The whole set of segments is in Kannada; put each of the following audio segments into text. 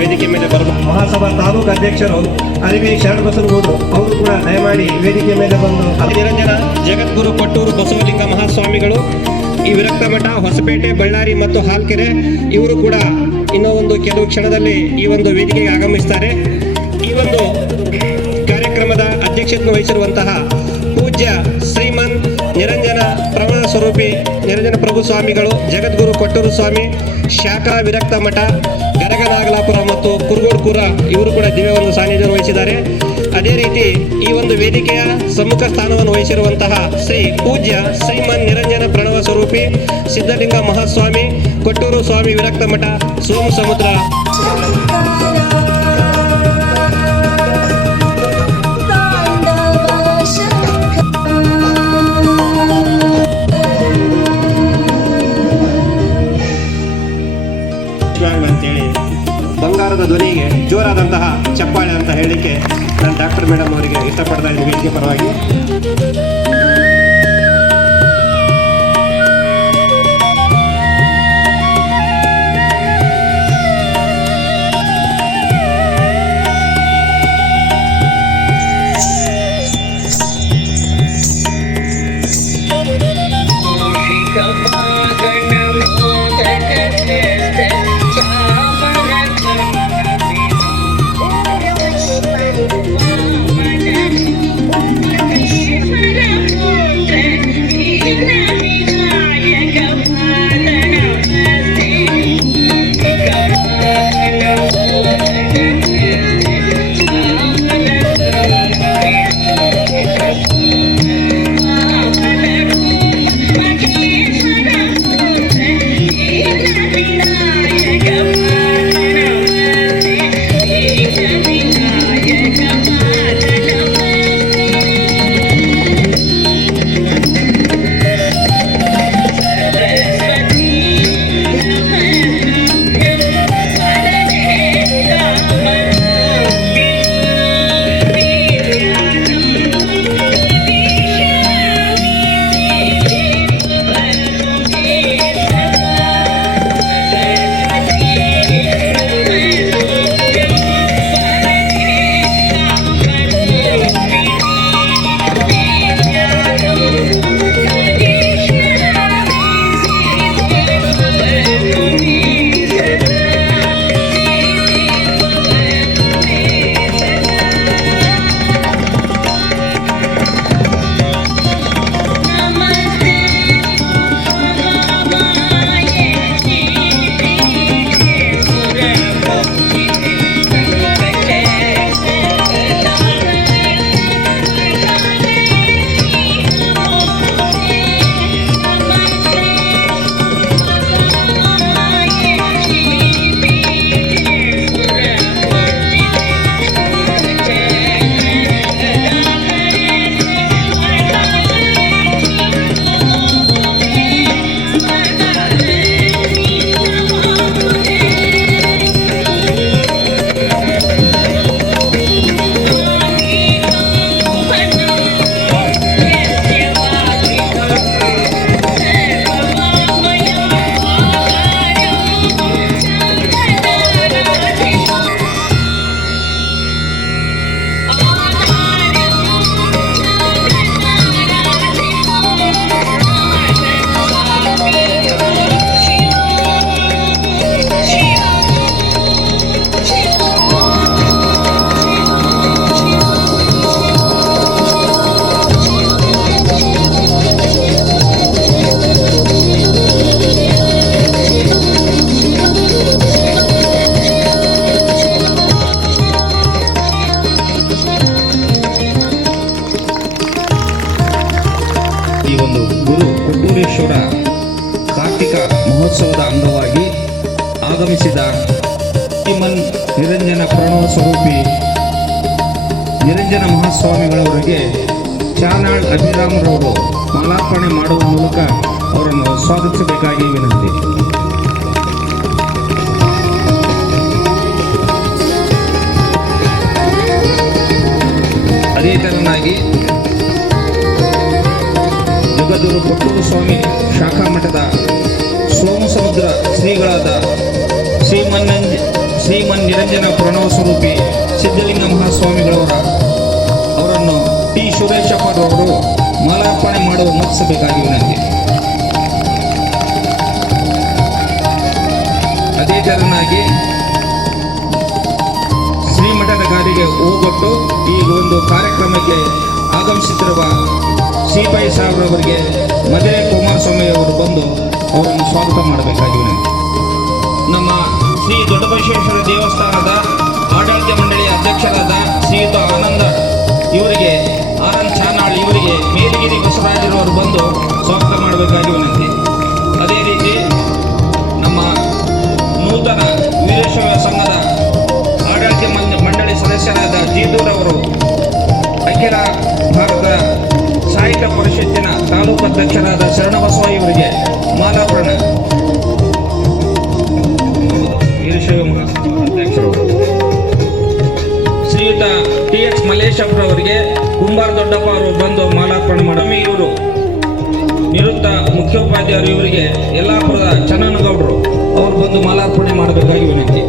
ವೇದಿಕೆ ಮೇಲೆ ಬರಬಹುದು. ಮಹಾಸಭಾ ತಾಲೂಕು ಅಧ್ಯಕ್ಷರು ಅರಿವಿ ಶರಣಬಸವಗೌಡರು ಅವರು ಕೂಡ ದಯಮಾಡಿ ವೇದಿಕೆ ಮೇಲೆ ಬಂದು. ನಿರಂಜನ ಜಗದ್ಗುರು ಕೊಟ್ಟೂರು ಬಸವಲಿಂಗ ಮಹಾಸ್ವಾಮಿಗಳು, ಈ ವಿರಕ್ತ ಮಠ ಹೊಸಪೇಟೆ, ಬಳ್ಳಾರಿ ಮತ್ತು ಹಾಲ್ಕೆರೆ ಇವರು ಕೂಡ ಇನ್ನೂ ಒಂದು ಕೆಲವು ಕ್ಷಣದಲ್ಲಿ ಈ ಒಂದು ವೇದಿಕೆಗೆ ಆಗಮಿಸ್ತಾರೆ. ಈ ಒಂದು ಕಾರ್ಯಕ್ರಮದ ಅಧ್ಯಕ್ಷತೆ ವಹಿಸಿರುವಂತಹ ಪೂಜ್ಯ ಶ್ರೀಮನ್ ನಿರಂಜನ ಪ್ರಮಾಣ ಸ್ವರೂಪಿ ನಿರಂಜನ ಪ್ರಭು ಸ್ವಾಮಿಗಳು, ಜಗದ್ಗುರು ಕೊಟ್ಟೂರು ಸ್ವಾಮಿ, ಶಾಖಾ ವಿರಕ್ತ ಮಠ, ಗರಗನಾಗಲಾಪುರ ಮತ್ತು ಕುರುಗೋಡ್ಕೂರ ಇವರು ಕೂಡ ದಿವ್ಯ ಒಂದು ಸಾನ್ನಿಧ್ಯ ವಹಿಸಿದ್ದಾರೆ. ಅದೇ ರೀತಿ ಈ ಒಂದು ವೇದಿಕೆಯ ಸಮ್ಮುಖ ಸ್ಥಾನವನ್ನು ವಹಿಸಿರುವಂತಹ ಶ್ರೀ ಪೂಜ್ಯ ಶ್ರೀಮನ್ ನಿರಂಜನ ಪ್ರಣವ ಸ್ವರೂಪಿ ಸಿದ್ಧಲಿಂಗ ಮಹಾಸ್ವಾಮಿ, ಕೊಟ್ಟೂರು ಸ್ವಾಮಿ ವಿರಕ್ತ ಮಠ, ಸೋಮ ಸಮುದ್ರ. ಅಂತೇಳಿ ಬಂಗಾರದ ಧ್ವನಿಗೆ ಜೋರಾದಂತಹ ಚಪ್ಪಾಳೆ ಅಂತ ಹೇಳಲಿಕ್ಕೆ ನಾನು ಡಾಕ್ಟರ್ ಮೇಡಮ್ ಅವರಿಗೆ ಇಷ್ಟಪಡ್ತಾ ಇದ್ದೀನಿ ವೇದಿಕೆ ಪರವಾಗಿ. ಈ ಒಂದು ಗುರು ಕೊಟ್ಟೂರೇಶ್ವರ ಕಾರ್ತಿಕ ಮಹೋತ್ಸವದ ಅಂಗವಾಗಿ ಆಗಮಿಸಿದ ಶ್ರೀಮನ್ ನಿರಂಜನ ಪ್ರಣವ ಸ್ವರೂಪಿ ನಿರಂಜನ ಮಹಾಸ್ವಾಮಿಗಳವರಿಗೆ ಚಾನಾಳ್ ಅಭಿರಾಮ್ರವರು ಮಾಲಾರ್ಪಣೆ ಮಾಡುವ ಮೂಲಕ ಅವರನ್ನು ಸ್ವಾಗತಿಸಬೇಕಾಗಿ ವಿನಂತಿ. ಅದೇ ತೆರನಾಗಿ ಜಗದ್ಗುರು ಕೊಟ್ಟೂರು ಸ್ವಾಮಿ ಶಾಖಾ ಮಠದ ಸೋಮ ಸಮುದ್ರ ಶ್ರೀಗಳಾದ ಶ್ರೀಮನ್ ನಿರಂಜನ ಪ್ರಣವ ಸ್ವರೂಪಿ ಸಿದ್ಧಲಿಂಗ ಅವರನ್ನು ಟಿ ಸುರೇಶಪ್ಪರವರು ಮಾಲಾರ್ಪಣೆ ಮಾಡುವ ಮುಗಿಸಬೇಕಾಗಿ ವಿನಂತಿ. ಅದೇ ತೆರನಾಗಿ ಶ್ರೀಮಠದ ಗಾದಿಗೆ ಹೋಗೊಟ್ಟು ಈ ಒಂದು ಕಾರ್ಯಕ್ರಮಕ್ಕೆ ಆಗಮಿಸುತ್ತಿರುವ ಸಿಪಾಯಿ ಸಾಹೇಬ್ರವರಿಗೆ ಮಧುರೆ ಕುಮಾರಸ್ವಾಮಿ ಅವರು ಬಂದು ಅವರನ್ನು ಸ್ವಾಗತ ಮಾಡಬೇಕಾಗಿ ವಿನಂತಿ. ನಮ್ಮ ಶ್ರೀ ದೊಡ್ಡಬಸವೇಶ್ವರ ದೇವಸ್ಥಾನದ ಆಡಳಿತ ಮಂಡಳಿಯ ಅಧ್ಯಕ್ಷರಾದ ಶ್ರೀಯುತ ಇವರಿಗೆ ಆನಂದ್ ಚಾನಾಳ್ ಇವರಿಗೆ ಮೇಲಗಿರಿ ಬಸವರಾಜರವರು ಬಂದು ಸ್ವಾಗತ ಮಾಡಬೇಕಾಗಿ ವಿನಂತಿ. ಅದೇ ರೀತಿ ನಮ್ಮ ನೂತನ ವೀರಶೈವ ಸಂಘದ ಆಡಳಿತ ಮಂಡಳಿ ಸದಸ್ಯರಾದ ಜೀದೂರವರು ಅಖಿಲ ಭಾರತ ಸಾಹಿತ್ಯ ಪರಿಷತ್ತಿನ ತಾಲೂಕು ಅಧ್ಯಕ್ಷರಾದ ಶರಣಬಸವ ಇವರಿಗೆ ಮಾಲಾರ್ಪಣೆ. ವೀರಶೈವ ಅಧ್ಯಕ್ಷರು ಶ್ರೀಯುತ TX ಮಲ್ಲೇಶಪ್ಪರವರಿಗೆ ಕುಂಬಾರ ದೊಡ್ಡಪ್ಪ ಅವರು ಬಂದು ಮಾಲಾರ್ಪಣೆ ಮಾಡಮಿ. ಇವರು ನಿವೃತ್ತ ಮುಖ್ಯೋಪಾಧ್ಯಾಯರು ಇವರಿಗೆ ಯಲ್ಲಾಪುರದ ಚನ್ನನಗೌಡರು ಅವರು ಬಂದು ಮಾಲಾರ್ಪಣೆ ಮಾಡಬೇಕಾಗಿ ವಿನಂತಿ.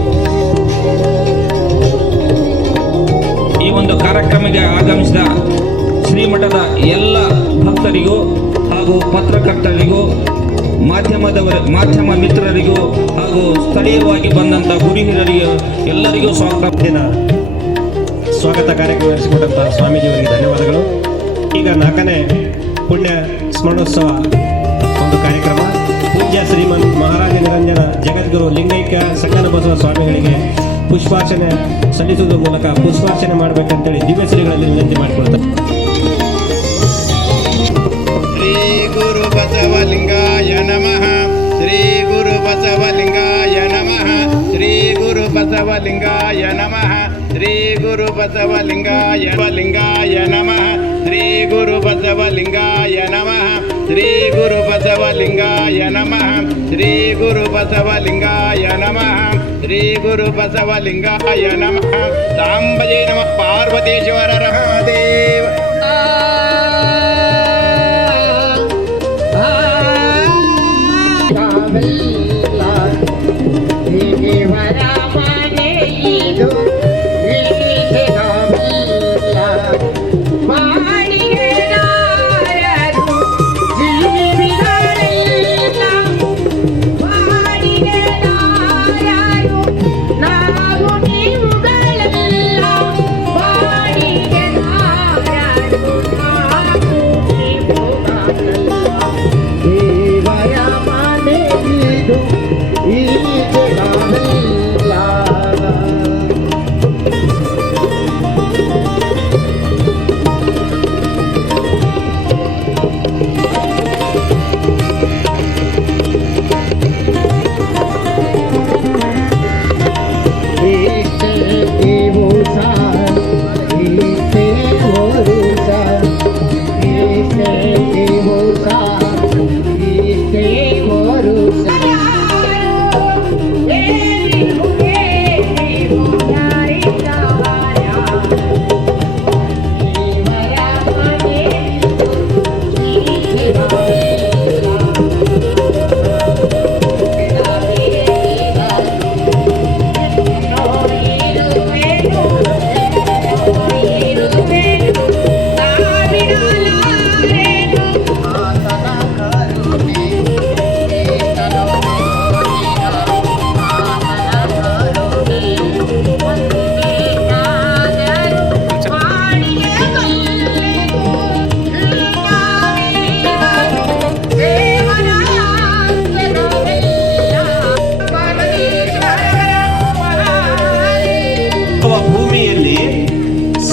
ಈ ಒಂದು ಕಾರ್ಯಕ್ರಮಕ್ಕೆ ಆಗಮಿಸಿದ ಶ್ರೀಮಠದ ಎಲ್ಲ ಭಕ್ತರಿಗೂ ಹಾಗೂ ಪತ್ರಕರ್ತರಿಗೂ ಮಾಧ್ಯಮ ಮಿತ್ರರಿಗೂ ಹಾಗೂ ಸ್ಥಳೀಯವಾಗಿ ಬಂದಂಥ ಗುರು ಹಿರಿಯರಿಗೂ ಎಲ್ಲರಿಗೂ ಸ್ವಾಗತ ಕಾರ್ಯಕ್ರಮ ನಡೆಸಿಕೊಟ್ಟಂತಹ ಸ್ವಾಮೀಜಿಯವರಿಗೆ ಧನ್ಯವಾದಗಳು. ಈಗ 4ನೇ ಪುಣ್ಯ ಸ್ಮರಣೋತ್ಸವ ಒಂದು ಕಾರ್ಯಕ್ರಮ ಪೂಜ್ಯ ಶ್ರೀಮಂತ್ ಮಹಾರಾಜ ನಿರಂಜನ ಜಗದ್ಗುರು ಲಿಂಗೈಕ್ಯ ಸಂಗನ ಬಸವ ಸ್ವಾಮಿಗಳಿಗೆ ಪುಷ್ಪಾರ್ಚನೆ ಸಲ್ಲಿಸುವುದರ ಮೂಲಕ ಪುಷ್ಪಾರ್ಚನೆ ಮಾಡಬೇಕಂತೇಳಿ ದಿವ್ಯ ಶ್ರೀಗಳಲ್ಲಿ ವಿನಂತಿ ಮಾಡಿಕೊಳ್ತಾರೆ. ಶ್ರೀ ಗುರು ಬಸವಲಿಂಗಾಯ ನಮಃ. ಶ್ರೀ ಗುರು ಬಸವಲಿಂಗಾಯ ನಮಃ. ಶ್ರೀ ಗುರು ಬಸವಲಿಂಗಾಯ ನಮಃ. ಶ್ರೀ ಗುರು ಬಸವಲಿಂಗಾಯ ಲಿಂಗಾಯ ನಮಃ. ಶ್ರೀ ಗುರು ಬಸವಲಿಂಗಾಯ ನಮಃ. ಶ್ರೀ ಗುರು ಬಸವಲಿಂಗಾಯ ನಮಃ. ಶ್ರೀ ಗುರು ಬಸವಲಿಂಗಾಯ ನಮಃ. ಶ್ರೀ ಗುರು ಬಸವಲಿಂಗಾಯ ನಮಃ. ಸಾಂಬಜೇ ನಮಃ. ಪಾರ್ವತೀಶ್ವರ ಮಹಾದೇವ.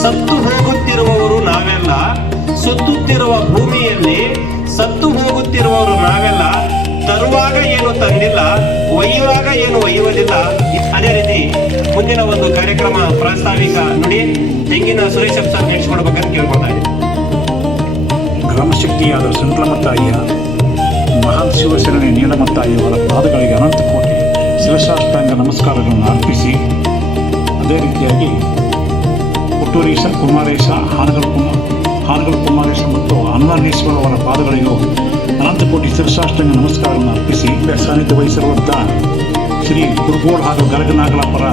ಸತ್ತು ಹೋಗುತ್ತಿರುವವರು ನಾವೆಲ್ಲ, ಸುತ್ತುತ್ತಿರುವ ಭೂಮಿಯಲ್ಲಿ ಸತ್ತು ಹೋಗುತ್ತಿರುವವರು ನಾವೆಲ್ಲ, ತರುವಾಗ ಏನು ತಂದಿಲ್ಲ, ಒಯ್ಯುವಾಗ ಏನು ಒಯ್ಯುವುದಿಲ್ಲ. ಅದೇ ರೀತಿ ಮುಂದಿನ ಒಂದು ಕಾರ್ಯಕ್ರಮ ಪ್ರಾಸ್ತಾವಿಕ ನುಡಿ ತೆಂಗಿನ ಸುರೇಶ್ ಸರ್ ನಡೆಸಿಕೊಡ್ಬೇಕಂತ ಕೇಳ್ಕೊಳ್ತಾ ಇದ್ದೀನಿ. ಗ್ರಾಮಶಕ್ತಿಯಾದ ಸಂಕಲಮತ್ತಾಯಿಯ ಮಹಾನ್ ಶಿವಶರಣೆ ನೀಲಮತ್ತಾಯಿಯವರ ಪಾದಗಳಿಗೆ ಅನಂತ ಕೋಟಿ ಶಿರಸಾಷ್ಟಾಂಗ ನಮಸ್ಕಾರಗಳನ್ನು ಅರ್ಪಿಸಿ, ಅದೇ ರೀತಿಯಾಗಿ ಪುಟ್ಟೂರೀಶ, ಕುಮಾರೇಶ, ಹಾನಗಲ್ ಕುಮಾರೇಶ ಮತ್ತು ಹನುಮಾನೇಶ್ವರ ಅವರ ಪಾದಗಳಿಗೂ ಅನಂತ ಕೋಟಿ ಶಿರಸಾಷ್ಟಾಂಗ ನಮಸ್ಕಾರಗಳನ್ನು ಅರ್ಪಿಸಿ ಸಾನ್ನಿಧ್ಯ ವಹಿಸಿರುವಂಥ ಶ್ರೀ ಕುರುಗೋಡ್ ಹಾಗೂ ಗರಗನಾಗಲಾಪುರ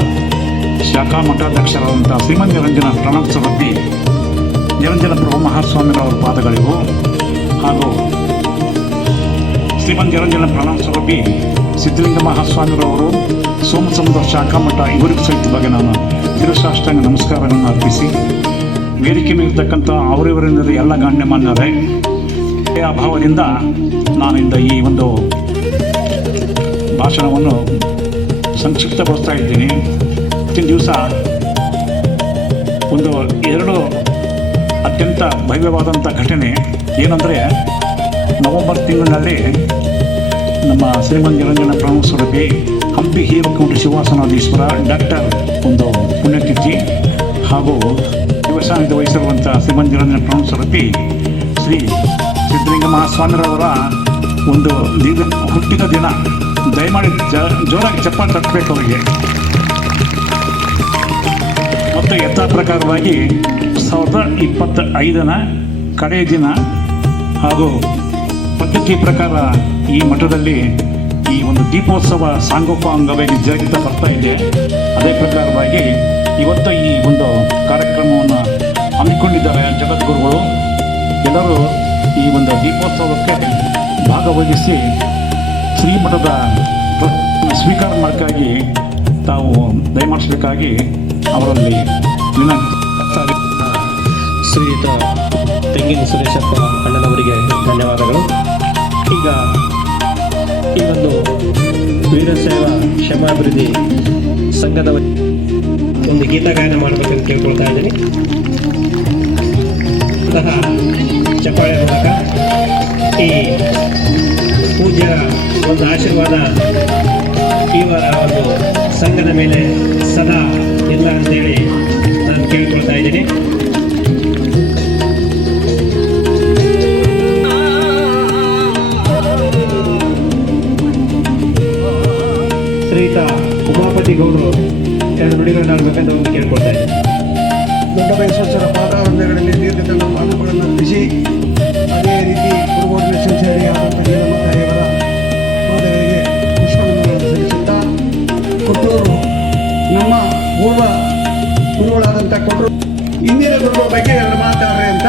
ಶಾಖಾ ಮಠಾಧ್ಯಕ್ಷರಾದಂಥ ಶ್ರೀಮಂತ ನಿರಂಜನ ಪ್ರಣವ್ ಸವರ್ತಿ ನಿರಂಜನ ಪ್ರಭು ಮಹಾಸ್ವಾಮಿಗಳವರ ಪಾದಗಳಿಗೂ ಹಾಗೂ ಶ್ರೀಮಂತ ನಿರಂಜನ ಪ್ರಣವ್ ಸವರ್ತಿ ಸಿದ್ಧಲಿಂಗ ಮಹಾಸ್ವಾಮಿಗಳವರು ಸೋಮಸಮುದ್ರ ಶಾಖಾ ಮಠ ಇವರಿಗೂ ಸಹಿತ ಬಗ್ಗೆ ನಾನು ಶಿರಸಾಷ್ಟಾಂಗ ನಮಸ್ಕಾರಗಳನ್ನು ಅರ್ಪಿಸಿ ವೇದಿಕೆ ಮೇಲಿರ್ತಕ್ಕಂಥ ಅವರಿವರಿಂದ ಎಲ್ಲ ಗಣ್ಯಮಾನ್ಯರೇ ಅಭಾವದಿಂದ ನಾನಿಂದ ಈ ಒಂದು ಭಾಷಣವನ್ನು ಸಂಕ್ಷಿಪ್ತಗೊಳಿಸ್ತಾ ಇದ್ದೀನಿ. ಇವತ್ತಿನ ದಿವಸ ಒಂದು 2 ಅತ್ಯಂತ ಭವ್ಯವಾದಂಥ ಘಟನೆ ಏನಂದರೆ ನವೆಂಬರ್ ತಿಂಗಳಿನಲ್ಲಿ ನಮ್ಮ ಶ್ರೀಮಂತ ನಿರಂಜನ ಪ್ರಮುಖ ಸ್ವರೂಪಿ ಹಂಪಿ ಹೀರಕುಂಟೆ ಶಿವಾಸನಾಧೀಶ್ವರ ಡಾಕ್ಟರ್ ಒಂದು ಪುಣ್ಯತಿಥಿ ಹಾಗೂ ಶಿವಸಾನಿಧ್ಯ ವಹಿಸಿರುವಂಥ ಶ್ರೀಮಂತ ನಿರಂಜನ ಪ್ರಮುಖ ಸ್ವರೂಪಿ ಶ್ರೀ ಸಿದ್ಧಲಿಂಗ ಮಹಾಸ್ವಾಮಿರವರ ಒಂದು ಹುಟ್ಟಿದ ದಿನ. ದಯಮಾಡಿ ಜೋರಾಗಿ ಚಪ್ಪಾಳೆ ತಟ್ಟಬೇಕು ಅವರಿಗೆ. ಮತ್ತು ಯಥಾ ಪ್ರಕಾರವಾಗಿ 2025ನ ಕಡೆಯ ದಿನ ಹಾಗೂ ಪದ್ಧತಿ ಪ್ರಕಾರ ಈ ಮಠದಲ್ಲಿ ಈ ಒಂದು ದೀಪೋತ್ಸವ ಸಾಂಗೋಪಾಂಗವಾಗಿ ಜರುಗುತ್ತಾ ಬರ್ತಾ ಇದೆ. ಅದೇ ಪ್ರಕಾರವಾಗಿ ಇವತ್ತು ಈ ಒಂದು ಕಾರ್ಯಕ್ರಮವನ್ನು ಹಮ್ಮಿಕೊಂಡಿದ್ದಾರೆ ಜಗದ್ಗುರುಗಳು. ಎಲ್ಲರೂ ಈ ಒಂದು ದೀಪೋತ್ಸವಕ್ಕೆ ಭಾಗವಹಿಸಿ ಶ್ರೀಮಠದ ಸ್ವೀಕಾರ ಮಾಡೋಕ್ಕಾಗಿ ತಾವು ದಯಮಾಡಿಸಬೇಕಾಗಿ ಅವರಲ್ಲಿ ವಿನಂತಿ. ಶ್ರೀಯುತ ತೆಂಗಿನ ಸುರೇಶಪ್ಪ ಅಣ್ಣನವರಿಗೆ ಧನ್ಯವಾದಗಳು. ಈಗ ಈ ಒಂದು ವೀರಶೈವ ಕ್ಷಮಾಭಿವೃದ್ಧಿ ಸಂಘದ ಒಂದು ಗೀತಗಾಯನ ಮಾಡಬೇಕಂತ ಕೇಳ್ಕೊಳ್ತಾ ಇದ್ದೀನಿ. ಅಂತಹ ಚಪ್ಪಾಳೆ ಮೂಲಕ ಈ ಪೂಜ್ಯರ ಒಂದು ಆಶೀರ್ವಾದ ಇವರ ಒಂದು ಸಂಘದ ಮೇಲೆ ಸದಾ ಇಲ್ಲ ಅಂತೇಳಿ ನಾನು ಕೇಳ್ಕೊಳ್ತಾ ಇದ್ದೀನಿ. ಶ್ರೀಯುತ ಉಮಾಪತಿ ಗೌಡರು 2 ನುಡಿಗಳನ್ನ ಆಡಬೇಕಂತ ಒಂದು ಕೇಳ್ಕೊಳ್ತಾ ಇದ್ದೀನಿ. ದೊಡ್ಡ ಬಸವೇಶ್ವರ ಪಾದಾರಂಭಗಳಲ್ಲಿ ದೀರ್ಘತನ ಪಾದಗಳನ್ನು ಅರ್ಪಿಸಿ ಅದೇ ರೀತಿ ಗುರುಗೋಡಿನ ಸಂಚಾರಿ ಆದಂಥ ನಮ್ಮ ತಾಯಿಯವರ ಪಾದಗಳಿಗೆ ಪುಷ್ಪಗಳನ್ನು ಸಲ್ಲಿಸುತ್ತಾ ಕೊಟ್ಟೂರು ನಮ್ಮ ಪೂರ್ವ ಗುರುಗಳಾದಂಥ ಕೊಟ್ಟೂರು ಇಂದಿನ ಗುರುಗಳ ಬಗ್ಗೆ 2 ಮಾತಾಡ್ರಿ ಅಂತ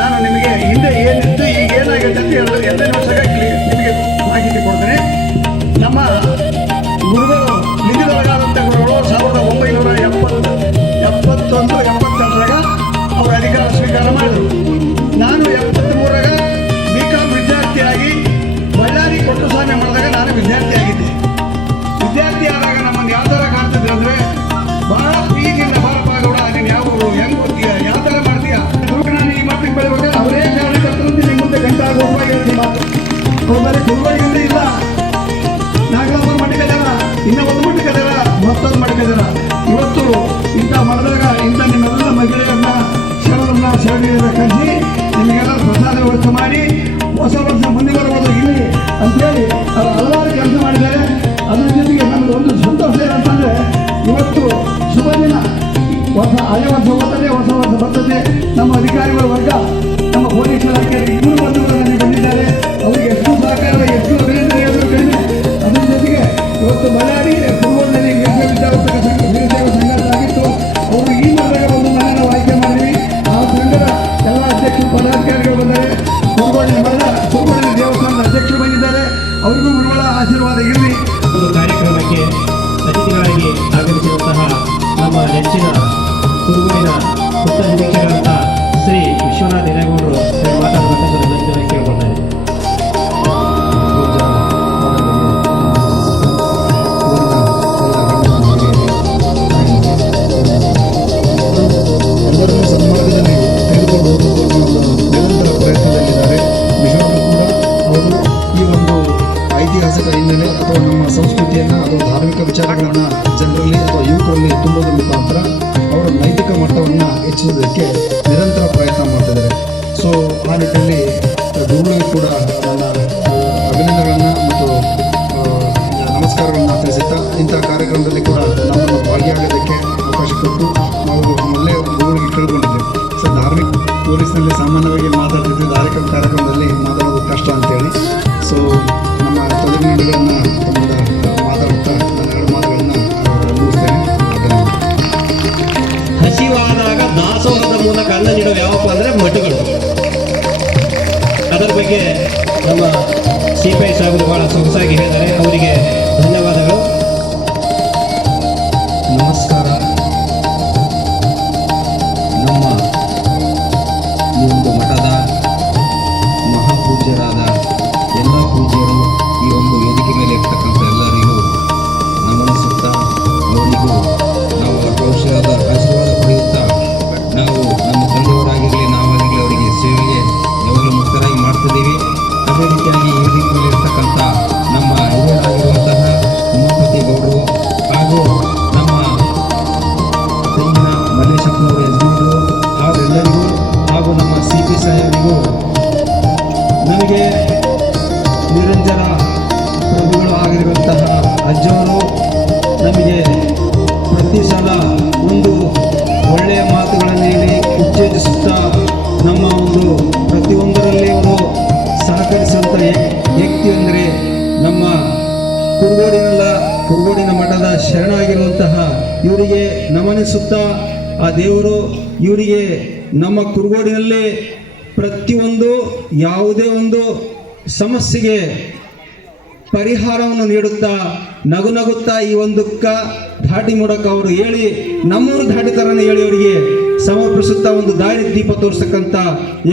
ನಾನು ನಿಮಗೆ ಹಿಂದೆ ಏನಿತ್ತು ಈಗ ಏನಾಗಿದೆ ಅಂತ ಹೇಳೋದು 2 ನಿಮಿಷಕ್ಕೆ ನಿಮಗೆ ಮಾಹಿತಿ ಕೊಡ್ತೇನೆ. ನಮ್ಮ ಗುರುಗಳು ನಿಧಿದೊಳಗಾದಂಥ ಗುರುಗಳು 1971-72 ಅವರು ಅಧಿಕಾರ ಸ್ವೀಕಾರ ಮಾಡಿದರು. ನಾನು 73 BCom ವಿದ್ಯಾರ್ಥಿಯಾಗಿ ಬಳ್ಳಾರಿ ಕೊಟ್ಟಸ್ವಾಮಿ ಮಾಡಿದಾಗ ನಾನು ವಿದ್ಯಾರ್ಥಿಯಾಗಿದ್ದೆ. ವಿದ್ಯಾರ್ಥಿ ಆದಾಗ ನಮ್ಮನ್ನು ಯಾವ ಥರ ಕಾಣ್ತಿದ್ರು ಅಂದರೆ ಬಹಳ ಪ್ರೀತಿಯಿಂದ ಬಾರಪ್ಪ ಗೌಡ ನೀನು ಯಾವ ಹೆಂಗೆ ಓದ್ತೀಯ ಯಾವ ಥರ ಮಾಡ್ತೀಯ ನಾನು ಈ ಮಾತಿಗೆ ಬೆಳಿಬೇಕಾದ್ರೆ ಅವರೇ ಕಾರಣಕರ್ತರಂತೆ ನಿಮ್ಮ ಮುಂದೆ ಗಂಟೆ ಆಗುವಾಗ ಹೇಳ್ತೀನಿ ಮಾತು. ಅವ್ರ ಮೇಲೆ ಗುರುಗಳಿಂದ ಇಲ್ಲ ನಾಗರಾಮನ ಮಠಕ್ಕೆ ಜನ ಇನ್ನ ಒಂದು ಮಠಕ್ಕೆ ಜನ ಮತ್ತೊಂದು ಮಠಕ್ಕೆ ಜನ ಇವತ್ತು ಇಂಥ ಮಾಡಿದಾಗ ಇಂಥ ನಿಮ್ಮೆಲ್ಲ ಮಹಿಳೆಯರನ್ನ ಶರಣರನ್ನ ಕರೆಸಿ ನಿಮಗೆಲ್ಲ ಪ್ರಸಾದ ವ್ಯವಸ್ಥೆ ಮಾಡಿ ಹೊಸ ವರ್ಷ ಮುಂದೆ ಬರುವುದು ಇಲ್ಲಿ ಅಂತೇಳಿ ಅವರು ಹಲವಾರು ಕೆಲಸ ಮಾಡಿದ್ದಾರೆ. ಅದರ ಜೊತೆಗೆ ನಮಗೆ ಒಂದು ಸಂತೋಷ ಏನಂತಂದರೆ ಇವತ್ತು ಶುಭ ದಿನ ಹಳೆ ವರ್ಷ ಹೋದರೆ ಹೊಸ ವರ್ಷ ಬರ್ತದೆ. ನಮ್ಮ ಅಧಿಕಾರಿಗಳ ವರ್ಗ ನಮ್ಮ ಪೊಲೀಸ್ ಇಲಾಖೆ ಇಬ್ಬರು ಬಂಧುಗಳು ಬಂದಿದ್ದಾರೆ. ಅವರಿಗೆ ಎಷ್ಟು ಸಹಕಾರ ಎಷ್ಟು ಅಭಿನಂದನೆ ಹೇಳಿದ್ರು ಕಡಿಮೆ. ಅದರ ಜೊತೆಗೆ ಇವತ್ತು ಬಳ್ಳಾರಿ ಕುರುಗೋಡಿನಲ್ಲಿ ವೀರಶೈವ ಸಂಘ ಆಗಿತ್ತು. ಅವರು ಈ ಮಾರ್ಗ ಒಂದು ಮನೆಯನ್ನು ಆಯ್ಕೆ ಮಾಡಿದ್ವಿ. ಆ ಸಂಘದ ಎಲ್ಲ ಅಧ್ಯಕ್ಷರು ಪದಾಧಿಕಾರಿಗಳು ಬಂದರೆ ಕುರುಗೋಡಿನ ದೇವಸ್ಥಾನದ ಅಧ್ಯಕ್ಷರು ಬಂದಿದ್ದಾರೆ. ಅವರಿಗೂ ಗುರುಗಳ ಆಶೀರ್ವಾದ ಇರಲಿ. ಒಂದು ಕಾರ್ಯಕ್ರಮಕ್ಕೆ ಅತಿಥಿಗಳಾಗಿ ಆಗಮಿಸಿರುವಂತಹ ನಮ್ಮ ನೆಚ್ಚಿನ ಕುರುಗೋಡಿನ ಉತ್ತರ ನಿರೀಕ್ಷೆಗಳಂತ ಶ್ರೀ ವಿಶ್ವನಾಥ ಹಿರೇಗೌಡರು ಮಾತಾಡಬೇಕಂತ ವಿನಂತಿಯನ್ನು ಕೇಳ್ಕೊಳ್ತಾ ಇದ್ದೀನಿ. ಎಲ್ಲರನ್ನೂ ಸನ್ಮಾರ್ಗದಲ್ಲಿ ತೆಗೆದುಕೊಂಡು ಹೋಗುವ ಒಂದು ನಿರಂತರ ಪ್ರಯತ್ನದಲ್ಲಿದ್ದಾರೆ. ನಿಜವಾಗ್ಲೂ ಕೂಡ ಅವರು ಈ ಒಂದು ಐತಿಹಾಸಿಕ ಹಿನ್ನೆಲೆ ಅಥವಾ ನಮ್ಮ ಸಂಸ್ಕೃತಿಯನ್ನು ಅಥವಾ ಧಾರ್ಮಿಕ ವಿಚಾರಗಳನ್ನು ಜನರಲ್ಲಿ ಅಥವಾ ಯುವಕರಲ್ಲಿ ತುಂಬುವುದರ ಮುಖಾಂತರ ಅವರ ನೈತಿಕ ಮಟ್ಟವನ್ನು ಹೆಚ್ಚಿಸೋದಕ್ಕೆ ನಿರಂತರ ಪ್ರಯತ್ನ ಮಾಡ್ತಿದ್ದಾರೆ. ಸೊ ಆ ನಿಟ್ಟಿನಲ್ಲಿ ಗುರುಗಳಿಗೆ ಕೂಡ ನನ್ನ ಅಭಿನಂದನೆಗಳನ್ನು ಮತ್ತು ನಮಸ್ಕಾರಗಳನ್ನು ತಿಳಿಸುತ್ತಾ ಇಂಥ ಕಾರ್ಯಕ್ರಮದಲ್ಲಿ ಕೂಡ ನಮ್ಮನ್ನು ಭಾಗಿಯಾಗೋದಕ್ಕೆ ಅವಕಾಶ ಕೊಟ್ಟು ನಾವು ಮೊದಲೇ ಗುರುಗಳಿಗೆ ಕೇಳ್ಕೊಂಡಿದ್ದೇವೆ. ಸೊ ಧಾರ್ಮಿಕ ಪೊಲೀಸ್ನಲ್ಲಿ ಸಾಮಾನ್ಯವಾಗಿ ಮಾತಾಡ್ತಿದ್ವಿ, ಧಾರ್ಮಿಕ ಕಾರ್ಯಕ್ರಮದಲ್ಲಿ ಮಾತಾಡೋದು ಕಷ್ಟ ಅಂತೇಳಿ. ಸೊ ನಮ್ಮ ತಲೆನುಡಿಗಳನ್ನು ಮಾತಾಡುತ್ತಾ ನಾನು 2 ಮಾತುಗಳನ್ನು ಮುಗಿಸ್ತೇನೆ. ಧನ್ಯವಾದ. ಬಗ್ಗೆ ನಮ್ಮ CPI ಸಾಹೇಬರು ಬಹಳ ಸೊಗಸಾಗಿ ಹೇಳಿದ್ದಾರೆ, ಅವರಿಗೆ ಧನ್ಯವಾದಗಳು. ನಮಸ್ಕಾರ. ನಮ್ಮ ಈ ಒಂದು ಮಠದ ಮಹಾಪೂಜ್ಯರಾದ ಎಲ್ಲ ಪೂಜ್ಯರು ಈ ಒಂದು ವೇದಿಕೆ ಮೇಲೆ ಇರ್ತಕ್ಕಂಥ ಎಲ್ಲರಿಗೂ ನಮನಿಸುತ್ತಾ ಅವರಿಗೂ ನಾವು ಔಷಧದ ಆಶೀರ್ವಾದ ಪಡೆಯುತ್ತಾ ನಾವು ನಮ್ಮ ತಂದೆಯವರಾಗಿರಲಿ ನಾವಾಗಲಿ ಅವರಿಗೆ ಸೇವೆಗೆ ಯಾವಾಗಲೂ ಮುಕ್ತರಾಗಿ ಮಾಡ್ತಿದ್ದೀವಿ. ಅದೇ ರೀತಿಯಾಗಿ ಈ ವೇದಿಕೆ ಮೇಲೆ ಇರ್ತಕ್ಕಂಥ ನಮ್ಮ ಹಿರಿಯರಾಗಿರುವಂತಹ ಉಮಾಪತಿ ಗೌಡರು ಹಾಗೂ ನಮ್ಮ ತೆಂಗಿನ ಮಲ್ಲೇಶಪ್ಪನವರು ಯಜಮಾನರು ಅವರೆಲ್ಲರಿಗೂ ಹಾಗೂ ನಮ್ಮ CP ಸಾಹೇಬರಿಗೂ ನನಗೆ ನಿರಂಜನ ಪ್ರಭುಗಳು ಆಗಿರುವಂತಹ ಅಜ್ಜವರು ನಮಗೆ ಪ್ರತಿ ಸಲ ಒಂದು ಒಳ್ಳೆಯ ಮಾತುಗಳನ್ನು ಹೇಳಿ ಉತ್ತೇಜಿಸುತ್ತಾ ನಮ್ಮ ಒಂದು ಪ್ರತಿಯೊಂದರಲ್ಲಿ ಅವರು ಸಹಕರಿಸುವಂಥ ವ್ಯಕ್ತಿ ಅಂದರೆ ನಮ್ಮ ಕುರುಗೋಡಿನ ಮಠದ ಶರಣಾಗಿರುವಂತಹ ಇವರಿಗೆ ನಮನಿಸುತ್ತಾ ಆ ದೇವರು ಇವರಿಗೆ ನಮ್ಮ ಕುರುಗೋಡಿನಲ್ಲಿ ಪ್ರತಿಯೊಂದು ಯಾವುದೇ ಒಂದು ಸಮಸ್ಯೆಗೆ ಪರಿಹಾರವನ್ನು ನೀಡುತ್ತಾ ನಗುತ್ತಾ ಈ ಒಂದಕ್ಕ ಧಾಟಿ ಮೂಲಕ ಅವರು ಹೇಳಿ ನಮ್ಮೂರು ಧಾಟಿ ಥರನೇ ಹೇಳಿ ಅವರಿಗೆ ಸಮರ್ಪಿಸುತ್ತಾ ಒಂದು ದಾರಿ ದೀಪ ತೋರಿಸ್ತಕ್ಕಂಥ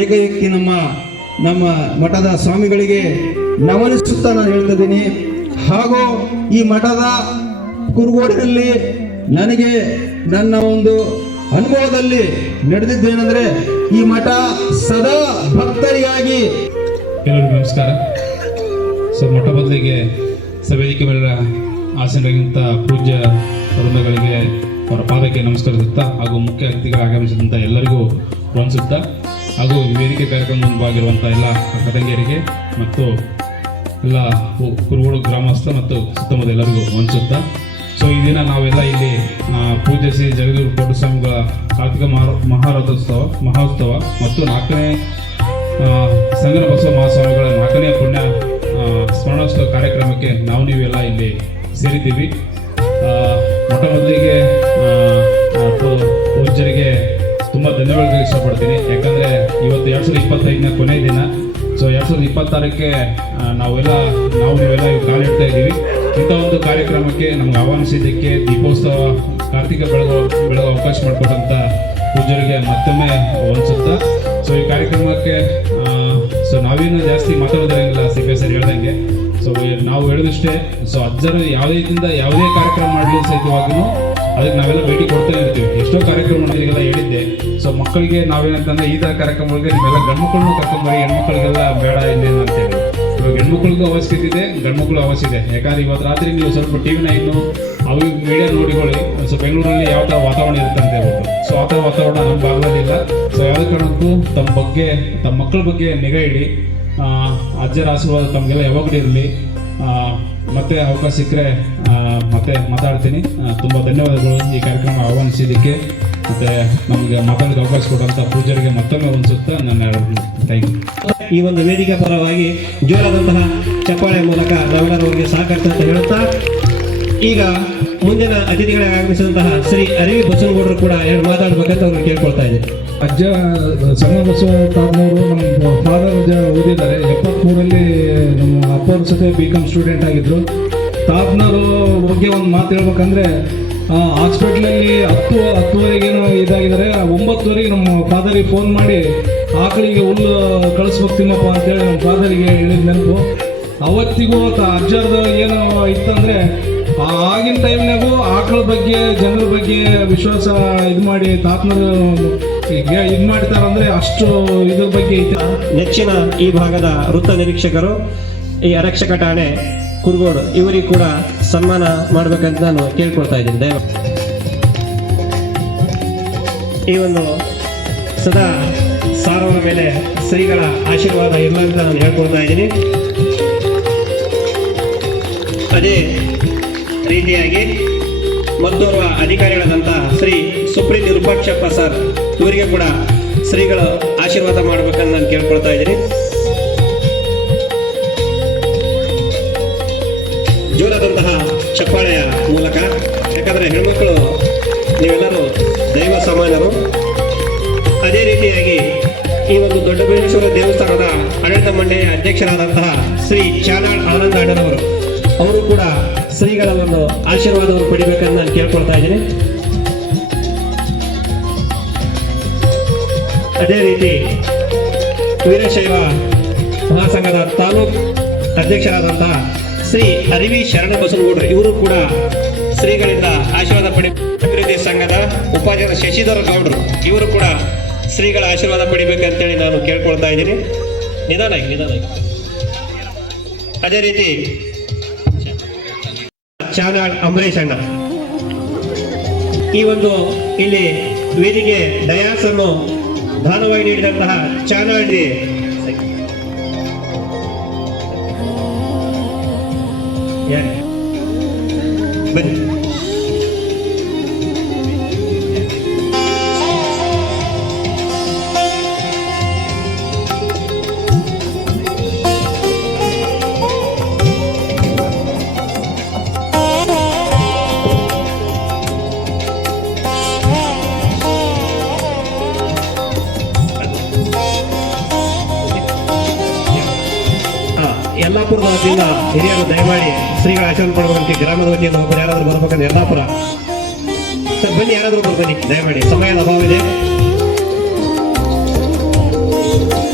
ಏಕವ್ಯಕ್ತಿ ನಮ್ಮ ಮಠದ ಸ್ವಾಮಿಗಳಿಗೆ ನಮನಿಸುತ್ತಾ ನಾನು ಹೇಳ್ತಿದ್ದೀನಿ. ಹಾಗೂ ಈ ಮಠದ ಕುರುಗೋಡಿನಲ್ಲಿ ನನಗೆ ನನ್ನ ಒಂದು ಅನುಭವದಲ್ಲಿ ನಡೆದಿದ್ದೇನೆಂದರೆ ಈ ಮಠ ಸದಾ ಭಕ್ತರಿಗಾಗಿ. ಎಲ್ಲರಿಗೂ ನಮಸ್ಕಾರ. ಮಠ ಬದಲಿಗೆ ವೇದಿಕೆ ಮೇಲೆ ಆಸೀನರಾಗಿದ್ದಂಥ ಪೂಜ್ಯ ವೃಂದಗಳಿಗೆ ಅವರ ಪಾದಕ್ಕೆ ನಮಸ್ಕರಿಸುತ್ತಾ ಹಾಗೂ ಮುಖ್ಯ ಅತಿಥಿಗಳು ಆಗಮಿಸಿದಂಥ ಎಲ್ಲರಿಗೂ ವಂದಿಸುತ್ತಾ ಹಾಗೂ ಈ ವೇದಿಕೆ ಕಾರ್ಯಕ್ರಮದ ಭಾಗಿರುವಂಥ ಎಲ್ಲ ಅಕ್ಕ ತಂಗಿಯರಿಗೆ ಮತ್ತು ಎಲ್ಲ ಕುರುಗೋಡು ಗ್ರಾಮಸ್ಥ ಮತ್ತು ಸುತ್ತಮುತ್ತ ಎಲ್ಲರಿಗೂ ವಂದಿಸುತ್ತಾ ಈ ದಿನ ನಾವೆಲ್ಲ ಇಲ್ಲಿ ಪೂಜ್ಯ ಶ್ರೀ ಜಗದ್ಗುರು ಪಟ್ಟಸ್ವಾಮಿಗಳ ಕಾರ್ತಿಕ ಮಹೋತ್ಸವ ಮತ್ತು 4ನೇ ಸಂಗನ ಬಸವ ಮಹಾಸ್ವಾಮಿಗಳ 4ನೇ ಪುಣ್ಯ ಸ್ಮರಣೋತ್ಸವ ಕಾರ್ಯಕ್ರಮಕ್ಕೆ ನೀವೆಲ್ಲ ಇಲ್ಲಿ ಸೇರಿದ್ದೀವಿ. ಮೊಟ್ಟ ಮೊದಲಿಗೆ ಪೂಜ್ಯರಿಗೆ ತುಂಬ ಧನ್ಯವಾದ ಇಷ್ಟಪಡ್ತೀನಿ. ಯಾಕಂದರೆ ಇವತ್ತು 2025ನೇ ಕೊನೆಯ ದಿನ. 2026ಕ್ಕೆ ನೀವೆಲ್ಲ ಕಾಲಿಡ್ತಾ ಇದ್ದೀವಿ. ಇಂಥ ಒಂದು ಕಾರ್ಯಕ್ರಮಕ್ಕೆ ನಮ್ಗೆ ಆಹ್ವಾನಿಸಿದ್ದಕ್ಕೆ ದೀಪೋತ್ಸವ ಕಾರ್ತಿಕ ಬೆಳಗೋ ಅವಕಾಶ ಮಾಡಿಕೊಟ್ಟಂಥ ಪೂಜ್ಯರಿಗೆ ಮತ್ತೊಮ್ಮೆ ವಂದಿಸುತ್ತಾ ಈ ಕಾರ್ಯಕ್ರಮಕ್ಕೆ ನಾವೇನು ಜಾಸ್ತಿ ಮಾತಾಡೋದ್ರಂಗಿಲ್ಲ. CPI ಸರ್ ಹೇಳ್ದಂಗೆ ನಾವು ಹೇಳಿದಷ್ಟೇ ಅಜ್ಜರು ಯಾವುದೇ ರೀತಿಯಿಂದ ಯಾವುದೇ ಕಾರ್ಯಕ್ರಮ ಮಾಡಲಿ ಸಹಿತವಾಗಿಯೂ ಅದಕ್ಕೆ ನಾವೆಲ್ಲ ಭೇಟಿ ಕೊಡ್ತಾನೆ ಇರ್ತೀವಿ. ಎಷ್ಟೋ ಕಾರ್ಯಕ್ರಮ ಮಾಡಿದೆಲ್ಲ ಹೇಳಿದ್ದೆ. ಮಕ್ಕಳಿಗೆ ನಾವೇನಂತಂದ್ರೆ ಈ ಥರ ಕಾರ್ಯಕ್ರಮಗಳಿಗೆ ನೀವೆಲ್ಲ ಗಂಡ್ಮಕ್ಳನ್ನೂ ಕರ್ಕೊಂಬರಿ, ಹೆಣ್ಮಕ್ಳಿಗೆಲ್ಲ ಬೇಡ ಇಲ್ಲೇನು ಅಂತೇಳಿ. ಇವಾಗ ಹೆಣ್ಮಕ್ಳಿಗೂ ಅವಶ್ಯಕತೆ ಇದೆ, ಗಂಡ್ಮಕ್ಳು ಅವಶ್ಯ ಇದೆ. ಯಾಕಂದ್ರೆ ಇವತ್ತು ರಾತ್ರಿ ನೀವು ಸ್ವಲ್ಪ TV 9 ಅವು ಮೀಡಿಯಾ ನೋಡಿಕೊಳ್ಳಿ. ಬೆಂಗಳೂರಲ್ಲಿ ಯಾವ ಥರ ವಾತಾವರಣ ಇರುತ್ತೆ ಅಂತ ಹೇಳ್ಬಿಟ್ಟು ಆ ಥರ ವಾತಾವರಣ ನಮ್ಮ ಭಾಗದಲ್ಲಿಲ್ಲ. ಯಾವುದೇ ಕಾರಣಕ್ಕೂ ತಮ್ಮ ಮಕ್ಕಳ ಬಗ್ಗೆ ನಿಗಾ ಇಡಿ. ಅಜ್ಜರ ಆಶೀರ್ವಾದ ತಮಗೆಲ್ಲ ಯಾವಾಗಲೂ ಇರಲಿ. ಮತ್ತೆ ಅವಕಾಶ ಸಿಕ್ಕರೆ ಮತ್ತೆ ಮಾತಾಡ್ತೀನಿ. ತುಂಬ ಧನ್ಯವಾದಗಳು ಈ ಕಾರ್ಯಕ್ರಮ ಆಹ್ವಾನಿಸಿದ್ದಕ್ಕೆ ಮತ್ತು ನಮಗೆ ಮಾತಾಡೋಕ್ಕೆ ಅವಕಾಶ ಕೊಡುವಂಥ ಪೂಜಾರಿಗೆ ಮತ್ತೊಮ್ಮೆ ವಂದಿಸುತ್ತಾ ನನ್ನ ಥ್ಯಾಂಕ್ ಯು. ಈ ಒಂದು ವೇದಿಕೆ ಪರವಾಗಿ ಜೋರಾದಂತಹ ಚಪ್ಪಾಳೆ ಮೂಲಕ ನಾವೆಲ್ಲರವರಿಗೆ ಸಹಕರಿಸ ಅಂತ ಹೇಳುತ್ತಾ ಈಗ ಮುಂದಿನ ಅತಿಥಿಗಳಾಗಿ ಆಗಮಿಸಿದಂತಹ ಶ್ರೀ ಅರಿವಿ ಬಸವನಗೌಡರು ಕೂಡ ಎರಡು ಮಾತಾಡಬೇಕಂತ ಅವ್ರನ್ನ ಕೇಳ್ಕೊಳ್ತಾ ಇದ್ದೀನಿ. ಅಜ್ಜ ಸಣ್ಣ ಬಸವ ತಾತನವರು ನಮ್ಮ ಫಾದರ್ ಓದಿದ್ದಾರೆ. 73ರಲ್ಲಿ ನಮ್ಮ ಅಪ್ಪರ ಜೊತೆ BCom ಸ್ಟೂಡೆಂಟ್ ಆಗಿದ್ದರು. ತಾತನವರು ಬಗ್ಗೆ ಒಂದು ಮಾತು ಹೇಳ್ಬೇಕಂದ್ರೆ ಹಾಸ್ಪಿಟ್ಲಲ್ಲಿ 10:10ವರೆಗೇನೋ ಇದಾಗಿದ್ದಾರೆ. 9ವರೆಗೆ ನಮ್ಮ ಫಾದರಿಗೆ ಫೋನ್ ಮಾಡಿ ಆಕಳಿಗೆ ಹುಲ್ಲು ಕಳಿಸ್ಬೇಕು ತಿಮ್ಮಪ್ಪ ಅಂತೇಳಿ ನಮ್ಮ ಫಾದರಿಗೆ ಹೇಳಿದ ನೆನಪು. ಅವತ್ತಿಗೂ ಅಜ್ಜರ್ದು ಏನೋ ಇತ್ತಂದರೆ ಆಗಿನ ಟೈಮ್ನಾಗೂ ಆಕಳ ಬಗ್ಗೆ ಜನರ ಬಗ್ಗೆ ವಿಶ್ವಾಸ ಇದು ಮಾಡಿ ತಾತನರು ಇದು ಮಾಡ್ತಾರಂದ್ರೆ ಅಷ್ಟು ಇದ್ರ ಬಗ್ಗೆ ಐತೆ. ನೆಚ್ಚಿನ ಈ ಭಾಗದ ವೃತ್ತ ನಿರೀಕ್ಷಕರು ಈ ಆರಕ್ಷಕ ಠಾಣೆ ಕುರುಗೋಡು ಇವರಿಗೆ ಕೂಡ ಸನ್ಮಾನ ಮಾಡಬೇಕಂತ ನಾನು ಕೇಳ್ಕೊಳ್ತಾ ಇದ್ದೀನಿ. ದಯವಿಟ್ಟು ಈ ಒಂದು ಸದಾ ಸಾರವರ ಮೇಲೆ ಶ್ರೀಗಳ ಆಶೀರ್ವಾದ ಇಲ್ಲ ಅಂತ ನಾನು ಹೇಳ್ಕೊಳ್ತಾ ಇದ್ದೀನಿ. ಅದೇ ರೀತಿಯಾಗಿ ಮತ್ತೋರ್ವ ಅಧಿಕಾರಿಗಳಾದಂಥ ಶ್ರೀ ಸುಪ್ರೀತ್ ವಿರೂಪಾಕ್ಷಪ್ಪ ಸರ್ ಇವರಿಗೆ ಕೂಡ ಶ್ರೀಗಳು ಆಶೀರ್ವಾದ ಮಾಡ್ಬೇಕಂತ ನಾನು ಕೇಳ್ಕೊಳ್ತಾ ಇದ್ದೀನಿ. ಜೋರಾದಂತಹ ಚಪ್ಪಾಳೆಯ ಮೂಲಕ, ಯಾಕಂದರೆ ಹೆಣ್ಮಕ್ಳು ನೀವೆಲ್ಲರೂ ದೈವ ಸಮಾನರು. ಅದೇ ರೀತಿಯಾಗಿ ಈ ಒಂದು ದೊಡ್ಡಬಳ್ಳೇಶ್ವರ ದೇವಸ್ಥಾನದ ಆಡಳಿತ ಮಂಡಳಿಯ ಅಧ್ಯಕ್ಷರಾದಂತಹ ಶ್ರೀ ಚಾನಾಳ್ ಆನಂದ ಅಣ್ಣನವರು ಅವರು ಕೂಡ ಶ್ರೀಗಳ ಒಂದು ಆಶೀರ್ವಾದವನ್ನು ಪಡಿಬೇಕಂತ ನಾನು ಕೇಳ್ಕೊಳ್ತಾ ಇದ್ದೀನಿ. ಅದೇ ರೀತಿ ವೀರಶೈವ ಮಹಾಸಂಘದ ತಾಲೂಕ್ ಅಧ್ಯಕ್ಷರಾದಂತಹ ಶ್ರೀ ಅರಿವಿ ಶರಣ ಬಸವಗೌಡರು ಇವರು ಕೂಡ ಶ್ರೀಗಳಿಂದ ಆಶೀರ್ವಾದ ಪಡಿ. ಅಭಿವೃದ್ಧಿ ಸಂಘದ ಉಪಾಧ್ಯಕ್ಷ ಶಶಿಧರ ಗೌಡರು ಇವರು ಕೂಡ ಶ್ರೀಗಳ ಆಶೀರ್ವಾದ ಪಡಿಬೇಕಂತೇಳಿ ನಾನು ಕೇಳ್ಕೊಳ್ತಾ ಇದ್ದೀನಿ. ನಿಧಾನ. ಅದೇ ರೀತಿ ಚಾನಾಳ್ ಅಂಬರೀಶ್ ಅಣ್ಣ ಈ ಒಂದು ಇಲ್ಲಿ ವೇದಿಕೆ ಡಯಾಸ್ ಅನ್ನು ದಾನವಾಗಿ ನೀಡಿದಂತಹ ಚಾನಾಳ್ ಬನ್ನಿ. ಯಲ್ಲಾಪುರದ ವತಿಯಿಂದ ಹಿರಿಯರು ದಯಮಾಡಿ ಶ್ರೀಗಳ ಆಶೀರ್ವಾದ ಪಡುವಂತೆ ಗ್ರಾಮದ ವತಿಯಿಂದ ಒಬ್ಬರು ಯಾರಾದರೂ ಬರ್ಬೇಕಂದ್ರೆ ಯಲ್ಲಾಪುರ ಸರ್ ಬನ್ನಿ, ಯಾರಾದರೂ ಒಬ್ಬರು ಬನ್ನಿ ದಯಮಾಡಿ, ಸಮಯದ ಅಭಾವ ಇದೆ.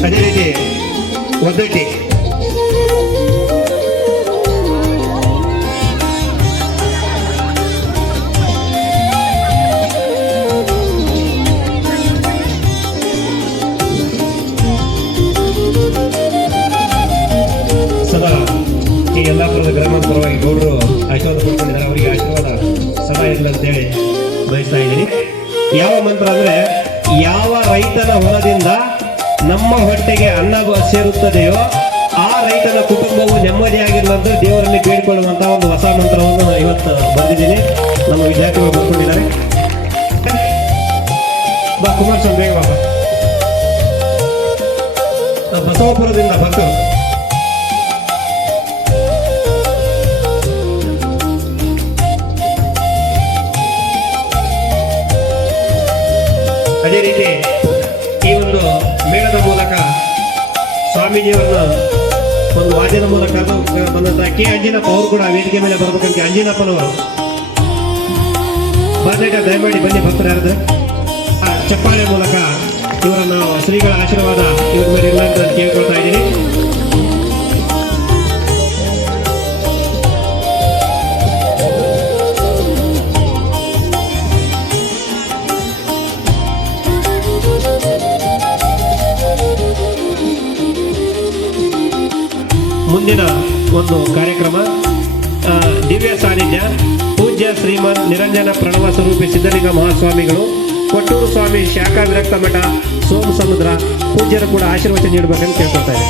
ಅದೇ ರೀತಿ ಒದ್ದಟ್ಟಿ ಸದಾ ಈ ಯಲ್ಲಾಪುರದ ಗ್ರಾಮದ ಪರವಾಗಿ ಗೌಡರು ಆಶೀರ್ವಾದ ಪಡ್ಕೊಂಡಿದ್ದಾರೆ. ಅವರಿಗೆ ಆಶೀರ್ವಾದ ಸದಾ ಇರಲಿ ಅಂತೇಳಿ ಬಯಸ್ತಾ ಇದ್ದೀನಿ. ಯಾವ ಮಂತ್ರ ಅಂದ್ರೆ, ಯಾವ ರೈತನ ಹೊಲದಿಂದ ನಮ್ಮ ಹೊಟ್ಟೆಗೆ ಅನ್ನ ಸೇರುತ್ತದೆಯೋ ಆ ರೈತನ ಕುಟುಂಬವು ನೆಮ್ಮದಿಯಾಗಿರಲಂತ ದೇವರಲ್ಲಿ ಬೇಡಿಕೊಳ್ಳುವಂತಹ ಒಂದು ಹೊಸ ಮಂತ್ರವನ್ನು ಇವತ್ತು ಬಂದಿದ್ದೀನಿ. ನಮ್ಮ ವಿದ್ಯಾರ್ಥಿಗಳು ಬರ್ಕೊಂಡಿದ್ದಾರೆ. ಬಾ ಕುಮಾರಸ್ವಾಮಿ, ಬೇಗ ಬಾಬಾ. ಬಸವಪುರದಿಂದ ಭಕ್ತರು ಅದೇ ರೀತಿ ಈ ಒಂದು ಮೇಳದ ಮೂಲಕ ಸ್ವಾಮೀಜಿಯವರನ್ನ ಒಂದು ವಾದ್ಯದ ಮೂಲಕ ಬಂದಂತಹ ಕೆ ಅಂಜಿನಪ್ಪ ಅವರು ಕೂಡ ವೇದಿಕೆ ಮೇಲೆ ಬರ್ಬೇಕಂತ ಅಂಜಿನಪ್ಪನವರು ಬಂದಾಗ ದಯಮಾಡಿ ಬನ್ನಿ ಭಕ್ತರು ಯಾರಿದ್ರೆ ಚಪ್ಪಾಳೆ ಮೂಲಕ ಇವರನ್ನು ಶ್ರೀಗಳ ಆಶೀರ್ವಾದ ಇವ್ರ ಮೇಲೆ ಇಲ್ಲ ಅಂತ ಕೇಳ್ಕೊಳ್ತಾ ಇದ್ದೀನಿ. ಮುಂದಿನ ಒಂದು ಕಾರ್ಯಕ್ರಮ ದಿವ್ಯ ಸಾನ್ನಿಧ್ಯ ಪೂಜ್ಯ ಶ್ರೀಮನ್ ನಿರಂಜನ ಪ್ರಣವ ಸ್ವರೂಪಿ ಸಿದ್ಧಲಿಂಗ ಮಹಾಸ್ವಾಮಿಗಳು, ಕೊಟ್ಟೂರು ಸ್ವಾಮಿ ಶಾಖಾ ವಿರಕ್ತ ಮಠ, ಸೋಮ ಸಮುದ್ರ ಪೂಜ್ಯರು ಕೂಡ ಆಶೀರ್ವಚನ ನೀಡಬೇಕಂತ ಕೇಳ್ಕೊಳ್ತಾ ಇದೆ.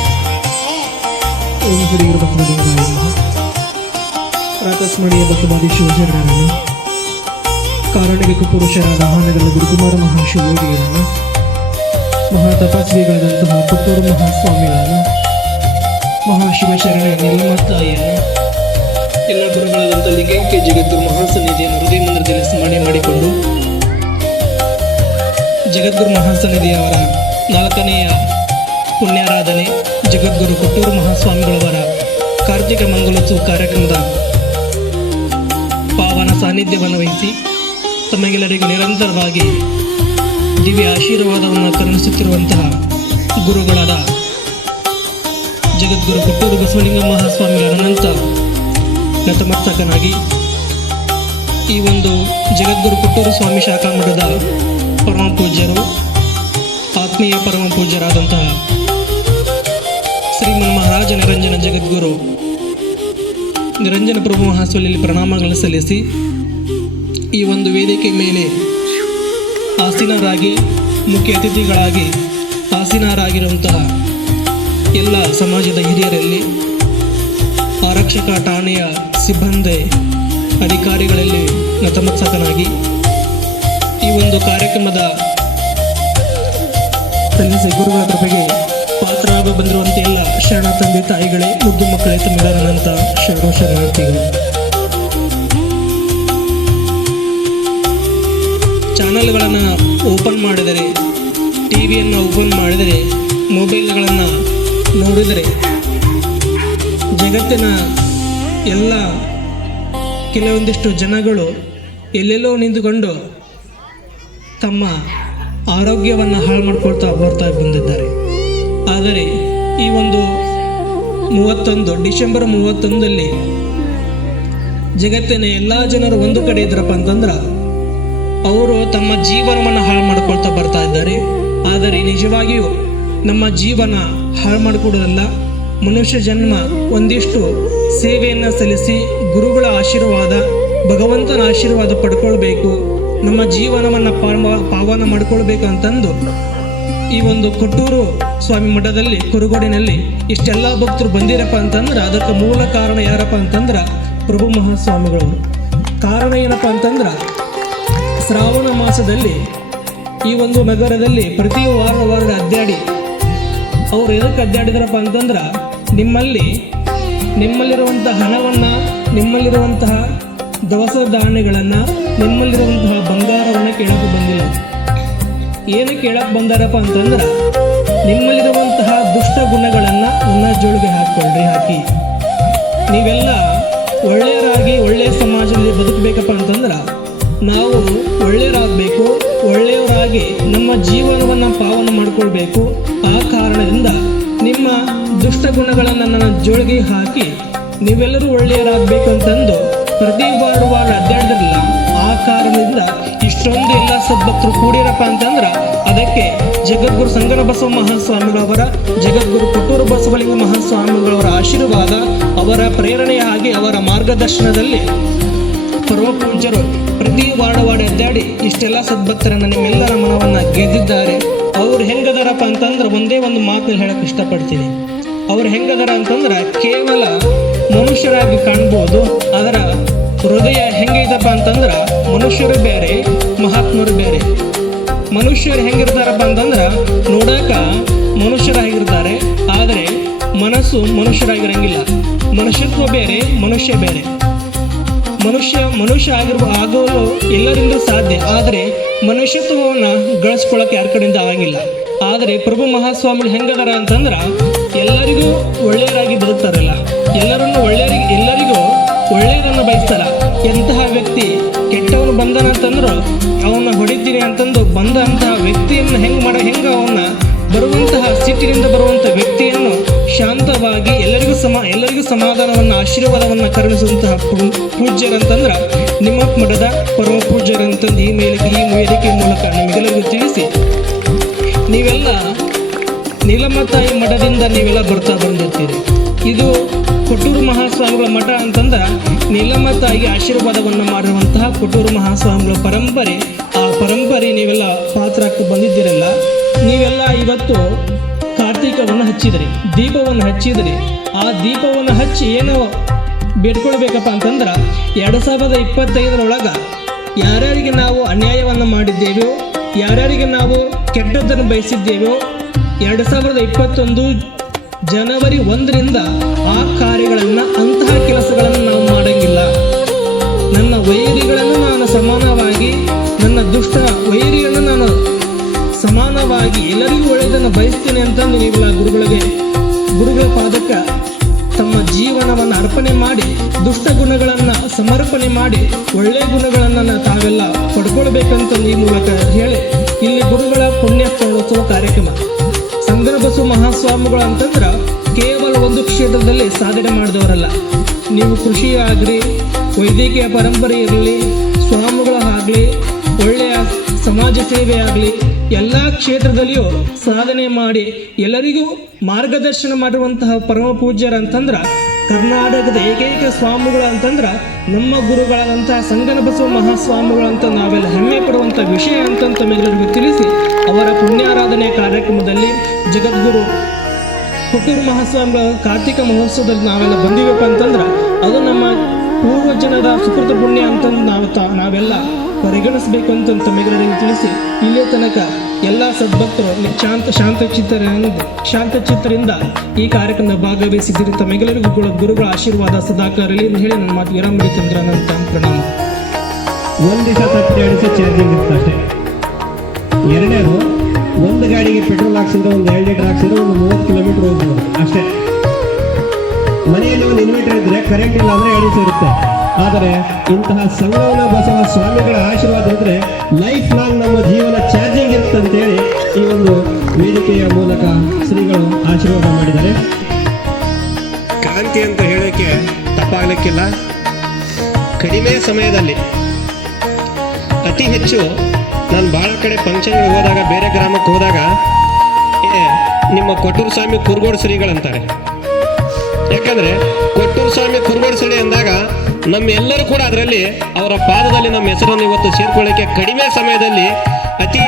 ಪ್ರಾತಸ್ಮರಣೀಯ ಬಸವಾದಿ ಶಿವಶರಣರನ್ನು, ಕಾರಣಿಕ ಪುರುಷರಾದ ಹಾನಗಲ್ಲ ಗುರುಕುಮಾರ ಮಹಾಶಿವಯೋಗಿಗಳನ್ನು, ಮಹಾ ತಪಸ್ವಿಗಳಾದಂತಹ ಕೊಟ್ಟೂರು ಮಹಾಸ್ವಾಮಿಗಳನ್ನು, ಮಹಾಶಿವಶರಣ ನಿರ್ಮತಾಯಿಯನ್ನು, ಎಲ್ಲ ಗುರುಗಳಾದಂಥ ಲಿಂಗೈಕ್ಯ ಜಗದ್ಗುರು ಮಹಾಸನ್ನಿಧಿಯನ್ನು ಹೃದಯ ಮಂದಿರದಲ್ಲಿ ಸ್ಮರಣೆ ಮಾಡಿಕೊಂಡು ಜಗದ್ಗುರು ಮಹಾಸನ್ನಿಧಿಯವರ 4ನೆಯ ಪುಣ್ಯಾರಾಧನೆ ಜಗದ್ಗುರು ಕೊಟ್ಟೂರು ಮಹಾಸ್ವಾಮಿಗಳವರ ಕಾರ್ತಿಕ ಮಂಗಲೋತ್ಸವ ಕಾರ್ಯಕ್ರಮದ ಪಾವನ ಸಾನ್ನಿಧ್ಯವನ್ನು ವಹಿಸಿ ತಮಗೆಲ್ಲರಿಗೂ ನಿರಂತರವಾಗಿ ದಿವ್ಯ ಆಶೀರ್ವಾದವನ್ನು ಕರುಣಿಸುತ್ತಿರುವಂತಹ ಗುರುಗಳಾದ ಜಗದ್ಗುರು ಕೊಟ್ಟೂರು ಬಸವಲಿಂಗ ಮಹಾಸ್ವಾಮಿಗಳ ಅನಂತ ನತಮಸ್ತಕನಾಗಿ ಈ ಒಂದು ಜಗದ್ಗುರು ಕೊಟ್ಟೂರು ಸ್ವಾಮಿ ಶಾಖಾ ಮಠದ ಪರಮ ಪೂಜ್ಯರು, ಆತ್ಮೀಯ ಪರಮ ಪೂಜ್ಯರಾದಂತಹ ಶ್ರೀಮನ್ ಮಹಾರಾಜ ನಿರಂಜನ ಜಗದ್ಗುರು ನಿರಂಜನ ಪ್ರಭು ಮಹಾಸ್ವಾಮಿಯಲ್ಲಿ ಪ್ರಣಾಮಗಳನ್ನು ಸಲ್ಲಿಸಿ ಈ ಒಂದು ವೇದಿಕೆ ಮೇಲೆ ಆಸೀನರಾಗಿ ಮುಖ್ಯ ಅತಿಥಿಗಳಾಗಿ ಆಸೀನರಾಗಿರುವಂತಹ ಎಲ್ಲ ಸಮಾಜದ ಹಿರಿಯರಲ್ಲಿ, ಆರಕ್ಷಕ ಠಾಣೆಯ ಸಿಬ್ಬಂದಿ ಅಧಿಕಾರಿಗಳಲ್ಲಿ ನತಮಸ್ತಕನಾಗಿ ಈ ಒಂದು ಕಾರ್ಯಕ್ರಮದ ಸಲ್ಲಿಸಿ ಗುರುಗಳ ಕೃಪೆಗೆ ಪಾತ್ರರಾಗಿ ಬಂದಿರುವಂಥ ಎಲ್ಲ ಶರಣ ತಂದೆ ತಾಯಿಗಳೇ, ಮುದ್ದು ಮಕ್ಕಳೇ, ತಮ್ಮೆಲ್ಲರನ್ನಂತ ಶರಣಾರ್ಥಿಗಳು. ಚಾನಲ್ಗಳನ್ನು ಓಪನ್ ಮಾಡಿದರೆ ಟಿ ವಿಯನ್ನು ಓಪನ್ ಮಾಡಿದರೆ, ಮೊಬೈಲ್ಗಳನ್ನು ನೋಡಿದರೆ ಜಗತ್ತಿನ ಎಲ್ಲ ಕೆಲವೊಂದಿಷ್ಟು ಜನಗಳು ಎಲ್ಲೆಲ್ಲೋ ನಿಂತುಕೊಂಡು ತಮ್ಮ ಆರೋಗ್ಯವನ್ನು ಹಾಳು ಮಾಡ್ಕೊಳ್ತಾ ಬರ್ತಾ ಬಂದಿದ್ದಾರೆ. ಆದರೆ ಈ ಒಂದು ಡಿಸೆಂಬರ್ 31 ಜಗತ್ತಿನ ಎಲ್ಲ ಜನರು ಒಂದು ಕಡೆ ಇದ್ರಪ್ಪ ಅಂತಂದ್ರೆ ಅವರು ತಮ್ಮ ಜೀವನವನ್ನು ಹಾಳು ಮಾಡ್ಕೊಳ್ತಾ ಬರ್ತಾ ಇದ್ದಾರೆ. ಆದರೆ ನಿಜವಾಗಿಯೂ ನಮ್ಮ ಜೀವನ ಹಾಳು ಮಾಡಿಕೊಡೋದಲ್ಲ, ಮನುಷ್ಯ ಜನ್ಮ ಒಂದಿಷ್ಟು ಸೇವೆಯನ್ನು ಸಲ್ಲಿಸಿ ಗುರುಗಳ ಆಶೀರ್ವಾದ, ಭಗವಂತನ ಆಶೀರ್ವಾದ ಪಡ್ಕೊಳ್ಬೇಕು, ನಮ್ಮ ಜೀವನವನ್ನು ಪಾವನ ಮಾಡ್ಕೊಳ್ಬೇಕು ಅಂತಂದು ಈ ಒಂದು ಕೊಟ್ಟೂರು ಸ್ವಾಮಿ ಮಠದಲ್ಲಿ ಕುರುಗೋಡಿನಲ್ಲಿ ಇಷ್ಟೆಲ್ಲ ಭಕ್ತರು ಬಂದಿರಪ್ಪ ಅಂತಂದ್ರೆ ಅದಕ್ಕೆ ಮೂಲ ಕಾರಣ ಯಾರಪ್ಪ ಅಂತಂದ್ರೆ ಪ್ರಭು ಮಹಾಸ್ವಾಮಿಗಳು. ಕಾರಣ ಏನಪ್ಪ ಅಂತಂದ್ರೆ ಶ್ರಾವಣ ಮಾಸದಲ್ಲಿ ಈ ಒಂದು ನಗರದಲ್ಲಿ ಪ್ರತಿ ವಾರ ಅಡ್ಡಾಡಿ ಅವ್ರು ಎದಕ್ಕೆ ಅಡ್ಡಾಡಿದ್ರಪ್ಪ ಅಂತಂದ್ರೆ ನಿಮ್ಮಲ್ಲಿರುವಂತಹ ಹಣವನ್ನು, ನಿಮ್ಮಲ್ಲಿರುವಂತಹ ದವಸ ಧಾನ್ಯಗಳನ್ನು, ನಿಮ್ಮಲ್ಲಿರುವಂತಹ ಬಂಗಾರವನ್ನು ಕೇಳಕ್ಕೆ ಬಂದಿಲ್ಲ. ಏನಕ್ಕೆ ಕೇಳಕ್ಕೆ ಬಂದಾರಪ್ಪ ಅಂತಂದ್ರೆ ನಿಮ್ಮಲ್ಲಿರುವಂತಹ ದುಷ್ಟ ಗುಣಗಳನ್ನು ನನ್ನ ಜೋಳಿಗೆ ಹಾಕಿ ನೀವೆಲ್ಲ ಒಳ್ಳೆಯರಾಗಿ ಒಳ್ಳೆಯ ಸಮಾಜದಲ್ಲಿ ಬದುಕಬೇಕಪ್ಪ ಅಂತಂದ್ರೆ ನಾವು ಒಳ್ಳೆಯರಾಗಬೇಕು, ಒಳ್ಳೆಯವರಾಗಿ ನಮ್ಮ ಜೀವನವನ್ನು ಪಾವನ ಮಾಡಿಕೊಳ್ಬೇಕು. ಆ ಕಾರಣದಿಂದ ನಿಮ್ಮ ದುಷ್ಟ ಗುಣಗಳನ್ನು ನನ್ನ ಜೋಳಿಗೆ ಹಾಕಿ ನೀವೆಲ್ಲರೂ ಒಳ್ಳೆಯರಾಗಬೇಕು ಅಂತಂದು ಪ್ರತಿ ವಾರ ಅಡ್ಡಾಡಿದ್ರಲ್ಲ. ಆ ಕಾರಣದಿಂದ ಇಷ್ಟೊಂದು ಎಲ್ಲ ಸದ್ಭಕ್ತರು ಕೂಡಿರಪ್ಪ ಅಂತಂದ್ರೆ ಅದಕ್ಕೆ ಜಗದ್ಗುರು ಸಂಗನ ಬಸವ ಮಹಾಸ್ವಾಮಿಗಳವರ, ಜಗದ್ಗುರು ಕೊಟ್ಟೂರು ಬಸವಲಿಂಗ ಮಹಾಸ್ವಾಮಿಗಳವರ ಆಶೀರ್ವಾದ, ಅವರ ಪ್ರೇರಣೆಯಾಗಿ ಅವರ ಮಾರ್ಗದರ್ಶನದಲ್ಲಿ ಪರಮ ಪೂಜ್ಯರು ಪ್ರತಿ ವಾರ ಅಡ್ಡಾಡಿ ಇಷ್ಟೆಲ್ಲ ಸದ್ಭಕ್ತರನ್ನು ನಿಮ್ಮೆಲ್ಲರ ಮನವನ್ನು ಗೆದ್ದಿದ್ದಾರೆ. ಅವ್ರು ಹೆಂಗದಾರಪ್ಪ ಅಂತಂದ್ರೆ ಒಂದೇ ಒಂದು ಮಾತನ್ನು ಹೇಳಕ್ಕೆ ಇಷ್ಟಪಡ್ತೀನಿ. ಅವ್ರು ಹೆಂಗದಾರ ಅಂತಂದ್ರೆ ಕೇವಲ ಮನುಷ್ಯರಾಗಿ ಕಾಣ್ಬೋದು, ಅದರ ಹೃದಯ ಹೆಂಗೈತಪ್ಪ ಅಂತಂದ್ರೆ ಮನುಷ್ಯರು ಬೇರೆ, ಮಹಾತ್ಮರು ಬೇರೆ. ಮನುಷ್ಯರು ಹೆಂಗಿರ್ತಾರಪ್ಪ ಅಂತಂದ್ರೆ ನೋಡಾಕ ಮನುಷ್ಯರಾಗಿರ್ತಾರೆ, ಆದರೆ ಮನಸ್ಸು ಮನುಷ್ಯರಾಗಿರಂಗಿಲ್ಲ. ಮನುಷ್ಯತ್ವ ಬೇರೆ, ಮನುಷ್ಯ ಬೇರೆ. ಮನುಷ್ಯ ಆಗೋದು ಎಲ್ಲರಿಂದ ಸಾಧ್ಯ, ಆದರೆ ಮನುಷ್ಯತ್ವವನ್ನು ಗಳಿಸ್ಕೊಳ್ಳೋಕೆ ಯಾರ ಕಡೆಯಿಂದ ಆಗಿಲ್ಲ. ಆದರೆ ಪ್ರಭು ಮಹಾಸ್ವಾಮಿ ಹೆಂಗದಾರ ಅಂತಂದ್ರೆ ಎಲ್ಲರಿಗೂ ಒಳ್ಳೆಯರಾಗಿ ಬದುಕ್ತಾರಲ್ಲ, ಎಲ್ಲರಿಗೂ ಒಳ್ಳೆಯದನ್ನು ಬಯಸ್ತಾರ. ಎಂತಹ ವ್ಯಕ್ತಿ ಕೆಟ್ಟವನು ಬಂದನಂತಂದ್ರು ಅವನ್ನ ಹೊಡಿತೀನಿ ಅಂತಂದು ಬಂದಂತಹ ವ್ಯಕ್ತಿಯನ್ನು ಹೆಂಗೆ ಅವನ್ನ ಬರುವಂತಹ ಸಿಟ್ಟಿನಿಂದ ಬರುವಂಥ ವ್ಯಕ್ತಿಯನ್ನು ಶಾಂತವಾಗಿ ಎಲ್ಲರಿಗೂ ಸಮಾಧಾನವನ್ನು, ಆಶೀರ್ವಾದವನ್ನು ಕರುಣಿಸುವಂತಹ ಪೂಜ್ಯರಂತಂದ್ರೆ ನಿಮ್ಮ ಮಠದ ಪರಮ ಪೂಜ್ಯರಂತಂದು ಈ ವೇದಿಕೆ ಮೂಲಕ ನಿಮಗೆಲ್ಲರಿಗೂ ತಿಳಿಸಿ, ನೀವೆಲ್ಲ ನೀಲಮತಾಯಿ ಮಠದಿಂದ ನೀವೆಲ್ಲ ಬರ್ತಾ ಬಂದಿರ್ತೀರಿ. ಇದು ಕೊಟ್ಟೂರು ಮಹಾಸ್ವಾಮಿಗಳ ಮಠ ಅಂತಂದ್ರೆ ನೀಲಮತಾಯಿಗೆ ಆಶೀರ್ವಾದವನ್ನು ಮಾಡಿರುವಂತಹ ಕೊಟ್ಟೂರು ಮಹಾಸ್ವಾಮಿಗಳ ಪರಂಪರೆ. ಆ ಪರಂಪರೆ ನೀವೆಲ್ಲ ಪಾತ್ರಕ್ಕೆ ಬಂದಿದ್ದೀರಲ್ಲ. ನೀವೆಲ್ಲ ಇವತ್ತು ಕಾರ್ತಿಕವನ್ನು ಹಚ್ಚಿದ್ರಿ, ದೀಪವನ್ನು ಹಚ್ಚಿದ್ರಿ. ಆ ದೀಪವನ್ನು ಹಚ್ಚಿ ಏನೋ ಬೇಡ್ಕೊಳ್ಬೇಕಪ್ಪ ಅಂತಂದ್ರೆ 2025 ಯಾರ್ಯಾರಿಗೆ ನಾವು ಅನ್ಯಾಯವನ್ನು ಮಾಡಿದ್ದೇವೋ, ಯಾರ್ಯಾರಿಗೆ ನಾವು ಕೆಟ್ಟದ್ದನ್ನು ಬಯಸಿದ್ದೇವೋ, 2021 ಜನವರಿ 1 ಆ ಕಾರ್ಯಗಳನ್ನು, ಅಂತಹ ಕೆಲಸಗಳನ್ನು ನಾವು ಮಾಡಂಗಿಲ್ಲ. ನನ್ನ ವೈರಿಗಳನ್ನು ನಾನು ಸಮಾನವಾಗಿ, ನನ್ನ ದುಷ್ಟ ವೈರಿಯನ್ನು ನಾನು ಸಮಾನವಾಗಿ ಎಲ್ಲರಿಗೂ ಒಳ್ಳೆಯದನ್ನು ಬಯಸ್ತೇನೆ ಅಂತಂದು ನೀವೆಲ್ಲ ಗುರುಗಳ ಪಾದಕ್ಕೆ ತಮ್ಮ ಜೀವನವನ್ನು ಅರ್ಪಣೆ ಮಾಡಿ, ದುಷ್ಟ ಗುಣಗಳನ್ನು ಸಮರ್ಪಣೆ ಮಾಡಿ ಒಳ್ಳೆಯ ಗುಣಗಳನ್ನು ತಾವೆಲ್ಲ ಪಡ್ಕೊಳ್ಬೇಕಂತ ಈ ಮೂಲಕ ಹೇಳಿ, ಇಲ್ಲಿ ಗುರುಗಳ ಪುಣ್ಯೋತ್ಸವ ಕಾರ್ಯಕ್ರಮ. ಸಂಗನ ಬಸವ ಮಹಾಸ್ವಾಮಿಗಳು ಅಂತಂದ್ರೆ ಕೇವಲ ಒಂದು ಕ್ಷೇತ್ರದಲ್ಲಿ ಸಾಧನೆ ಮಾಡಿದವರಲ್ಲ. ನೀವು ಕೃಷಿ ಆಗಲಿ, ವೈದ್ಯಕೀಯ ಪರಂಪರೆ ಇರಲಿ, ಸ್ವಾಮಿಗಳಾಗಲಿ, ಒಳ್ಳೆಯ ಸಮಾಜ ಸೇವೆ ಆಗಲಿ, ಎಲ್ಲ ಕ್ಷೇತ್ರದಲ್ಲಿಯೂ ಸಾಧನೆ ಮಾಡಿ ಎಲ್ಲರಿಗೂ ಮಾರ್ಗದರ್ಶನ ಮಾಡುವಂತಹ ಪರಮ ಪೂಜ್ಯರಂತಂದ್ರೆ ಕರ್ನಾಟಕದ ಏಕೈಕ ಸ್ವಾಮಿಗಳು ಅಂತಂದ್ರೆ ನಮ್ಮ ಗುರುಗಳಾದಂತಹ ಸಂಗನ ಬಸವ ಮಹಾಸ್ವಾಮಿಗಳಂತ ನಾವೆಲ್ಲ ಹೆಮ್ಮೆ ಪಡುವಂಥ ವಿಷಯ ಅಂತ ತಮ್ಮೆಲ್ಲರಿಗೂ ತಿಳಿಸಿ, ಅವರ ಪುಣ್ಯಾರಾಧನೆ ಕಾರ್ಯಕ್ರಮದಲ್ಲಿ ಜಗದ್ಗುರು ಕೊಟ್ಟೂರು ಮಹಾಸ್ವಾಮಿಗಳ ಕಾರ್ತಿಕ ಮಹೋತ್ಸವದಲ್ಲಿ ನಾವೆಲ್ಲ ಬಂದಿವಪ್ಪ ಅಂತಂದ್ರೆ ಅದು ನಮ್ಮ ಪೂರ್ವಜನದ ಸುಕೃತ ಪುಣ್ಯ ಅಂತಂದು ನಾವೆಲ್ಲ ಪರಿಗಣಿಸಬೇಕು ಅಂತ ತಮ್ಮೆಲ್ಲರಿಗೂ ತಿಳಿಸಿ, ಇಲ್ಲೇ ತನಕ ಎಲ್ಲ ಸದ್ಭಕ್ತರು ಶಾಂತಚಿತ್ತರಿಂದ ಈ ಕಾರ್ಯಕ್ರಮದ ಭಾಗವಹಿಸಿದ್ದೀರಿ. ತಮ್ಮೆಲ್ಲರಿಗೂ ಗುರುಗಳ ಆಶೀರ್ವಾದ ಸದಾಕಾರಲಿ ಅಂತ ಹೇಳಿ ನನ್ನ ಮಾತು ವಿರಾಮ ಚಂದ್ರನಂತ ಪ್ರಣಾಮ. ಒಂದು ದಿವಸ ತಪ್ಪಿ 2 ದಿವಸ ಚೇಂಜಿಂಗ್ ಇರ್ತಷ್ಟೇ. ಎರಡನೇದು ಒಂದು ಗಾಡಿಗೆ ಪೆಟ್ರೋಲ್ ಹಾಕ್ಸಿದ್ರೆ ಒಂದು 2 ಲೀಟರ್ ಹಾಕ್ಸಿದ್ರೆ ಒಂದು 30 ಕಿಲೋಮೀಟರ್ ಹೋಗ್ಬೋದು ಅಷ್ಟೇ. ಮನೆಯಲ್ಲಿ ಒಂದು ಇನ್ವರ್ಟರ್ ಇದ್ರೆ ಕರೆಂಟ್ ಇಲ್ಲ ಅಂದರೆ 2 ದಿವಸ ಇರುತ್ತೆ. ಆದರೆ ಇಂತಹ ಸಂಗಮನ ಬಸವ ಸ್ವಾಮಿಗಳ ಆಶೀರ್ವಾದ ಇದ್ರೆ ಲೈಫ್ ಲಾಂಗ್ ನಮ್ಮ ಜೀವನ ಚಾರ್ಜಿಂಗ್ ಇರುತ್ತೆ ಅಂತೇಳಿ ಈ ಒಂದು ವೇದಿಕೆಯ ಮೂಲಕ ಶ್ರೀಗಳು ಆಶೀರ್ವಾದ ಮಾಡಿದ್ದಾರೆ. ಕ್ರಾಂತಿ ಅಂತ ಹೇಳೋಕ್ಕೆ ತಪ್ಪಾಗಲಿಕ್ಕಿಲ್ಲ. ಕಡಿಮೆ ಸಮಯದಲ್ಲಿ ಅತಿ ಹೆಚ್ಚು ನಾನು ಭಾಳ ಕಡೆ ಫಂಕ್ಷನ್ಗಳಿಗೆ ಹೋದಾಗ, ಬೇರೆ ಗ್ರಾಮಕ್ಕೆ ಹೋದಾಗ ನಿಮ್ಮ ಕೊಟ್ಟೂರು ಸ್ವಾಮಿ ಕುರುಗೋಡು ಶ್ರೀಗಳಂತಾರೆ. ಯಾಕಂದರೆ ಕೊಟ್ಟೂರು ಸ್ವಾಮಿ ಕುರುಗೋಡು ಶ್ರೀ ಅಂದಾಗ ನಮ್ಮೆಲ್ಲರೂ ಕೂಡ ಅದರಲ್ಲಿ ಅವರ ಪಾದದಲ್ಲಿ ನಮ್ಮ ಹೆಸರನ್ನು ಇವತ್ತು ಸೇರ್ಕೊಳ್ಳಿಕ್ಕೆ ಕಡಿಮೆ ಸಮಯದಲ್ಲಿ ಅತಿ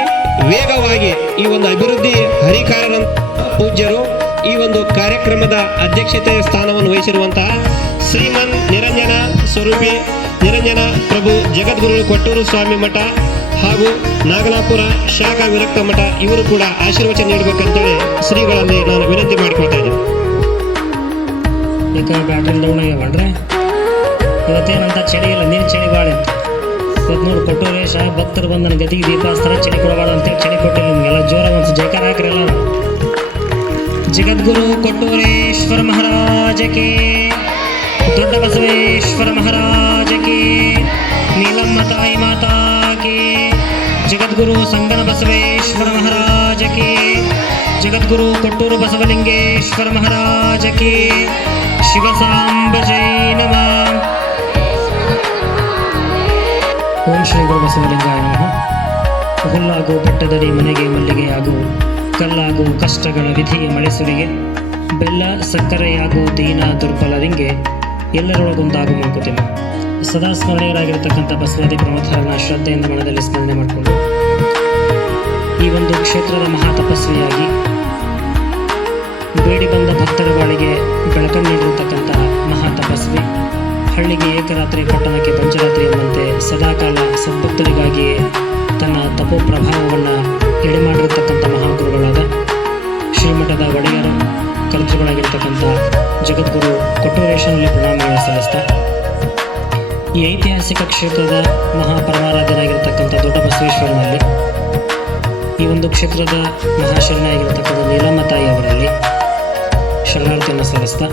ವೇಗವಾಗಿ ಈ ಒಂದು ಅಭಿವೃದ್ಧಿ ಹರಿಕಾರರಂತ ಪೂಜ್ಯರು ಈ ಒಂದು ಕಾರ್ಯಕ್ರಮದ ಅಧ್ಯಕ್ಷತೆಯ ಸ್ಥಾನವನ್ನು ವಹಿಸಿರುವಂತಹ ಶ್ರೀಮನ್ ನಿರಂಜನ ಸ್ವರೂಪಿ ನಿರಂಜನ ಪ್ರಭು ಜಗದ್ಗುರು ಕೊಟ್ಟೂರು ಸ್ವಾಮಿ ಮಠ ಹಾಗೂ ನಾಗಲಾಪುರ ಶಾಖಾ ವಿರಕ್ತ ಮಠ ಇವರು ಕೂಡ ಆಶೀರ್ವಚನ ನೀಡಬೇಕಂತೇಳಿ ಶ್ರೀಗಳಲ್ಲಿ ನಾನು ವಿನಂತಿ ಮಾಡಿಕೊಳ್ತಾ ಇದ್ದೀನಿ. ಈಗ ಬ್ಯಾಟ್ರಿ ಡೌನ್ ಆಗ್ಯಾವಲ್ರಿ, ಇವತ್ತೇನಂತ ಚಳಿ ಇಲ್ಲ, ನೀರು ಚಳಿ ಭಾಳ ಇತ್ತು. ಇವತ್ತು ನೋಡಿ ಕೊಟ್ಟೂರೇಶ ಭಕ್ತರು ಬಂದು ನನ್ನ ಗತಿಗೆ ದೀಪ ಹಚ್ತಾರೆ, ಚಳಿ ಕೊಡಬಾರ್ದು ಅಂತೇಳಿ ಚಳಿ ಕೊಟ್ಟಿಲ್ಲ. ನಿಮಗೆಲ್ಲ ಜೋರ ಒಂದು ಜಯಕಾರ ಹಾಕ್ರಲ್ಲ. ಜಗದ್ಗುರು ಕೊಟ್ಟೂರೇಶ್ವರ ಮಹಾರಾಜಕ್ಕೆ, ದೊಡ್ಡ ಬಸವೇಶ್ವರ ಮಹಾರಾಜಕ್ಕೆ, ನೀಲಮ್ಮ ತಾಯಿ ಮಾತಾಕ್ಕೆ, ಜಗದ್ಗುರು ಸಂಗನ ಬಸವೇಶ್ವರ ಮಹಾರಾಜಕ್ಕೆ, ಜಗದ್ಗುರು ಕೊಟ್ಟೂರು ಬಸವಲಿಂಗೇಶ್ವರ ಮಹಾರಾಜಕ್ಕೆ, ಶಿವಸಾಂಬ ಜೈ ನಮಃ. ಓಂ ಶ್ರೀ ಗುರು ಬಸವಲಿಂಗಾಯ ನಮಃ. ಹುಲ್ಲಾಗು ಬೆಟ್ಟದಡಿ ಮನೆಗೆ ಮಲ್ಲಿಗೆಯಾಗು, ಕಲ್ಲಾಗು ಕಷ್ಟಗಳ ವಿಧಿಯ ಮಳೆಸುರಿಗೆ, ಬೆಲ್ಲ ಸಕ್ಕರೆಯಾಗು ದೀನ ದುರ್ಬಲರಿಂಗೆ, ಎಲ್ಲರೊಳಗೊಂದಾಗು ಮಂಕುತಿಮ್ಮ. ಸದಾ ಸ್ಮರಣೀಯರಾಗಿರ್ತಕ್ಕಂಥ ಬಸವಾದಿ ಪ್ರಮಥರನ್ನ ಶ್ರದ್ಧೆಯಿಂದ ಮನದಲ್ಲಿ ಸ್ಮರಣೆ ಮಾಡಿಕೊಂಡು ಈ ಒಂದು ಕ್ಷೇತ್ರದ ಮಹಾತಪಸ್ವಿಯಾಗಿ ಬೇಡಿ ಬಂದ ಭಕ್ತರುಗಳಿಗೆ ಬೆಳಕನ್ನು ನೀಡಿರತಕ್ಕಂಥ ಮಹಾತಪಸ್ವಿ, ಹಳ್ಳಿಗೆ ಏಕರಾತ್ರಿ ಪಟ್ಟಣಕ್ಕೆ ಪಂಚರಾತ್ರಿ ಎಂಬಂತೆ ಸದಾಕಾಲ ಸದ್ಭಕ್ತರಿಗಾಗಿಯೇ ತನ್ನ ತಪೋ ಪ್ರಭಾವವನ್ನು ಎಡೆಮಾಡಿರತಕ್ಕಂಥ ಮಹಾಗುರುಗಳಾದ ಶ್ರೀಮಠದ ಒಡೆಯರು ಕರ್ತೃಗಳಾಗಿರ್ತಕ್ಕಂಥ ಜಗದ್ಗುರು ಕೊಟ್ಟೂರೇಶನಲ್ಲಿ ಪ್ರಣಾಮಗಳನ್ನು ಸಲ್ಲಿಸ್ತಾ ಈ ಐತಿಹಾಸಿಕ ಕ್ಷೇತ್ರದ ಮಹಾಪರಮಾರಾಧ್ಯರಾಗಿರ್ತಕ್ಕಂಥ ದೊಡ್ಡ ಬಸವೇಶ್ವರನಲ್ಲಿ ಈ ಒಂದು ಕ್ಷೇತ್ರದ ಮಹಾಶರಣೆಯಾಗಿರ್ತಕ್ಕಂಥ ನೀಲಮ್ಮ ತಾಯಿ ಅವರಲ್ಲಿ ಶರಣಾರ್ಥಿಯನ್ನು ಸಲ್ಲಿಸ್ತಾ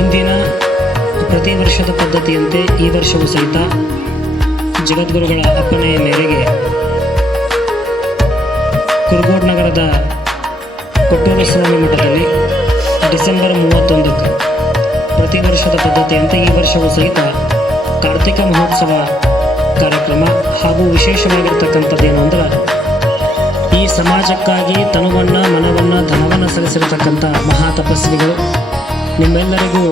ಇಂದಿನ ಪ್ರತಿ ವರ್ಷದ ಪದ್ಧತಿಯಂತೆ ಈ ವರ್ಷವೂ ಸಹಿತ ಜಗದ್ಗುರುಗಳ ಅಪ್ಪಣೆಯ ಮೇರೆಗೆ ಕುರುಗೋಡು ನಗರದ ಕೊಟ್ಟೂರು ಸ್ವಾಮಿ ಮಠದಲ್ಲಿ ಡಿಸೆಂಬರ್ 31ಕ್ಕೆ ಪ್ರತಿ ವರ್ಷದ ಪದ್ಧತಿಯಂತೆ ಈ ವರ್ಷವೂ ಸಹಿತ ಕಾರ್ತಿಕ ಮಹೋತ್ಸವ ಕಾರ್ಯಕ್ರಮ ಹಾಗೂ ವಿಶೇಷವಾಗಿರ್ತಕ್ಕಂಥದ್ದೇನು ಅಂದ್ರೆ ಈ ಸಮಾಜಕ್ಕಾಗಿ ತನುವನ್ನು ಮನವನ್ನು ಧನವನ್ನು ಸಲ್ಲಿಸಿರತಕ್ಕಂಥ ಮಹಾತಪಸ್ವಿಗಳು ನಿಮ್ಮೆಲ್ಲರಿಗೂ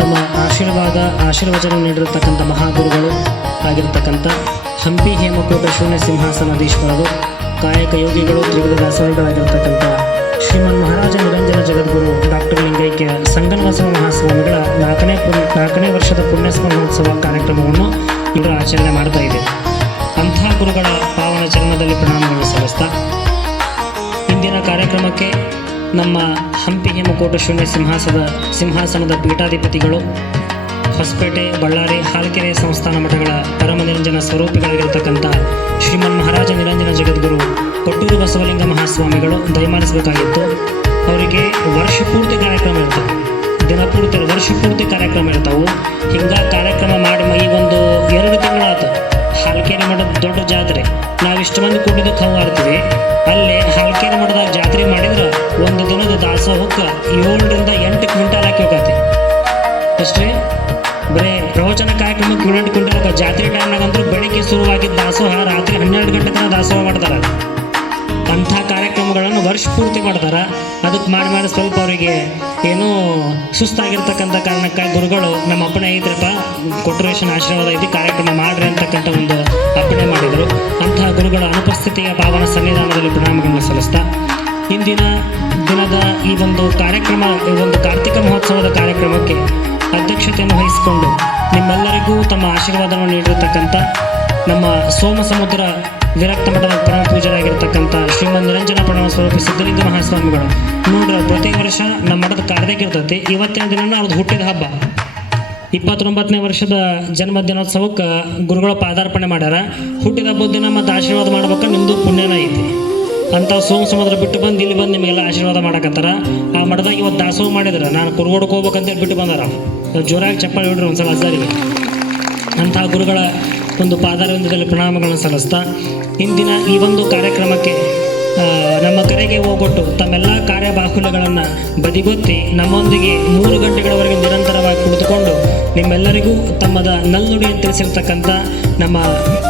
ತಮ್ಮ ಆಶೀರ್ವಚನ ನೀಡಿರತಕ್ಕಂಥ ಮಹಾಗುರುಗಳು ಆಗಿರ್ತಕ್ಕಂಥ ಹಂಪಿ ಹೇಮಕೂಟ ಶೂನ್ಯ ಸಿಂಹಾಸನಾಧೀಶ್ವರರು ಕಾಯಕ ಯೋಗಿಗಳು ತ್ರಿವಿಧ ದಾಸೋಹಿಗಳಾಗಿರ್ತಕ್ಕಂಥ ಶ್ರೀಮನ್ ಮಹಾರಾಜ ನಿರಂಜನ ಜಗದ್ಗುರು ಡಾಕ್ಟರ್ ಲಿಂಗೈಕ್ಯ ಸಂಗನಬಸವ ಮಹಾಸ್ವಾಮಿಗಳ ನಾಲ್ಕನೇ ವರ್ಷದ ಪುಣ್ಯಸ್ಮರಣೋತ್ಸವ ಕಾರ್ಯಕ್ರಮವನ್ನು ಇವರು ಆಚರಣೆ ಮಾಡ್ತಾ ಇದೆ. ಅಂಥ ಗುರುಗಳ ಪಾವನ ಚರಣದಲ್ಲಿ ಪ್ರಣಾಮಗಳನ್ನು ಸಲ್ಲಿಸ್ತಾ ಇಂದಿನ ಕಾರ್ಯಕ್ರಮಕ್ಕೆ ನಮ್ಮ ಹಂಪಿ ಹೇಮಕೂಟ ಶೂನ್ಯ ಸಿಂಹಾಸನದ ಪೀಠಾಧಿಪತಿಗಳು, ಹೊಸಪೇಟೆ, ಬಳ್ಳಾರಿ, ಹಾಲಕೆರೆ ಸಂಸ್ಥಾನ ಮಠಗಳ ಪರಮ ನಿರಂಜನ ಸ್ವರೂಪಿಗಳಾಗಿರ್ತಕ್ಕಂಥ ಶ್ರೀಮನ್ ಮಹಾರಾಜ ನಿರಂಜನ ಜಗದ್ಗುರು ಕೊಟ್ಟೂರು ಬಸವಲಿಂಗ ಮಹಾಸ್ವಾಮಿಗಳು ದಯಮಾಡಿಸಬೇಕಾಗಿತ್ತು. ಅವರಿಗೆ ವರ್ಷ ಪೂರ್ತಿ ಕಾರ್ಯಕ್ರಮ ಇರ್ತವೆ, ದಿನಪೂರ್ತಿ ವರ್ಷ ಪೂರ್ತಿ ಕಾರ್ಯಕ್ರಮ ಇರ್ತಾವೆ. ಹಿಂಗೆ ಕಾರ್ಯಕ್ರಮ ಮಾಡಿ ಈ ಒಂದು 2 ತಿಂಗಳಾಯ್ತು ಹಾಲಕೆರೆ ಮಠದ ದೊಡ್ಡ ಜಾತ್ರೆ. ನಾವು ಇಷ್ಟು ಮಂದಿ ಕೂಡಿದ್ದಕ್ಕೆ ಹೌವಾಡ್ತೀವಿ. ಅಲ್ಲಿ ಹಾಲಕೆರೆ ಮಠದಾಗ ಜಾತ್ರೆ ಮಾಡಿದ್ರೆ ಒಂದು ದಿನದ ದಾಸೋಹಕ್ಕೆ 7 ರಿಂದ 8 ಕ್ವಿಂಟಾಲ್ ಹಾಕಿ ಹೋಗತ್ತೆ. ಅಷ್ಟೇ ಬರೀ ಪ್ರವಚನ ಕಾರ್ಯಕ್ರಮಕ್ಕೆ 7-8 ಕ್ವಿಂಟಾಲ್. ಜಾತ್ರೆ ಟೈಮ್ನಾಗಂತೂ ಬೆಳಿಗ್ಗೆ ಶುರುವಾಗಿದ್ದ ದಾಸೋಹ ರಾತ್ರಿ 12 ಗಂಟೆ ತನಕ ದಾಸೋಹ ಮಾಡ್ತಾರೆ. ಅಂಥ ಕಾರ್ಯಕ್ರಮಗಳನ್ನು ವರ್ಷ ಪೂರ್ತಿ ಮಾಡ್ತಾರೆ. ಅದಕ್ಕೆ ಮಾಡಿ ಸ್ವಲ್ಪ ಅವರಿಗೆ ಏನೋ ಸುಸ್ತಾಗಿರ್ತಕ್ಕಂಥ ಕಾರಣಕ್ಕಾಗಿ ಗುರುಗಳು ನಮ್ಮ ಅಪ್ಪಣೆ ಐತ್ರಪ್ಪ ಕೊಟ್ಟೂರೇಶನ ಆಶೀರ್ವಾದ ಐತಿ ಕಾರ್ಯಕ್ರಮ ಮಾಡ್ರಿ ಅಂತಕ್ಕಂಥ ಒಂದು ಅಪ್ಪಣೆ ಮಾಡಿದರು. ಅಂತಹ ಗುರುಗಳ ಅನುಪಸ್ಥಿತಿಯ ಪಾವನ ಸನ್ನಿಧಾನದಲ್ಲಿ ಪ್ರಣಾಮಗಳನ್ನು ಸಲ್ಲಿಸ್ತಾ ಇಂದಿನ ದಿನದ ಈ ಒಂದು ಕಾರ್ಯಕ್ರಮ, ಈ ಒಂದು ಕಾರ್ತಿಕ ಮಹೋತ್ಸವದ ಕಾರ್ಯಕ್ರಮಕ್ಕೆ ಅಧ್ಯಕ್ಷತೆಯನ್ನು ವಹಿಸಿಕೊಂಡು ನಿಮ್ಮೆಲ್ಲರಿಗೂ ತಮ್ಮ ಆಶೀರ್ವಾದವನ್ನು ನೀಡಿರತಕ್ಕಂಥ ನಮ್ಮ ಸೋಮಸಮುದ್ರ ವಿರಕ್ತ ಮಠದ ಪರಮ ಪೂಜರಾಗಿರ್ತಕ್ಕಂಥ ಶ್ರೀಮನ್ ನಿರಂಜನ ಪ್ರಣವ ಸ್ವರೂಪಿ ಸಿದ್ಧಲಿಂಗ ಮಹಾಸ್ವಾಮಿಗಳು ನೋಡ್ರಿ, ಪ್ರತಿ ವರ್ಷ ನಮ್ಮ ಮಠದ ಕಾರ್ಯಕ್ಕೆ ಇರ್ತೈತಿ. ಇವತ್ತಿನ ದಿನ ಅವ್ರದ್ದು ಹುಟ್ಟಿದ ಹಬ್ಬ 29ನೇ ವರ್ಷದ ಜನ್ಮ ದಿನೋತ್ಸವಕ್ಕೆ ಗುರುಗಳ ಪಾದಾರ್ಪಣೆ ಮಾಡ್ಯಾರ. ಹುಟ್ಟಿದ ಹಬ್ಬದ ದಿನ ಮತ್ತು ಆಶೀರ್ವಾದ ಮಾಡ್ಬೇಕು, ನಿಮ್ಮದು ಪುಣ್ಯನ ಐತಿ. ಅಂಥ ಸೋಮ ಸಮುದ್ರ ಬಿಟ್ಟು ಬಂದು ಇಲ್ಲಿ ಬಂದು ನಿಮಗೆಲ್ಲ ಆಶೀರ್ವಾದ ಮಾಡಕತ್ತಾರ. ಆ ಮಠದಾಗ ಇವತ್ತು ದಾಸೋಹ ಮಾಡಿದ್ರೆ ನಾನು ಕುರುಗೋಡಕ್ಕೆ ಹೋಗ್ಬೇಕಂತೇಳಿ ಬಿಟ್ಟು ಬಂದಾರ. ಜೋರಾಗಿ ಚಪ್ಪಾಳೆ ಹೊಡ್ರಿ ಒಂದ್ಸಲ ಅಜ್ಜಾರಿಗೆ. ಅಂಥ ಗುರುಗಳ ಒಂದು ಪಾದಾರವಿಂದದಲ್ಲಿ ಪ್ರಣಾಮಗಳನ್ನು ಸಲ್ಲಿಸ್ತಾ ಇಂದಿನ ಈ ಒಂದು ಕಾರ್ಯಕ್ರಮಕ್ಕೆ ನಮ್ಮ ಕರೆಗೆ ಹೋಗೊಟ್ಟು ತಮ್ಮೆಲ್ಲ ಕಾರ್ಯಬಾಹುಲ್ಯಗಳನ್ನು ಬದಿಗೊತ್ತಿ ನಮ್ಮೊಂದಿಗೆ 3 ಗಂಟೆಗಳವರೆಗೆ ನಿರಂತರವಾಗಿ ಕುಳಿತುಕೊಂಡು ನಿಮ್ಮೆಲ್ಲರಿಗೂ ತಮ್ಮದ ನಲ್ನುಡಿಯನ್ನು ತಿಳಿಸಿರ್ತಕ್ಕಂಥ ನಮ್ಮ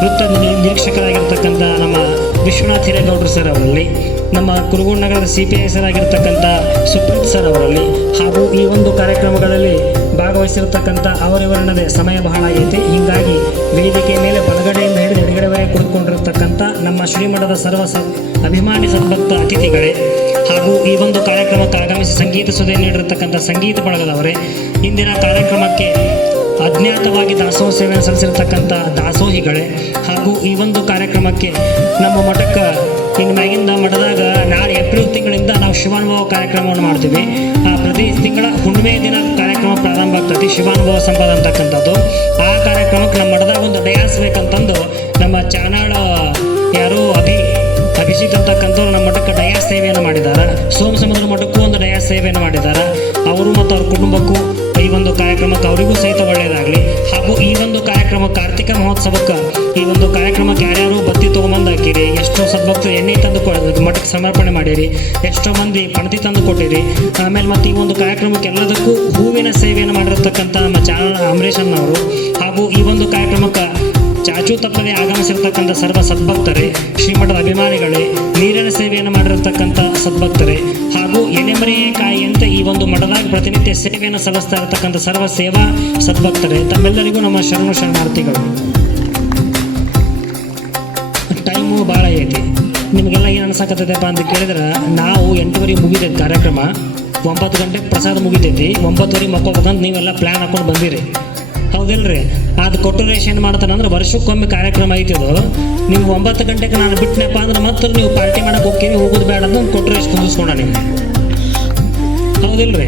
ವೃತ್ತ ನಿರೀಕ್ಷಕರಾಗಿರ್ತಕ್ಕಂಥ ನಮ್ಮ ವಿಶ್ವನಾಥ್ ಹಿರೇಗೌಡರು ಸರ್ ಅವರಲ್ಲಿ, ನಮ್ಮ ಕುರುಗೋಡು ನಗರದ CPI ಸರ್ ಆಗಿರ್ತಕ್ಕಂಥ ಸುಪ್ರೀತ್ ಸರ್ ಅವರಲ್ಲಿ, ಹಾಗೂ ಈ ಒಂದು ಕಾರ್ಯಕ್ರಮಗಳಲ್ಲಿ ಭಾಗವಹಿಸಿರ್ತಕ್ಕಂಥ ಅವರಿವರನ್ನದೇ ಸಮಯ ಬಹಳ ಆಗೈತಿ. ಹೀಗಾಗಿ ವೇದಿಕೆ ಮೇಲೆ ಬಲಗಡೆಯಿಂದ ಹಿಡಿದು ಎಡಗಡೆವರೆಗೆ ಕುಳಿತುಕೊಂಡಿರ್ತಕ್ಕಂಥ ನಮ್ಮ ಶ್ರೀಮಠದ ಅಭಿಮಾನಿ ಸದ್ಭಕ್ತ ಅತಿಥಿಗಳೇ, ಹಾಗೂ ಈ ಒಂದು ಕಾರ್ಯಕ್ರಮಕ್ಕೆ ಆಗಮಿಸಿ ಸಂಗೀತ ಸುದ್ದಿ ನೀಡಿರ್ತಕ್ಕಂಥ ಸಂಗೀತ ಬಳಗದವರೇ, ಇಂದಿನ ಕಾರ್ಯಕ್ರಮಕ್ಕೆ ಅಜ್ಞಾತವಾಗಿ ದಾಸೋಹ ಸೇವೆಯನ್ನು ಸಲ್ಲಿಸಿರ್ತಕ್ಕಂಥ ದಾಸೋಹಿಗಳೇ, ಹಾಗೂ ಈ ಒಂದು ಕಾರ್ಯಕ್ರಮಕ್ಕೆ ನಮ್ಮ ಮಠಕ್ಕೆ ಇನ್ನು ಮ್ಯಾಗಿಂದ ಮಠದಾಗ ನಾಳೆ ಏಪ್ರಿಲ್ ತಿಂಗಳಿಂದ ನಾವು ಶಿವಾನುಭವ ಕಾರ್ಯಕ್ರಮವನ್ನು ಮಾಡ್ತೀವಿ. ಪ್ರತಿ ತಿಂಗಳ ಹುಣ್ಣಿಮೆ ದಿನ ಕಾರ್ಯಕ್ರಮ ಪ್ರಾರಂಭ ಆಗ್ತದೆ, ಶಿವಾನುಭವ ಸಂವಾದ ಅಂತಕ್ಕಂಥದ್ದು. ಆ ಕಾರ್ಯಕ್ರಮಕ್ಕೆ ನಮ್ಮ ಮಠದಾಗ ಒಂದು ಡಯಾಸ್ ಬೇಕಂತಂದು ನಮ್ಮ ಚಾನಾಳ ಯಾರು ಅಭಿಜಿತ್ ಅಂತಕ್ಕಂಥವ್ರು ನಮ್ಮ ಮಠಕ್ಕೆ ಡಯಾಸ್ ಸೇವೆಯನ್ನು ಮಾಡಿದ್ದಾರೆ. ಸೋಮ ಸಮುದ್ರ ಮಠಕ್ಕೂ ಒಂದು ಡಯಾಸ್ ಸೇವೆಯನ್ನು ಮಾಡಿದ್ದಾರೆ. ಅವರು ಮತ್ತು ಅವ್ರ ಕುಟುಂಬಕ್ಕೂ ಈ ಒಂದು ಕಾರ್ಯಕ್ರಮಕ್ಕೆ ಅವರಿಗೂ ಸಹಿತ ಒಳ್ಳೆಯದಾಗಲಿ. ಹಾಗೂ ಈ ಒಂದು ಕಾರ್ಯಕ್ರಮ ಕಾರ್ತಿಕ ಮಹೋತ್ಸವಕ್ಕೆ ಈ ಒಂದು ಕಾರ್ಯಕ್ರಮಕ್ಕೆ ಯಾರ್ಯಾರು ಬತ್ತಿ ತೊಗೊಂಬಂದು ಹಾಕಿರಿ, ಎಷ್ಟೋ ಸದ್ಭಕ್ತರು ಎಣ್ಣೆ ತಂದು ಮಠಕ್ಕೆ ಸಮರ್ಪಣೆ ಮಾಡಿರಿ, ಎಷ್ಟೋ ಮಂದಿ ಪಣತಿ ತಂದು ಕೊಟ್ಟಿರಿ. ಆಮೇಲೆ ಮತ್ತು ಈ ಒಂದು ಕಾರ್ಯಕ್ರಮಕ್ಕೆ ಎಲ್ಲದಕ್ಕೂ ಹೂವಿನ ಸೇವೆಯನ್ನು ಮಾಡಿರ್ತಕ್ಕಂಥ ನಮ್ಮ ಚಾನಲ್ ಅಮರೇಶ್ ಅನ್ನವರು, ಹಾಗೂ ಈ ಒಂದು ಕಾರ್ಯಕ್ರಮಕ್ಕೆ ಚಾಚು ತಪ್ಪದೆ ಆಗಮಿಸಿರ್ತಕ್ಕಂಥ ಸರ್ವ ಸದ್ಭಕ್ತರೇ, ಶ್ರೀಮಠದ ಅಭಿಮಾನಿಗಳೇ, ನೀರಿನ ಸೇವೆಯನ್ನು ಮಾಡಿರ್ತಕ್ಕಂಥ ಸದ್ಭಕ್ತರೇ, ಹಾಗೂ ಎಲೆಮರೆಯೇ ಕಾಯಿಯಂತ ಈ ಒಂದು ಮಠದಾಗ ಪ್ರತಿನಿತ್ಯ ಸೇವೆಯನ್ನು ಸಲ್ಲಿಸ್ತಾ ಇರತಕ್ಕಂಥ ಸರ್ವ ಸೇವಾ ಸದ್ಭಕ್ತರೇ, ತಮ್ಮೆಲ್ಲರಿಗೂ ನಮ್ಮ ಶರಣಾರ್ಥಿಗಳು. ಟೈಮು ಭಾಳ ಐತಿ. ನಿಮಗೆಲ್ಲ ಏನು ಅನ್ಸಕತ್ತೈತಪ್ಪ ಅಂತ ಕೇಳಿದ್ರೆ, ನಾವು 8:30 ಮುಗಿತೈತಿ ಕಾರ್ಯಕ್ರಮ, 9 ಗಂಟೆಗೆ ಪ್ರಸಾದ ಮುಗಿತೈತಿ, 9:30 ಮಕ್ಕೋಬೇಕಂತ ನೀವೆಲ್ಲ ಪ್ಲ್ಯಾನ್ ಹಾಕೊಂಡು ಬಂದಿರಿ, ಹೌದಿಲ್ರಿ? ಅದು ಕೊಟ್ಟರೇಷನ್ ಏನು ಮಾಡ್ತಾನಂದ್ರೆ ವರ್ಷಕ್ಕೊಮ್ಮೆ ಕಾರ್ಯಕ್ರಮ ಐತಿದು. ನೀವು 9 ಗಂಟೆಗೆ ನಾನು ಬಿಟ್ಟನಪ್ಪ ಅಂದ್ರೆ ಮತ್ತೆ ನೀವು ಪಾರ್ಟಿ ಮಾಡಕ್ಕೆ ಹೋಗ್ತೀವಿ, ಹೋಗೋದು ಬೇಡ ಅಂತ ಕೊಟ್ಟರೇಷನ್ ಕುಂದಿಸ್ಕೊಂಡ ನೀವು, ಹೌದಿಲ್ರಿ?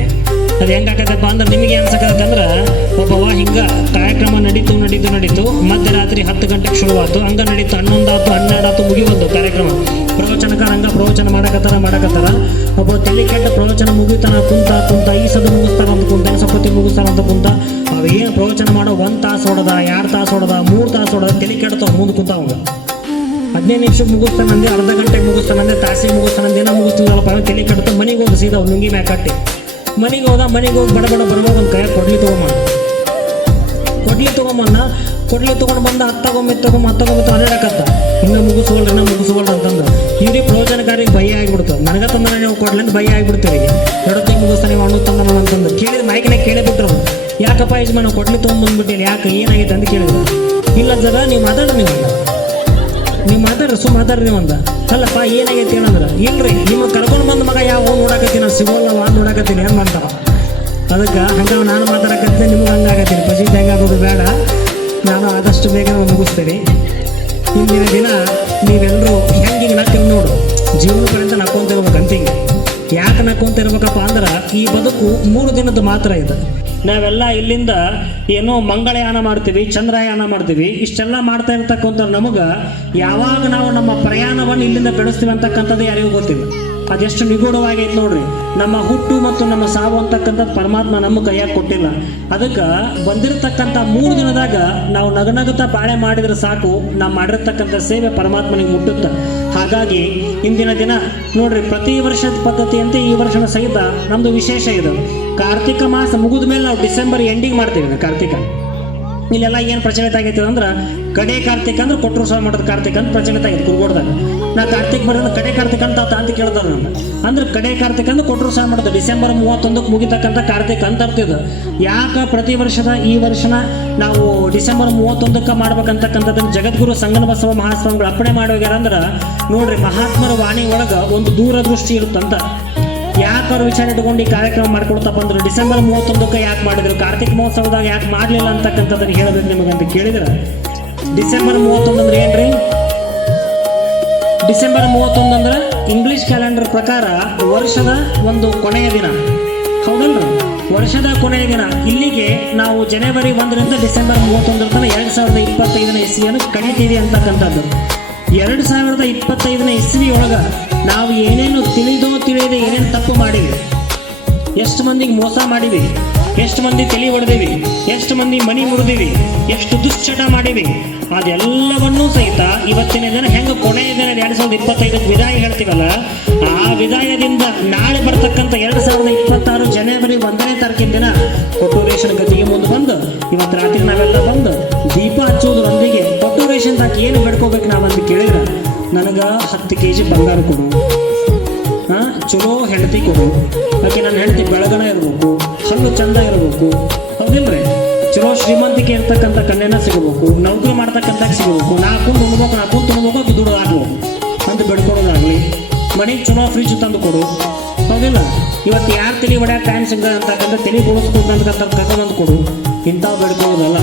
ಅದು ಹೆಂಗಾಕತ್ತಪ್ಪ ಅಂದ್ರೆ ನಿಮಗೆ ಅನ್ಸಕತ್ತೆ ಅಂದ್ರೆ ಒಬ್ಬವ ಹಿಂಗೆ ಕಾರ್ಯಕ್ರಮ ನಡೀತು ಮಧ್ಯರಾತ್ರಿ 10 ಗಂಟೆಗೆ ಶುರುವಾಯ್ತು, ಹಂಗೆ ನಡೀತು 11 ಆಯ್ತು 12 ಆಯ್ತು ಮುಗಿಬಂದು ಕಾರ್ಯಕ್ರಮ. ಪ್ರವಚನಕಾರ ಹಂಗೆ ಪ್ರವಚನ ಮಾಡಕತ್ತಾರ. ಒಬ್ಬ ತಲೆ ಕೆಟ್ಟ ಪ್ರವಚನ ಮುಗಿತಾನ ಕುಂತ ಈ ಸದು ಮುಗಿಸ್ತಾರ ಅಂತ ಕುಂತ, ಸಪತಿ ಮುಗಿಸ್ತಾರ ಅಂತ ಕುಂತ, ಅವು ಏನು ಪ್ರವಚನ ಮಾಡೋ 1 ತಾಸು ಹೊಡೆದ, 2 ತಾಸು ಹೊಡೆದ, 3 ತಾಸು ಹೊಡೆದ, ತಲೆ ಕೆಡ್ತಾವ ಮುಂದೆ ಕುಂತ ಅವಾಗ. 15 ನಿಮಿಷಕ್ಕೆ ಮುಗಿಸ್ತಾನಂದೆ, ಅರ್ಧ ಗಂಟೆಗೆ ಮುಗಿಸ್ತಾನಂದೆ, ತಾಸಿಗೆ ಮುಗಿಸ್ತಾನಂದೆ, ಏನೋ ಮುಗಿಸ್ತಿಲ್ಲಪ್ಪ, ತಲೆ ಕೆಡ್ತಾ ಮನೆಗೆ ಹೋಗಿ ಸೀದಾ ನುಂಗಿ ಮ್ಯಾಕ್ ಕಟ್ಟಿ ಮನೆಗೆ ಹೋಗಿ ಬಡ ಬರ್ಬೋದು ಒಂದು ಕೈ ಕೊಡ್ಲಿ ತೊಗೊಂಡು ಬಂದ ಹತ್ತಾಗೊಮ್ಮೆ ಅಡ್ಡಾಡಕತ್ತ, ಇನ್ನೂ ಮುಗಿಸ್ಕೊಳ್ರಿ ಅಂತಂದು ಇವ್ರಿಗೆ ಪ್ರವಚನಕಾರಿಗೆ ಭಯ ಆಗಿಬಿಡ್ತದೆ. ನನಗೆ ತಂದ್ರೆ ನೀವು ಕೊಡ್ಲಿ ಅಂತ ಭಯ ಆಗಿಬಿಡ್ತೀರಿ. ಎಡತ್ತಿಗೆ ಮುಗಿಸ್ತಾನೆ ನೀವು ಹಣ್ಣು ತಂದ ಅಂತಂದು ಕೇಳಿದ ಮೈಕಿನಾಗ ಕೇಳಿಬಿಟ್ರು, ಯಾಕಪ್ಪ ಯಜಮಾನ ಕೊಡ್ಲಿ ತೊಗೊಂಡ್ಬಂದ್ಬಿಟ್ಟಿಲ್ಲ, ಯಾಕೆ ಏನಾಗೈತೆ ಅಂತ ಕೇಳಿದ್ರು. ಇಲ್ಲ ಜರ ನೀವು ಮಾತಾಡ್ರಿ, ನೀವು ಮಾತಾಡ್ರಿ ನೀವು ಅಂದ. ಅಲ್ಲಪ್ಪ ಏನಾಗೈತಿ ಏನಂದ್ರೆ, ಇಲ್ರಿ ನಿಮ್ಗೆ ಕರ್ಕೊಂಡು ಬಂದ ಮಗ ಯಾವ ನೋಡಕತ್ತೀನಿ, ನಾನು ಸಿಗೋಲ್ಲ ನೋಡಕತ್ತೀನಿ ಏನು ಮಾಡ್ತಾರ. ಅದಕ್ಕೆ ಹಂಗೆ ನಾನು ಮಾತಾಡಕತ್ತೀನಿ, ನಿಮ್ಗೆ ಹಂಗಾಗತ್ತೀನಿ, ಪಜಿಟ್ ಹೆಂಗಾಗೋದು ಬೇಡ, ನಾನು ಆದಷ್ಟು ಬೇಗ ಮುಗಿಸ್ತೀನಿ. ಇಂದಿನ ದಿನ ನೀವೆಲ್ಲರೂ ಹೆಂಗೆ ನಕ್ಕಿರಿ ನೋಡು, ಜೀವನ ಪರ್ಯಂತ ನಕ್ಕೊಂತಿರ್ಬೇಕು ಅಂತಿಂಗೆ. ಯಾಕೆ ನಕ್ಕೊಂತಿರ್ಬೇಕಪ್ಪ ಅಂದ್ರೆ ಈ ಬದುಕು 3 ದಿನದ ಮಾತ್ರ ಇದೆ. ನಾವೆಲ್ಲ ಇಲ್ಲಿಂದ ಏನೋ ಮಂಗಳಯಾನ ಮಾಡ್ತೀವಿ, ಚಂದ್ರಯಾನ ಮಾಡ್ತೀವಿ, ಇಷ್ಟೆಲ್ಲ ಮಾಡ್ತಾ ಇರ್ತಕ್ಕಂಥ ನಮಗೆ ಯಾವಾಗ ನಾವು ನಮ್ಮ ಪ್ರಯಾಣವನ್ನು ಇಲ್ಲಿಂದ ಬೆಳೆಸ್ತೀವಿ ಅಂತಕ್ಕಂಥದ್ದು ಯಾರಿಗೂ ಗೊತ್ತಿಲ್ಲ. ಅದೆಷ್ಟು ನಿಗೂಢವಾಗೈತೆ ನೋಡ್ರಿ. ನಮ್ಮ ಹುಟ್ಟು ಮತ್ತು ನಮ್ಮ ಸಾವು ಅಂತಕ್ಕಂಥದ್ದು ಪರಮಾತ್ಮ ನಮ್ಮ ಕೈಯಾಗ ಕೊಟ್ಟಿಲ್ಲ. ಅದಕ್ಕೆ ಬಂದಿರತಕ್ಕಂಥ 3 ದಿನದಾಗ ನಾವು ನಗನಗುತ್ತಾ ಬಾಳೆ ಮಾಡಿದ್ರೆ ಸಾಕು, ನಾವು ಮಾಡಿರ್ತಕ್ಕಂಥ ಸೇವೆ ಪರಮಾತ್ಮನಿಗೆ ಮುಟ್ಟುತ್ತೆ. ಹಾಗಾಗಿ ಇಂದಿನ ದಿನ ನೋಡ್ರಿ, ಪ್ರತಿ ವರ್ಷದ ಪದ್ಧತಿಯಂತೆ ಈ ವರ್ಷದ ಸಹಿತ ನಮ್ಮದು ವಿಶೇಷ ಇದೆ. ಕಾರ್ತಿಕ ಮಾಸ ಮುಗಿದ ಮೇಲೆ ನಾವು ಡಿಸೆಂಬರ್ ಎಂಡಿಂಗ್ ಮಾಡ್ತೀವಿ ಕಾರ್ತಿಕ. ಇಲ್ಲೆಲ್ಲ ಏನು ಪ್ರಚಲಿತ ಆಗೈತೆ ಅಂದ್ರೆ ಕಡೆ ಕಾರ್ತಿಕ ಅಂದ್ರೆ ಕೊಟ್ಟರು ಸ್ವಾಮಿ ಮಠದ ಕಾರ್ತಿಕ ಅಂತ ಪ್ರಚಲಿತ ಆಗೈತೆ ಕುರುಗೋಡ್ದಾಗ. ನಾ ಕಾರ್ತಿಕ್ ಬರೋದು ಕಡೆ ಕಾರ್ತಿಕ ಅಂತ ಕೇಳ್ತಾರೆ ನಾನು. ಅಂದ್ರೆ ಕಡೆ ಕಾರ್ತಿಕ ಅಂದ್ರೆ ಕೊಟ್ಟರು ಸ್ವಾಮಿ ಮಠದ ಡಿಸೆಂಬರ್ 31ಕ್ಕೆ ಮುಗಿತಕ್ಕಂಥ ಕಾರ್ತಿಕ ಅಂತ ಅರ್ತಿದ್ದು. ಯಾಕೆ ಪ್ರತಿ ವರ್ಷದ ಈ ವರ್ಷನ ನಾವು ಡಿಸೆಂಬರ್ 31ಕ್ಕೆ ಮಾಡ್ಬೇಕಂತಕ್ಕಂಥದ್ದನ್ನು ಜಗದ್ಗುರು ಸಂಗನ ಬಸವ ಮಹಾಸ್ವಾಮಿಗಳು ಅಪ್ಪಣೆ ಮಾಡೋಗ್ಯಾರ ಅಂದ್ರೆ ನೋಡ್ರಿ, ಮಹಾತ್ಮರ ವಾಣಿ ಒಳಗೆ ಒಂದು ದೂರದೃಷ್ಟಿ ಇರುತ್ತಂತ. ಯಾಕವ್ರು ವಿಚಾರ ಇಟ್ಕೊಂಡು ಈ ಕಾರ್ಯಕ್ರಮ ಮಾಡ್ಕೊಡ್ತಪ್ಪ ಅಂದ್ರೆ ಡಿಸೆಂಬರ್ 31ಕ್ಕೆ ಯಾಕೆ ಮಾಡಿದ್ರು, ಕಾರ್ತಿಕ ಮಹೋತ್ಸವದಾಗ ಯಾಕೆ ಮಾಡಲಿಲ್ಲ ಅಂತಕ್ಕಂಥದ್ದನ್ನು ಹೇಳಬೇಕು ನಿಮಗಂತ ಕೇಳಿದ್ರೆ, ಡಿಸೆಂಬರ್ 31 ಅಂದ್ರೆ ಏನ್ರಿ? ಡಿಸೆಂಬರ್ 31 ಅಂದ್ರೆ ಇಂಗ್ಲಿಷ್ ಕ್ಯಾಲೆಂಡರ್ ಪ್ರಕಾರ ವರ್ಷದ ಒಂದು ಕೊನೆಯ ದಿನ, ಹೌದಲ್ರಿ? ವರ್ಷದ ಕೊನೆಯ ದಿನ. ಇಲ್ಲಿಗೆ ನಾವು ಜನವರಿ 1ರಿಂದ ಡಿಸೆಂಬರ್ 31 ತನಕ 2025 ಇಸ್ವಿಯನ್ನು ಕಡಿತೀವಿ ಅಂತಕ್ಕಂಥದ್ದು. 2025 ಇಸ್ವಿ ಒಳಗೆ ನಾವು ಏನೇನು ತಿಳಿದೋ ತಿಳಿಯದೆ ಏನೇನು ತಪ್ಪು ಮಾಡಿವಿ, ಎಷ್ಟು ಮಂದಿಗೆ ಮೋಸ ಮಾಡಿವಿ, ಎಷ್ಟು ಮಂದಿ ತಲೆ ಹೊಡೆದಿವಿ, ಎಷ್ಟು ಮಂದಿ ಮನಿ ಮುರಿದಿವಿ, ಎಷ್ಟು ದುಶ್ಚಟ ಮಾಡಿವಿ, ಅದೆಲ್ಲವನ್ನೂ ಸಹಿತ ಇವತ್ತಿನ ದಿನ ಹೆಂಗೆ ಕೊನೆಯ ದಿನ 2025 ವಿದಾಯ ಹೇಳ್ತೀವಲ್ಲ, ಆ ವಿದಾಯದಿಂದ ನಾಳೆ ಬರ್ತಕ್ಕಂಥ 2026 ಜನವರಿ 1ನೇ ತಾರೀಕಿನ ದಿನ ಕೊಟ್ಟೂರೇಶನ ಗತಿಗೆ ಮುಂದೆ ಬಂದು ಇವತ್ತು ರಾತ್ರಿ ನಾವೆಲ್ಲ ಬಂದು ದೀಪ ಹಚ್ಚೋದ್ರೊಂದಿಗೆ ಕೊಟ್ಟೂರೇಶನ್ದಾಗ ಏನು ಬೇಡ್ಕೋಬೇಕು ನಾವಂತ ಕೇಳಿದ್ರೆ, ನನಗೆ 10 kg ಬಂಗಾರ ಕೊಡು, ಚಲೋ ಹೆಂಡತಿ ಕೊಡು, ಯಾಕೆ ನನ್ನ ಹೆಂಡತಿ ಬೆಳಗಣ ಇರಬೇಕು, ಹಲ್ಲು ಚಂದ ಇರಬೇಕು, ಹೌದಿಲ್ರಿ, ಚಲೋ ಶ್ರೀಮಂತಿಕೆ ಇರ್ತಕ್ಕಂಥ ಕನ್ಯೆನ ಸಿಗಬೇಕು, ನೌಕರಿ ಮಾಡ್ತಕ್ಕಂಥ ಸಿಗಬೇಕು, ನಾಲ್ಕು ತುಣಬೇಕು ದುಡ್ಡು ಹಾಕ್ಬೇಕು ಅಂತ ಬೆಡ್ಕೊಡೋದಾಗ್ಲಿ, ಮನೆಗೆ ಚಲೋ ಫ್ರಿಜ್ ತಂದು ಕೊಡು, ಹೌದಿಲ್ಲ, ಇವತ್ತು ಯಾರು ತಲೆ ಹೊಡ್ಯಾಕ ಟೈಮ್ ಸಿಗದ ಅಂತಕ್ಕಂಥ ತಲೆ ಬೋಳಿಸ್ಕೊಂಡು ಅಂತಕ್ಕಂಥ ಕರ್ಕೊಂಡ್ ಕೊಡು, ಇಂಥವು ಬೆಡ್ಕೊಳ್ಳೋದಲ್ಲ.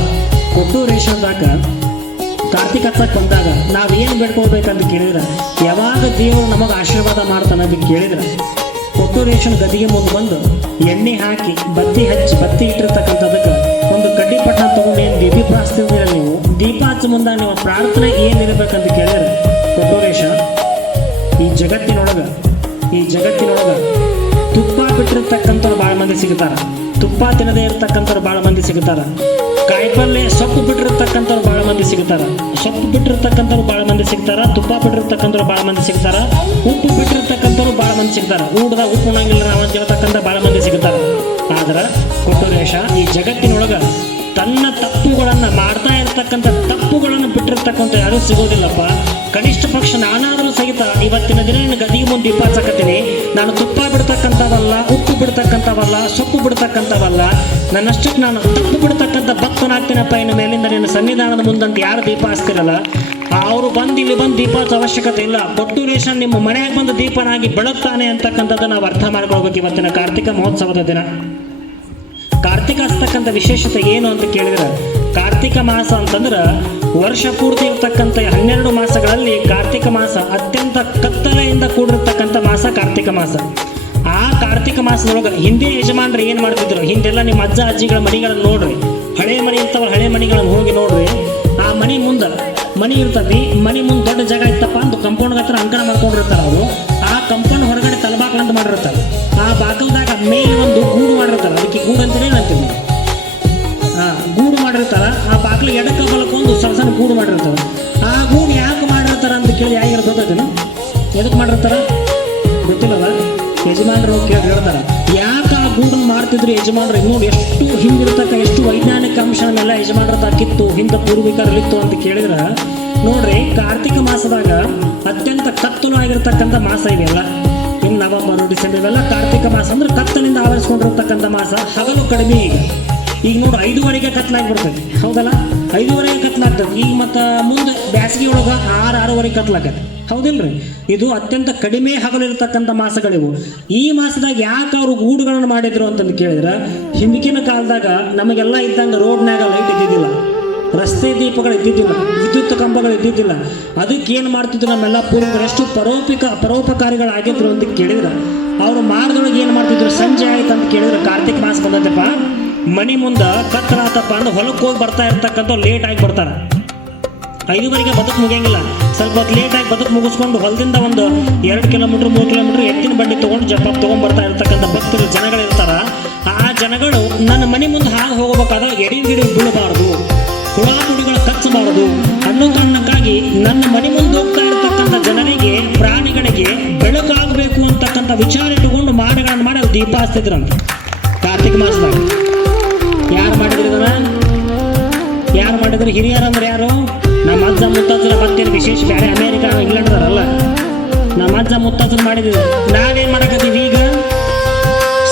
ಕೊಟ್ಟೂರೇಶನ್ದಾಗ ಕಾರ್ತಿಕ ಹಚ್ಚಕ್ಕೆ ಬಂದಾಗ ನಾವೇನು ಬೇಡ್ಕೊಳ್ಬೇಕಂತ ಕೇಳಿದ್ರೆ, ಯಾವಾಗ ದೇವರು ನಮಗೆ ಆಶೀರ್ವಾದ ಮಾಡ್ತಾನೆ ಅಂತ ಕೇಳಿದ್ರೆ, ಕೊಟ್ಟೂರೇಶನ್ ಗದಿಗೆ ಮುಂದೆ ಬಂದು ಎಣ್ಣೆ ಹಾಕಿ ಬತ್ತಿ ಹಚ್ಚಿ ಬತ್ತಿ ಇಟ್ಟಿರ್ತಕ್ಕಂಥದಕ್ಕೆ ಒಂದು ಕಡ್ಡಿ ಪಟ್ಟ ತೊಗೊಂಡು ಏನು ದೀಪ ಹಚ್ತಿದ್ದೀರ ನೀವು, ದೀಪ ಹಚ್ಚ ಮುಂದೆ ನೀವು ಪ್ರಾರ್ಥನೆ ಏನಿರಬೇಕಂತ ಕೇಳಿದ್ರೆ, ಕೊಟ್ಟೂರೇಶ ಈ ಜಗತ್ತಿನೊಳಗೆ ತುಪ್ಪ ಬಿಟ್ಟಿರ್ತಕ್ಕಂಥವ್ರು ಭಾಳ ಮಂದಿ ಸಿಗ್ತಾರ, ತುಪ್ಪ ತಿನ್ನದೇ ಇರ್ತಕ್ಕಂಥವ್ರು ಭಾಳ ಮಂದಿ ಸಿಗ್ತಾರ, ಕಾಯಿಪಲ್ಲೆ ಸೊಪ್ಪು ಬಿಟ್ಟಿರ್ತಕ್ಕಂಥವ್ರು ಭಾಳ ಮಂದಿ ಸಿಗ್ತಾರ, ಸೊಪ್ಪು ಬಿಟ್ಟಿರ್ತಕ್ಕಂಥವ್ರು ಭಾಳ ಮಂದಿ ಸಿಗ್ತಾರ, ತುಪ್ಪ ಬಿಟ್ಟಿರ್ತಕ್ಕಂಥವ್ರು ಭಾಳ ಮಂದಿ ಸಿಗ್ತಾರ, ಉಪ್ಪು ಬಿಟ್ಟಿರ್ತಕ್ಕಂಥವ್ರು ಭಾಳ ಮಂದಿ ಸಿಗ್ತಾರ, ಊಟದಾಗ ಉಪ್ಪು ಉಣ್ಣಂಗಿಲ್ಲ ನಾವು ಅಂತ ಹೇಳ್ತಕ್ಕಂಥ ಭಾಳ ಮಂದಿ ಸಿಗ್ತಾರ. ಆದ್ರೆ ಕೊಟ್ಟೂರೇಶ ಈ ಜಗತ್ತಿನೊಳಗೆ ತನ್ನ ತಪ್ಪುಗಳನ್ನು ಮಾಡ್ತಾ ಇರ್ತಕ್ಕಂಥ ತಪ್ಪುಗಳನ್ನು ಬಿಟ್ಟಿರ್ತಕ್ಕಂಥ ಯಾರೂ ಸಿಗೋದಿಲ್ಲಪ್ಪ. ಕನಿಷ್ಠ ಪಕ್ಷ ನಾನಾದರೂ ಸಹಿತ ಇವತ್ತಿನ ದಿನ ನಿನ್ನ ಗದಿಗೆ ಮುಂದೆ ದೀಪ ಹಚ್ಚಕತ್ತೀನಿ, ನಾನು ತುಪ್ಪ ಬಿಡ್ತಕ್ಕಂಥವಲ್ಲ, ಉಪ್ಪು ಬಿಡ್ತಕ್ಕಂಥವಲ್ಲ, ಸೊಪ್ಪು ಬಿಡ್ತಕ್ಕಂಥವಲ್ಲ, ನನ್ನಷ್ಟಕ್ಕೆ ನಾನು ತಪ್ಪು ಬಿಡ್ತಕ್ಕಂಥ ಭಕ್ತನಾಗ್ತೀನಪ್ಪ. ಇನ್ನು ಮೇಲಿಂದ ನಿನ್ನ ಸನ್ನಿಧಾನದ ಮುಂದಂತ ಯಾರು ದೀಪ ಹಚ್ತಿರಲ್ಲ ಅವರು ಬಂದು ಇಲ್ಲಿ ಬಂದು ದೀಪ ಹಚ್ಚೋ ಅವಶ್ಯಕತೆ ಇಲ್ಲ. ಕೊಟ್ಟೂರೇಶ ನಿಮ್ಮ ಮನೆಗೆ ಬಂದು ದೀಪನಾಗಿ ಬೆಳಗ್ತಾನೆ ಅಂತಕ್ಕಂಥದ್ದು ನಾವು ಅರ್ಥ ಮಾಡ್ಕೊಳ್ಬೇಕು. ಇವತ್ತಿನ ಕಾರ್ತಿಕ ಮಹೋತ್ಸವದ ದಿನ ಕಾರ್ತಿಕ ಹಚ್ತಕ್ಕಂಥ ವಿಶೇಷತೆ ಏನು ಅಂತ ಕೇಳಿದ್ರೆ, ಕಾರ್ತಿಕ ಮಾಸ ಅಂತಂದ್ರೆ ವರ್ಷ ಪೂರ್ತಿ ಇರ್ತಕ್ಕಂಥ 12 ಮಾಸಗಳಲ್ಲಿ ಕಾರ್ತಿಕ ಮಾಸ ಅತ್ಯಂತ ಕತ್ತಲೆಯಿಂದ ಕೂಡಿರ್ತಕ್ಕಂಥ ಮಾಸ ಕಾರ್ತಿಕ ಮಾಸ. ಆ ಕಾರ್ತಿಕ ಮಾಸದೊಳಗೆ ಹಿಂದೆ ಯಜಮಾನ್ರು ಏನು ಮಾಡ್ತಿದ್ರು, ಹಿಂದೆಲ್ಲ ನಿಮ್ಮ ಅಜ್ಜ ಅಜ್ಜಿಗಳ ಮನೆಗಳನ್ನು ನೋಡ್ರಿ, ಹಳೆ ಮನೆ ಇರ್ತವ, ಹಳೆ ಮನೆಗಳನ್ನು ಹೋಗಿ ನೋಡ್ರಿ, ಆ ಮನೆ ಮುಂದೆ ಮನೆ ಇರ್ತತಿ, ಮನೆ ಮುಂದೆ ದೊಡ್ಡ ಜಾಗ ಇತ್ತಪ್ಪ ಅಂತ ಕಂಪೌಂಡ್ ಹತ್ರ ಅಂಕಣ ಮಾಡ್ಕೊಂಡಿರ್ತಾರೆ. ಅವರು ಆ ಕಂಪೌಂಡ್ ಹೊರಗಡೆ ತಲಬಾಕ್ಲ ಅಂತ ಮಾಡಿರ್ತಾರೆ, ಆ ಬಾಕಲ್ದಾಗ ಮೇಲೆ ಒಂದು ಗೂಡು ಮಾಡಿರ್ತಾರೆ, ಅದಕ್ಕೆ ಗೂಡು ಅಂತಲೇ ಹೇಳ್ತೀವಿ. ಗೂಡು ಮಾಡಿರ್ತಾರ, ಆ ಬಾಕ್ಲು ಎಡಕ್ಕ ಬಲಕ್ಕೊಂದು ಸಣ್ಣ ಸಣ್ಣ ಗೂಡು ಮಾಡಿರ್ತಾರೆ. ಆ ಗೂಡು ಯಾಕೆ ಮಾಡಿರ್ತಾರ ಅಂತ ಕೇಳಿ ಯಾರಿಗಾರ ಗೊತ್ತೈತೇನು? ಎದಕ್ಕೆ ಮಾಡಿರ್ತಾರ ಗೊತ್ತಿಲ್ಲಲ್ಲ, ಯಜಮಾನರು ಕೇಳಿ ಹೇಳ್ತಾರ ಯಾಕೆ ಆ ಗೂಡನ್ನು ಮಾಡ್ತಿದ್ರು ಯಜಮಾನರು. ನೋಡಿ ಎಷ್ಟು ಹಿಂದಿರ್ತಕ್ಕ ಎಷ್ಟು ವೈಜ್ಞಾನಿಕ ಅಂಶನೆಲ್ಲ ಯಜಮಾನರ ತಾಕಿತ್ತು, ಹಿಂದೆ ಪೂರ್ವಿಕರಲ್ಲಿತ್ತು ಅಂತ ಕೇಳಿದ್ರೆ ನೋಡ್ರಿ, ಕಾರ್ತಿಕ ಮಾಸದಾಗ ಅತ್ಯಂತ ಕತ್ತಲು ಆಗಿರ್ತಕ್ಕಂಥ ಮಾಸ ಇವೆಲ್ಲ. ಇನ್ನು ನವೆಂಬರ್ ಡಿಸೆಂಬರ್ ಇವೆಲ್ಲ ಕಾರ್ತಿಕ ಮಾಸ ಅಂದ್ರೆ ಕತ್ತಲಿಂದ ಆವರಿಸ್ಕೊಂಡಿರ್ತಕ್ಕಂಥ ಮಾಸ. ಹಗಲು ಕಡಿಮೆ ಈಗ ನೋಡಿ 5:30ಗೆ ಕತ್ಲಾಗ್ಬಿಡ್ತೈತಿ, ಹೌದಲ್ಲ, 5:30ಗೆ ಕತ್ಲಾಗ್ತದೆ. ಈಗ ಮತ್ತು ಮುಂದೆ ಬ್ಯಾಸಿಗೆ ಒಳಗೆ 6-6:30 ಕತ್ಲಾಗತ್ತೆ, ಹೌದಿಲ್ರಿ. ಇದು ಅತ್ಯಂತ ಕಡಿಮೆ ಹಗಲಿರ್ತಕ್ಕಂಥ ಮಾಸಗಳಿವು. ಈ ಮಾಸದಾಗ ಯಾಕೆ ಅವರು ಗೂಡುಗಳನ್ನು ಮಾಡಿದ್ರು ಅಂತಂದು ಕೇಳಿದ್ರೆ, ಹಿಂದಿನ ಕಾಲದಾಗ ನಮಗೆಲ್ಲ ಇದ್ದಂಗೆ ರೋಡ್ನಾಗ ಲೈಟ್ ಇದ್ದಿದ್ದಿಲ್ಲ, ರಸ್ತೆ ದೀಪಗಳು ಇದ್ದಿದ್ದಿಲ್ಲ, ವಿದ್ಯುತ್ ಕಂಬಗಳು ಇದ್ದಿದ್ದಿಲ್ಲ. ಅದಕ್ಕೆ ಏನು ಮಾಡ್ತಿದ್ರು ನಮ್ಮೆಲ್ಲ ಪೂರ್ವಿಕರು ಎಷ್ಟು ಪರೋಪಕಾರಿಗಳಾಗಿದ್ರು ಅಂತ ಕೇಳಿದ್ರೆ, ಅವರು ಮಾರ್ಗದೊಳಗೆ ಏನು ಮಾಡ್ತಿದ್ರು, ಸಂಜೆ ಆಯ್ತು ಅಂತ ಕೇಳಿದ್ರೆ ಕಾರ್ತಿಕ ಮಾಸ ಬಂದೈತಪ್ಪ, ಮನೆ ಮುಂದೆ ಕತ್ತಲಾತಪ್ಪ ಅಂದ್ರೆ ಹೊಲಕ್ಕೆ ಹೋಗಿ ಬರ್ತಾ ಇರ್ತಕ್ಕಂಥ ಲೇಟ್ ಆಗಿ ಬರ್ತಾರೆ. 5:30ಗೆ ಬದುಕು ಮುಗಿಯಂಗಿಲ್ಲ, ಸ್ವಲ್ಪ ಹೊತ್ತು ಲೇಟಾಗಿ ಬದುಕು ಮುಗಿಸ್ಕೊಂಡು ಹೊಲದಿಂದ ಒಂದು 2 ಕಿಲೋಮೀಟ್ರ್ 3 ಕಿಲೋಮೀಟ್ರ್ ಎತ್ತಿನ ಬಂಡಿ ತೊಗೊಂಡು ಜಪಾಪ್ ತೊಗೊಂಡು ಬರ್ತಾ ಇರ್ತಕ್ಕಂಥ ಭಕ್ತರು ಜನಗಳಿರ್ತಾರ. ಆ ಜನಗಳು ನನ್ನ ಮನೆ ಮುಂದೆ ಹಾಗೆ ಹೋಗಬೇಕಾದ್ರೆ ಎಡಿಗಿಡಿ ಬೀಳಬಾರ್ದು, ಹುಳಾಪುಡಿಗಳು ಕಚ್ಚಬಾರದು ಅನ್ನೋ ಕಾರಣಕ್ಕಾಗಿ ನನ್ನ ಮನೆ ಮುಂದೆ ಹೋಗ್ತಾ ಇರ್ತಕ್ಕಂಥ ಜನರಿಗೆ, ಪ್ರಾಣಿಗಳಿಗೆ ಬೆಳಕಾಗಬೇಕು ಅಂತಕ್ಕಂಥ ವಿಚಾರ ಇಟ್ಟುಕೊಂಡು ಮಾಡಗಳನ್ನು ಮಾಡಿ ದೀಪ ಹಚ್ತಿದ್ರಂತ ಕಾರ್ತಿಕ ಮಾಸದಾಗ. ಯಾರು ಮಾಡಿದ್ರು ಇದನ್ನ? ಯಾರು ಮಾಡಿದ್ರು? ಹಿರಿಯರಂದ್ರೆ ಯಾರು? ನಮ್ಮ ಅಜ್ಜ ಮುತ್ತಜ್ಜರ ಮತ್ತೇನು ವಿಶೇಷ ಬೇರೆ ಅಮೇರಿಕಾ ಇಂಗ್ಲೆಂಡ್ದಾರಲ್ಲ, ನಮ್ಮ ಅಜ್ಜ ಮುತ್ತಜ್ಜರು ಮಾಡಿದ್ವಿ. ನಾವೇನು ಮಾಡಕತ್ತೀವಿ ಈಗ?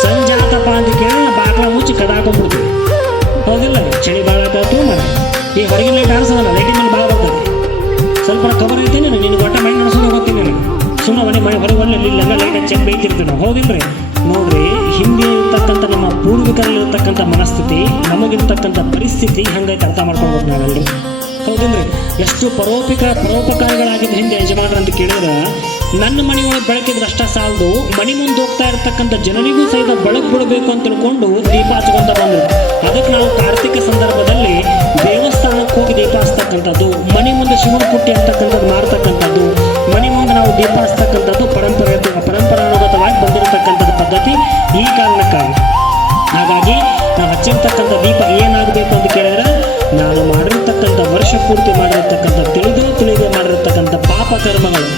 ಸಂಜೆ ಆತಪ್ಪ ಅಂತ ಕೇಳಿ ಬಾಗ್ಲ ಮುಚ್ಚಿ ಕದಾಕೊಂಡ್ಬಿಡ್ತೀವಿ, ಹೌದಿಲ್ಲ? ಚಳಿ ಭಾಳ ಆಯ್ತು ಮರ ಈಗ ಹೊರಗಿನ ಲೈಟ್ ಆರಿಸೋದಲ್ಲ, ಲೈಟಿನ ಮೇಲೆ ಭಾಳ ಬರ್ತದೆ. ಸ್ವಲ್ಪ ಕವರ್ ಐತೆ ನಿನಗೆ ಒಟ್ಟ ಮೈ ನಡೆಸೋದು ಗೊತ್ತೀನಿ ನನಗೆ, ಸುಮ್ಮನೆ ಮನೆ ಹೊರಗೆ ಇಲ್ಲೆಲ್ಲ ಲೈಟ್ ಚೆಕ್ ಬೈತಿರ್ತೀವಿ ನಾವು, ಹೌದಿಲ್ರಿ? ನೋಡ್ರಿ, ಹಿಂದೆ ಇರ್ತಕ್ಕಂಥ ನಮ್ಮ ಪೂರ್ವಿಕರಲ್ಲಿರ್ತಕ್ಕಂಥ ಮನಸ್ಥಿತಿ, ನಮಗಿರ್ತಕ್ಕಂಥ ಪರಿಸ್ಥಿತಿ ಹಂಗೈತೆ ಅರ್ಥ ಮಾಡ್ಕೊಳ್ಬೋದು ನಾವೆಲ್ಲರೂ, ಹೌದಿಲ್ರಿ? ಎಷ್ಟು ಪರೋಪಕಾರಿಗಳಾಗಿದ್ದು ಹಿಂದೆ ಯಜಮಾನರು ಅಂತ ಕೇಳಿದ್ರೆ, ನನ್ನ ಮನೆಯೊಳಗೆ ಬೆಳಕಿದ್ರೆ ಅಷ್ಟ ಸಾಲದು, ಮನೆ ಮುಂದೆ ಹೋಗ್ತಾ ಇರ್ತಕ್ಕಂಥ ಜನರಿಗೂ ಸಹಿತ ಬೆಳಕು ಬಿಡಬೇಕು ಅಂತ ತಿಳ್ಕೊಂಡು ದೀಪ ಹಚ್ಕೊಂತ ಬಂದರು. ಅದಕ್ಕೆ ನಾವು ಕಾರ್ತಿಕ ಸಂದರ್ಭದಲ್ಲಿ ದೇವಸ್ಥಾನಕ್ಕೆ ಹೋಗಿ ದೀಪ ಹಚ್ತಕ್ಕಂಥದ್ದು, ಮನೆ ಮುಂದೆ ಶಿವನ ಪುಟ್ಟಿ ಅಂತಕ್ಕಂಥದ್ದು ಮಾಡ್ತಕ್ಕಂಥದ್ದು, ಮನೆ ಮುಂದೆ ನಾವು ದೀಪ ಹಚ್ತಕ್ಕಂಥದ್ದು ಪರಂಪರಾನುಗತವಾಗಿ ಬಂದಿರತಕ್ಕಂಥದ್ದು ಪದ್ಧತಿ ಈ ಕಾರಣಕ್ಕಾಗಿ. ಹಾಗಾಗಿ ನಾವು ಹಚ್ಚಿರ್ತಕ್ಕಂಥ ದೀಪ ಏನಾಗಬೇಕು ಅಂತ ಕೇಳಿದ್ರೆ, ನಾನು ಮಾಡಿರ್ತಕ್ಕಂಥ ವರ್ಷ ಪೂರ್ತಿ ಮಾಡಿರ್ತಕ್ಕಂಥ ತಿಳಿದೇ ಮಾಡಿರ್ತಕ್ಕಂಥ ಪಾಪ ಕರ್ಮಗಳು,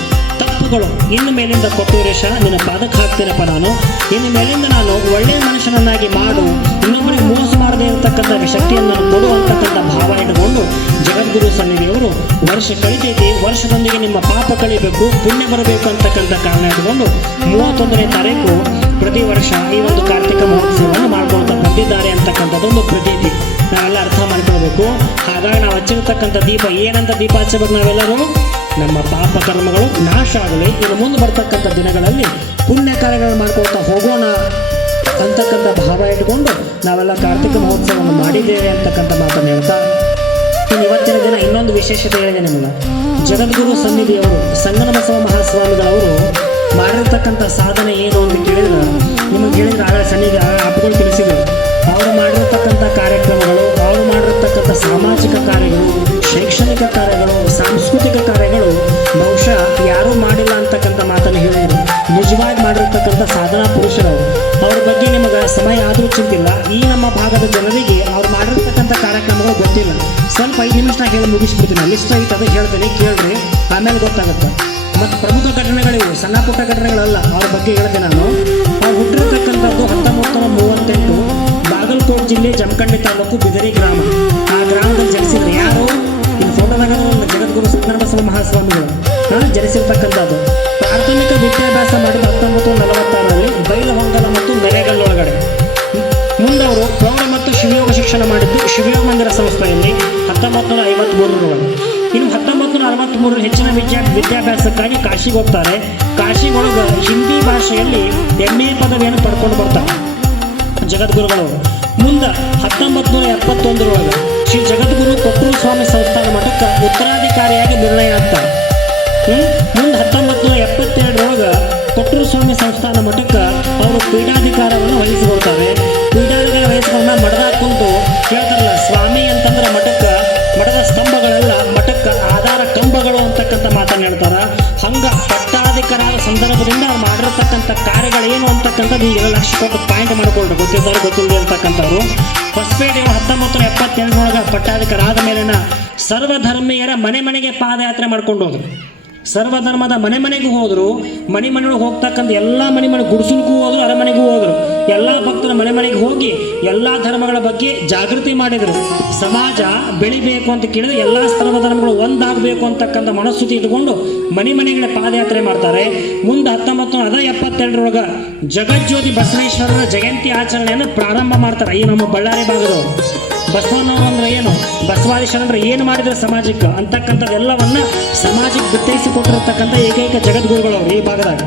ತಪ್ಪುಗಳು ಇನ್ನು ಮೇಲಿಂದ ಕೊಟ್ಟೂರೇಶ ನಿನ್ನ ಪಾದಕ್ಕೆ ಹಾಕ್ತೀನಪ್ಪ. ನಾನು ಇನ್ನು ಮೇಲಿಂದ ನಾನು ಒಳ್ಳೆಯ ಮನುಷ್ಯನನ್ನಾಗಿ ಮಾಡು, ಇನ್ನೊಬ್ಬರಿಗೆ ಮೋಸ ಮಾಡದೇ ಇರತಕ್ಕಂಥ ಶಕ್ತಿಯನ್ನು ಕೊಡುವಂತಕ್ಕಂಥ ಭಾವ ಇಟ್ಟುಕೊಂಡು ಜಗದ್ಗುರು ಸನ್ನಿಧಿಯವರು ವರ್ಷ ಕಳಿತೈತಿ, ವರ್ಷದೊಂದಿಗೆ ನಿಮ್ಮ ಪಾಪ ಕಳಿಬೇಕು, ಪುಣ್ಯ ಬರಬೇಕು ಅಂತಕ್ಕಂಥ ಕಾರಣ ಇಟ್ಟುಕೊಂಡು 31ನೇ ತಾರೀಕು ಪ್ರತಿ ವರ್ಷ ಈ ಒಂದು ಕಾರ್ತಿಕ ಮಹೋತ್ಸವವನ್ನು ಮಾಡ್ಕೊಳ್ತಾ ಬಂದಿದ್ದಾರೆ ಅಂತಕ್ಕಂಥದ್ದೊಂದು ಪ್ರತೀತಿ ನಾವೆಲ್ಲ ಅರ್ಥ ಮಾಡ್ಕೊಳ್ಬೇಕು. ಹಾಗಾಗಿ ನಾವು ಹಚ್ಚಿರ್ತಕ್ಕಂಥ ದೀಪ ಏನಂತ ದೀಪ ಹಚ್ಚಬೇಕು, ನಾವೆಲ್ಲರೂ ನಮ್ಮ ಪಾಪ ಕರ್ಮಗಳು ನಾಶ ಆಗಲಿ, ಇನ್ನು ಮುಂದೆ ಬರ್ತಕ್ಕಂಥ ದಿನಗಳಲ್ಲಿ ಪುಣ್ಯ ಕಾರ್ಯಗಳನ್ನು ಮಾಡ್ಕೊಳ್ತಾ ಹೋಗೋಣ ಅಂತಕ್ಕಂಥ ಭಾವ ಇಟ್ಕೊಂಡು ನಾವೆಲ್ಲ ಕಾರ್ತಿಕ ಮಹೋತ್ಸವವನ್ನು ಮಾಡಿದ್ದೇವೆ ಅಂತಕ್ಕಂಥ ಮಾತನ್ನು ಹೇಳ್ತಾ, ಇನ್ನು ಇವತ್ತಿನ ದಿನ ಇನ್ನೊಂದು ವಿಶೇಷತೆ ಹೇಳಿದೆ ನಿಮಗೆ. ಜಗದ್ಗುರು ಸನ್ನಿಧಿಯವರು ಸಂಗನ ಬಸವ ಮಹಾಸ್ವಾಮಿಗಳವರು ಮಾಡಿರ್ತಕ್ಕಂಥ ಸಾಧನೆ ಏನು ಅಂತ ಕೇಳಿದ್ರೆ, ನಿಮಗೆ ಹೇಳಿದ್ರೆ ಆಗಲೇ ಸನ್ನಿಧಿ ಅಪ್ಪಗಳು ತಿಳಿಸಿದರು. ಅವರು ಮಾಡಿರ್ತಕ್ಕಂಥ ಕಾರ್ಯಕ್ರಮಗಳು, ಅವರು ಮಾಡಿರ್ತಕ್ಕಂಥ ಸಾಮಾಜಿಕ ಕಾರ್ಯಗಳು, ಶೈಕ್ಷಣಿಕ ಕಾರ್ಯಗಳು, ಸಾಂಸ್ಕೃತಿಕ ಕಾರ್ಯಗಳು ಬಹುಶಃ ಯಾರೂ ಮಾಡಿಲ್ಲ ಅಂತಕ್ಕಂಥ ಮಾತನ್ನು ಹೇಳಿದರು. ನಿಜವಾಗಿ ಮಾಡಿರ್ತಕ್ಕಂಥ ಸಾಧನಾ ಪುರುಷರು. ಅವ್ರ ಬಗ್ಗೆ ನಿಮಗೆ ಸಮಯ ಆದರೂ ಚಿಂತಿಲ್ಲ. ಈ ನಮ್ಮ ಭಾಗದ ಜನರಿಗೆ ಅವ್ರು ಮಾಡಿರ್ತಕ್ಕಂಥ ಕಾರ್ಯಕ್ರಮಗಳು ಗೊತ್ತಿಲ್ಲ. ಸ್ವಲ್ಪ 5 ನಿಮಿಷನಾಗ ಹೇಳಿ ಮುಗಿಸ್ಬಿಡ್ತೀನಿ. ಲಿಸ್ಟ್ ಐತೆ ಅದಕ್ಕೆ ಹೇಳ್ತೀನಿ, ಕೇಳ್ರಿ, ಆಮೇಲೆ ಗೊತ್ತಾಗುತ್ತೆ. ಮತ್ತು ಪ್ರಮುಖ ಘಟನೆಗಳಿವು, ಸಣ್ಣ ಪುಟ್ಟ ಘಟನೆಗಳಲ್ಲ. ಅವ್ರ ಬಗ್ಗೆ ಹೇಳ್ತೀನಿ ನಾನು. ಅವ್ರು ಹುಟ್ಟಿರ್ತಕ್ಕಂಥದ್ದು 1938 ಬಾಗಲಕೋಟೆ ಜಿಲ್ಲೆ ಜಮಖಂಡಿ ತಾಲೂಕು ಬಿದರಿ ಗ್ರಾಮ. ಆ ಗ್ರಾಮದಲ್ಲಿ ಜನಿಸಿದ್ರು ಯಾರು? ಇಲ್ಲಿ ಫೋಟೋದಾಗ ಜಗದ್ಗುರು ಸಂಗನ ಬಸವ ಮಹಾಸ್ವಾಮಿಗಳು ಜನಿಸಿರ್ತಕ್ಕಂಥದ್ದು. ಪ್ರಾಥಮಿಕ ವಿದ್ಯಾಭ್ಯಾಸ ಮಾಡಿದ 1946ರಲ್ಲಿ ಬೈಲಹೊಂಗಲ ಮತ್ತು ನೆರೆಗಲ್ಲೊಳಗಡೆ. ಮುಂದವರು ಪ್ರೌಢ ಮತ್ತು ಶಿವಯೋಗ ಶಿಕ್ಷಣ ಮಾಡಿದ್ದು ಶಿವಯೋಗ ಮಂದಿರ ಸಂಸ್ಥೆಯಲ್ಲಿ 1953ರೊಳಗೆ. ಇನ್ನು 1963ರಲ್ಲಿ ಹೆಚ್ಚಿನ ವಿದ್ಯಾಭ್ಯಾಸಕ್ಕಾಗಿ ಕಾಶಿಗೆ ಹೋಗ್ತಾರೆ. ಕಾಶಿಗೊಳಗೆ ಹಿಂದಿ ಭಾಷೆಯಲ್ಲಿ MA ಪದವಿಯನ್ನು ಪಡ್ಕೊಂಡು ಬರ್ತಾರೆ ಜಗದ್ಗುರುಗಳು. ಮುಂದೆ 1971ರೊಳಗೆ ಶ್ರೀ ಜಗದ್ಗುರು ಕೊಟ್ಟೂರು ಸ್ವಾಮಿ ಸಂಸ್ಥಾನ ಮಠಕ್ಕೆ ಉತ್ತರಾಧಿಕಾರಿಯಾಗಿ ನಿರ್ಣಯ ಆಗ್ತಾರೆ. ಮುಂದೆ 1972ರೊಳಗೆ ಕೊಟ್ಟೂರು ಸ್ವಾಮಿ ಸಂಸ್ಥಾನ ಮಠಕ್ಕೆ ಅವರು ಪೀಠಾಧಿಕಾರವನ್ನು ವಹಿಸಿಕೊಳ್ತಾರೆ. ಪೀಠಾಧಿಕಾರ ವಹಿಸಿಕೊಂಡ ಮಠದಾಗ ಕುಂತು ಹೇಳ್ತಾರಲ್ಲ, ಸ್ವಾಮಿ ಅಂತಂದ್ರೆ ಮಠದ ಸ್ತಂಭಗಳೆಲ್ಲ ಮಠಕ್ಕೆ ಆಧಾರ ಕಂಬಗಳು ಅಂತಕ್ಕಂಥ ಮಾತನ್ನು ಹೇಳ್ತಾರೆ. ಹಂಗೆ ಪಟ್ಟಾಧಿಕಾರದ ಸಂದರ್ಭದಿಂದ ಅವ್ರು ಮಾಡಿರ್ತಕ್ಕಂಥ ಕಾರ್ಯಗಳೇನು ಅಂತಕ್ಕಂಥದ್ದು ಈಗ ಲಕ್ಷ ಕೊಟ್ಟು ಪಾಯಿಂಟ್ ಮಾಡಿಕೊಂಡ್ರು, ಗೊತ್ತಿದ್ದವ್ರು ಗೊತ್ತಿಲ್ಲದೆ ಇರ್ತಕ್ಕಂಥವ್ರು. ಹೊಸಪೇಟೆ 1972ರೊಳಗೆ ಪಟ್ಟಾಧಿಕಾರ ಆದ ಮೇಲಿನ ಸರ್ವಧರ್ಮೀಯರ ಮನೆಗೆ ಪಾದಯಾತ್ರೆ ಮಾಡ್ಕೊಂಡು ಹೋದ್ರು. ಸರ್ವಧರ್ಮದ ಮನೆಗೂ ಹೋದರು. ಮನೆಯೊಳಗೆ ಹೋಗ್ತಕ್ಕಂಥ ಎಲ್ಲ ಮನೆ ಗುಡಿಸಲಿಗೂ ಹೋದರು, ಅರಮನೆಗೂ ಹೋದರು. ಎಲ್ಲ ಭಕ್ತರ ಮನೆಗೆ ಹೋಗಿ ಎಲ್ಲ ಧರ್ಮಗಳ ಬಗ್ಗೆ ಜಾಗೃತಿ ಮಾಡಿದರು. ಸಮಾಜ ಬೆಳಿಬೇಕು ಅಂತ ಕೇಳಿದ್ರೆ ಎಲ್ಲ ಸರ್ವಧರ್ಮಗಳು ಒಂದಾಗಬೇಕು ಅಂತಕ್ಕಂಥ ಮನಸ್ಥಿತಿ ಇಟ್ಕೊಂಡು ಮನೆಗಳ ಪಾದಯಾತ್ರೆ ಮಾಡ್ತಾರೆ. ಮುಂದೆ 1972ರೊಳಗೆ ಜಗಜ್ಯೋತಿ ಬಸವೇಶ್ವರರ ಜಯಂತಿ ಆಚರಣೆಯನ್ನು ಪ್ರಾರಂಭ ಮಾಡ್ತಾರೆ. ಈ ನಮ್ಮ ಬಳ್ಳಾರಿ ಭಾಗದವರು ಬಸವಣ್ಣವರು ಅಂದ್ರೆ ಏನು, ಬಸವಾದೀಶ್ವರಂದ್ರೆ ಏನು ಮಾಡಿದ್ರೆ ಸಮಾಜಕ್ಕೆ ಅಂತಕ್ಕಂಥದ್ದೆಲ್ಲವನ್ನ ಸಮಾಜಕ್ಕೆ ಗುರ್ತೈಸಿಕೊಟ್ಟಿರ್ತಕ್ಕಂಥ ಏಕೈಕ ಜಗದ್ಗುರುಗಳವರು ಈ ಭಾಗದಾಗ.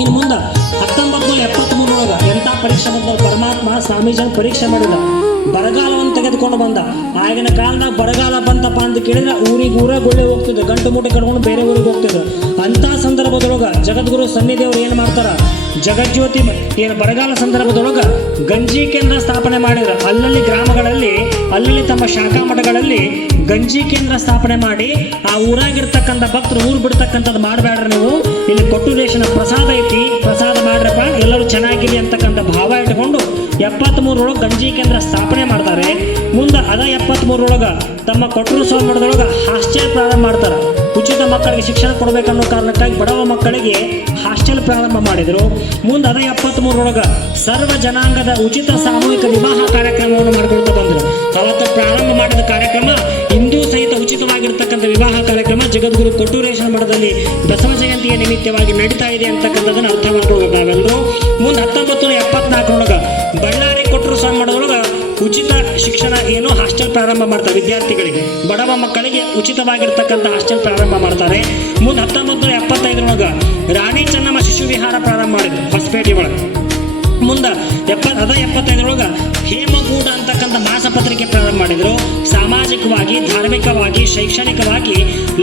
ಇನ್ನು ಮುಂದೆ 1973ರೊಳಗೆ ಎಂಥ ಪರೀಕ್ಷೆ ಬಂದ ಪರಮಾತ್ಮ ಸ್ವಾಮೀಜಿ ಪರೀಕ್ಷೆ ಮಾಡಿದ. ಬರಗಾಲವನ್ನು ತೆಗೆದುಕೊಂಡು ಬಂದ. ಆಗಿನ ಕಾಲದಾಗ ಬರಗಾಲ ಬಂತಪ್ಪ ಅಂತ ಕೇಳಿದ್ರೆ ಊರೇ ಗುಳ್ಳೆ ಹೋಗ್ತಿದ್ರು, ಗಂಟು ಮೂಟೆ ಕಟ್ಕೊಂಡು ಬೇರೆ ಊರಿಗೆ ಹೋಗ್ತಿದ್ರು. ಅಂಥ ಸಂದರ್ಭದೊಳಗೆ ಜಗದ್ಗುರು ಸನ್ನಿಧಿಯವರು ಏನು ಮಾಡ್ತಾರ, ಜಗಜ್ಯೋತಿ ಏನು ಬರಗಾಲ ಸಂದರ್ಭದೊಳಗೆ ಗಂಜಿ ಕೇಂದ್ರ ಸ್ಥಾಪನೆ ಮಾಡಿದ್ರು. ಅಲ್ಲಲ್ಲಿ ಗ್ರಾಮಗಳಲ್ಲಿ ಅಲ್ಲಲ್ಲಿ ತಮ್ಮ ಶಾಖಾ ಮಠಗಳಲ್ಲಿ ಗಂಜಿ ಕೇಂದ್ರ ಸ್ಥಾಪನೆ ಮಾಡಿ ಆ ಊರಾಗಿರ್ತಕ್ಕಂಥ ಭಕ್ತರು ಊರು ಬಿಡ್ತಕ್ಕಂಥದ್ದು ಮಾಡಬೇಡ್ರಿ, ನೀವು ಇಲ್ಲಿ ಕೊಟ್ಟೂರೇಶನ ಪ್ರಸಾದ ಐತಿ, ಪ್ರಸಾದ ಮಾಡ್ರಪ್ಪ, ಎಲ್ಲರೂ ಚೆನ್ನಾಗಿರಿ ಅಂತಕ್ಕಂಥ ಭಾವ ಇಟ್ಕೊಂಡು 73ರೊಳಗೆ ಗಂಜಿ ಕೇಂದ್ರ ಸ್ಥಾಪನೆ ಮಾಡ್ತಾರೆ. ಮುಂದೆ 73ರೊಳಗೆ ತಮ್ಮ ಕೊಟ್ಟೂರು ಸ್ವಾಮಿ ಮಠದೊಳಗೆ ಹಾಸ್ಟೆಲ್ ಪ್ರಾರಂಭ ಮಾಡ್ತಾರೆ. ಉಚಿತ ಮಕ್ಕಳಿಗೆ ಶಿಕ್ಷಣ ಕೊಡಬೇಕನ್ನೋ ಕಾರಣಕ್ಕಾಗಿ ಬಡವ ಮಕ್ಕಳಿಗೆ ಹಾಸ್ಟೆಲ್ ಪ್ರಾರಂಭ ಮಾಡಿದರು. ಮುಂದೆ 73ರೊಳಗೆ ಸರ್ವ ಜನಾಂಗದ ಉಚಿತ ಸಾಮೂಹಿಕ ವಿವಾಹ ಕಾರ್ಯಕ್ರಮವನ್ನು ಮಾಡ್ಕೊಳ್ತಾ ಬಂದರು. ಅವತ್ತು ಪ್ರಾರಂಭ ಮಾಡಿದ ಕಾರ್ಯಕ್ರಮ ಇಂದೂ ಸಹಿತ ಉಚಿತವಾಗಿರ್ತಕ್ಕಂಥ ವಿವಾಹ ಕಾರ್ಯಕ್ರಮ ಜಗದ್ಗುರು ಕೊಟ್ಟೂರೇಶ್ವರ ಮಠದಲ್ಲಿ ಬಸವ ಜಯಂತಿಯ ನಿಮಿತ್ತವಾಗಿ ನಡೀತಾ ಇದೆ ಅಂತಕ್ಕಂಥದ್ದನ್ನು ಅರ್ಥ ಮಾಡ್ಕೊಳ್ಬೇಕು ನಾವೆಲ್ಲರೂ. ಮುಂದೆ 1974ರೊಳಗೆ ಬಳ್ಳಾರಿ ಕೊಟ್ಟೂರು ಸ್ವಾಮಿ ಮಠದೊಳಗೆ ಉಚಿತ ಶಿಕ್ಷಣ ಏನು ಹಾಸ್ಟೆಲ್ ಪ್ರಾರಂಭ ಮಾಡ್ತಾರೆ. ವಿದ್ಯಾರ್ಥಿಗಳಿಗೆ ಬಡವ ಮಕ್ಕಳಿಗೆ ಉಚಿತವಾಗಿರ್ತಕ್ಕಂಥ ಹಾಸ್ಟೆಲ್ ಪ್ರಾರಂಭ ಮಾಡ್ತಾರೆ. ಮುಂದೆ 1975ರೊಳಗೆ ರಾಣಿ ಚೆನ್ನಮ್ಮ ಶಿಶು ವಿಹಾರ ಪ್ರಾರಂಭ ಮಾಡಿದ್ರು ಹೊಸಪೇಟೆ ಒಳಗೆ. ಮುಂದೆ 75ರೊಳಗೆ ಹೇಮಗೂಟ ಅಂತಕ್ಕಂಥ ಮಾಸಪತ್ರಿಕೆ ಪ್ರಾರಂಭ ಮಾಡಿದರು. ಸಾಮಾಜಿಕವಾಗಿ, ಧಾರ್ಮಿಕವಾಗಿ, ಶೈಕ್ಷಣಿಕವಾಗಿ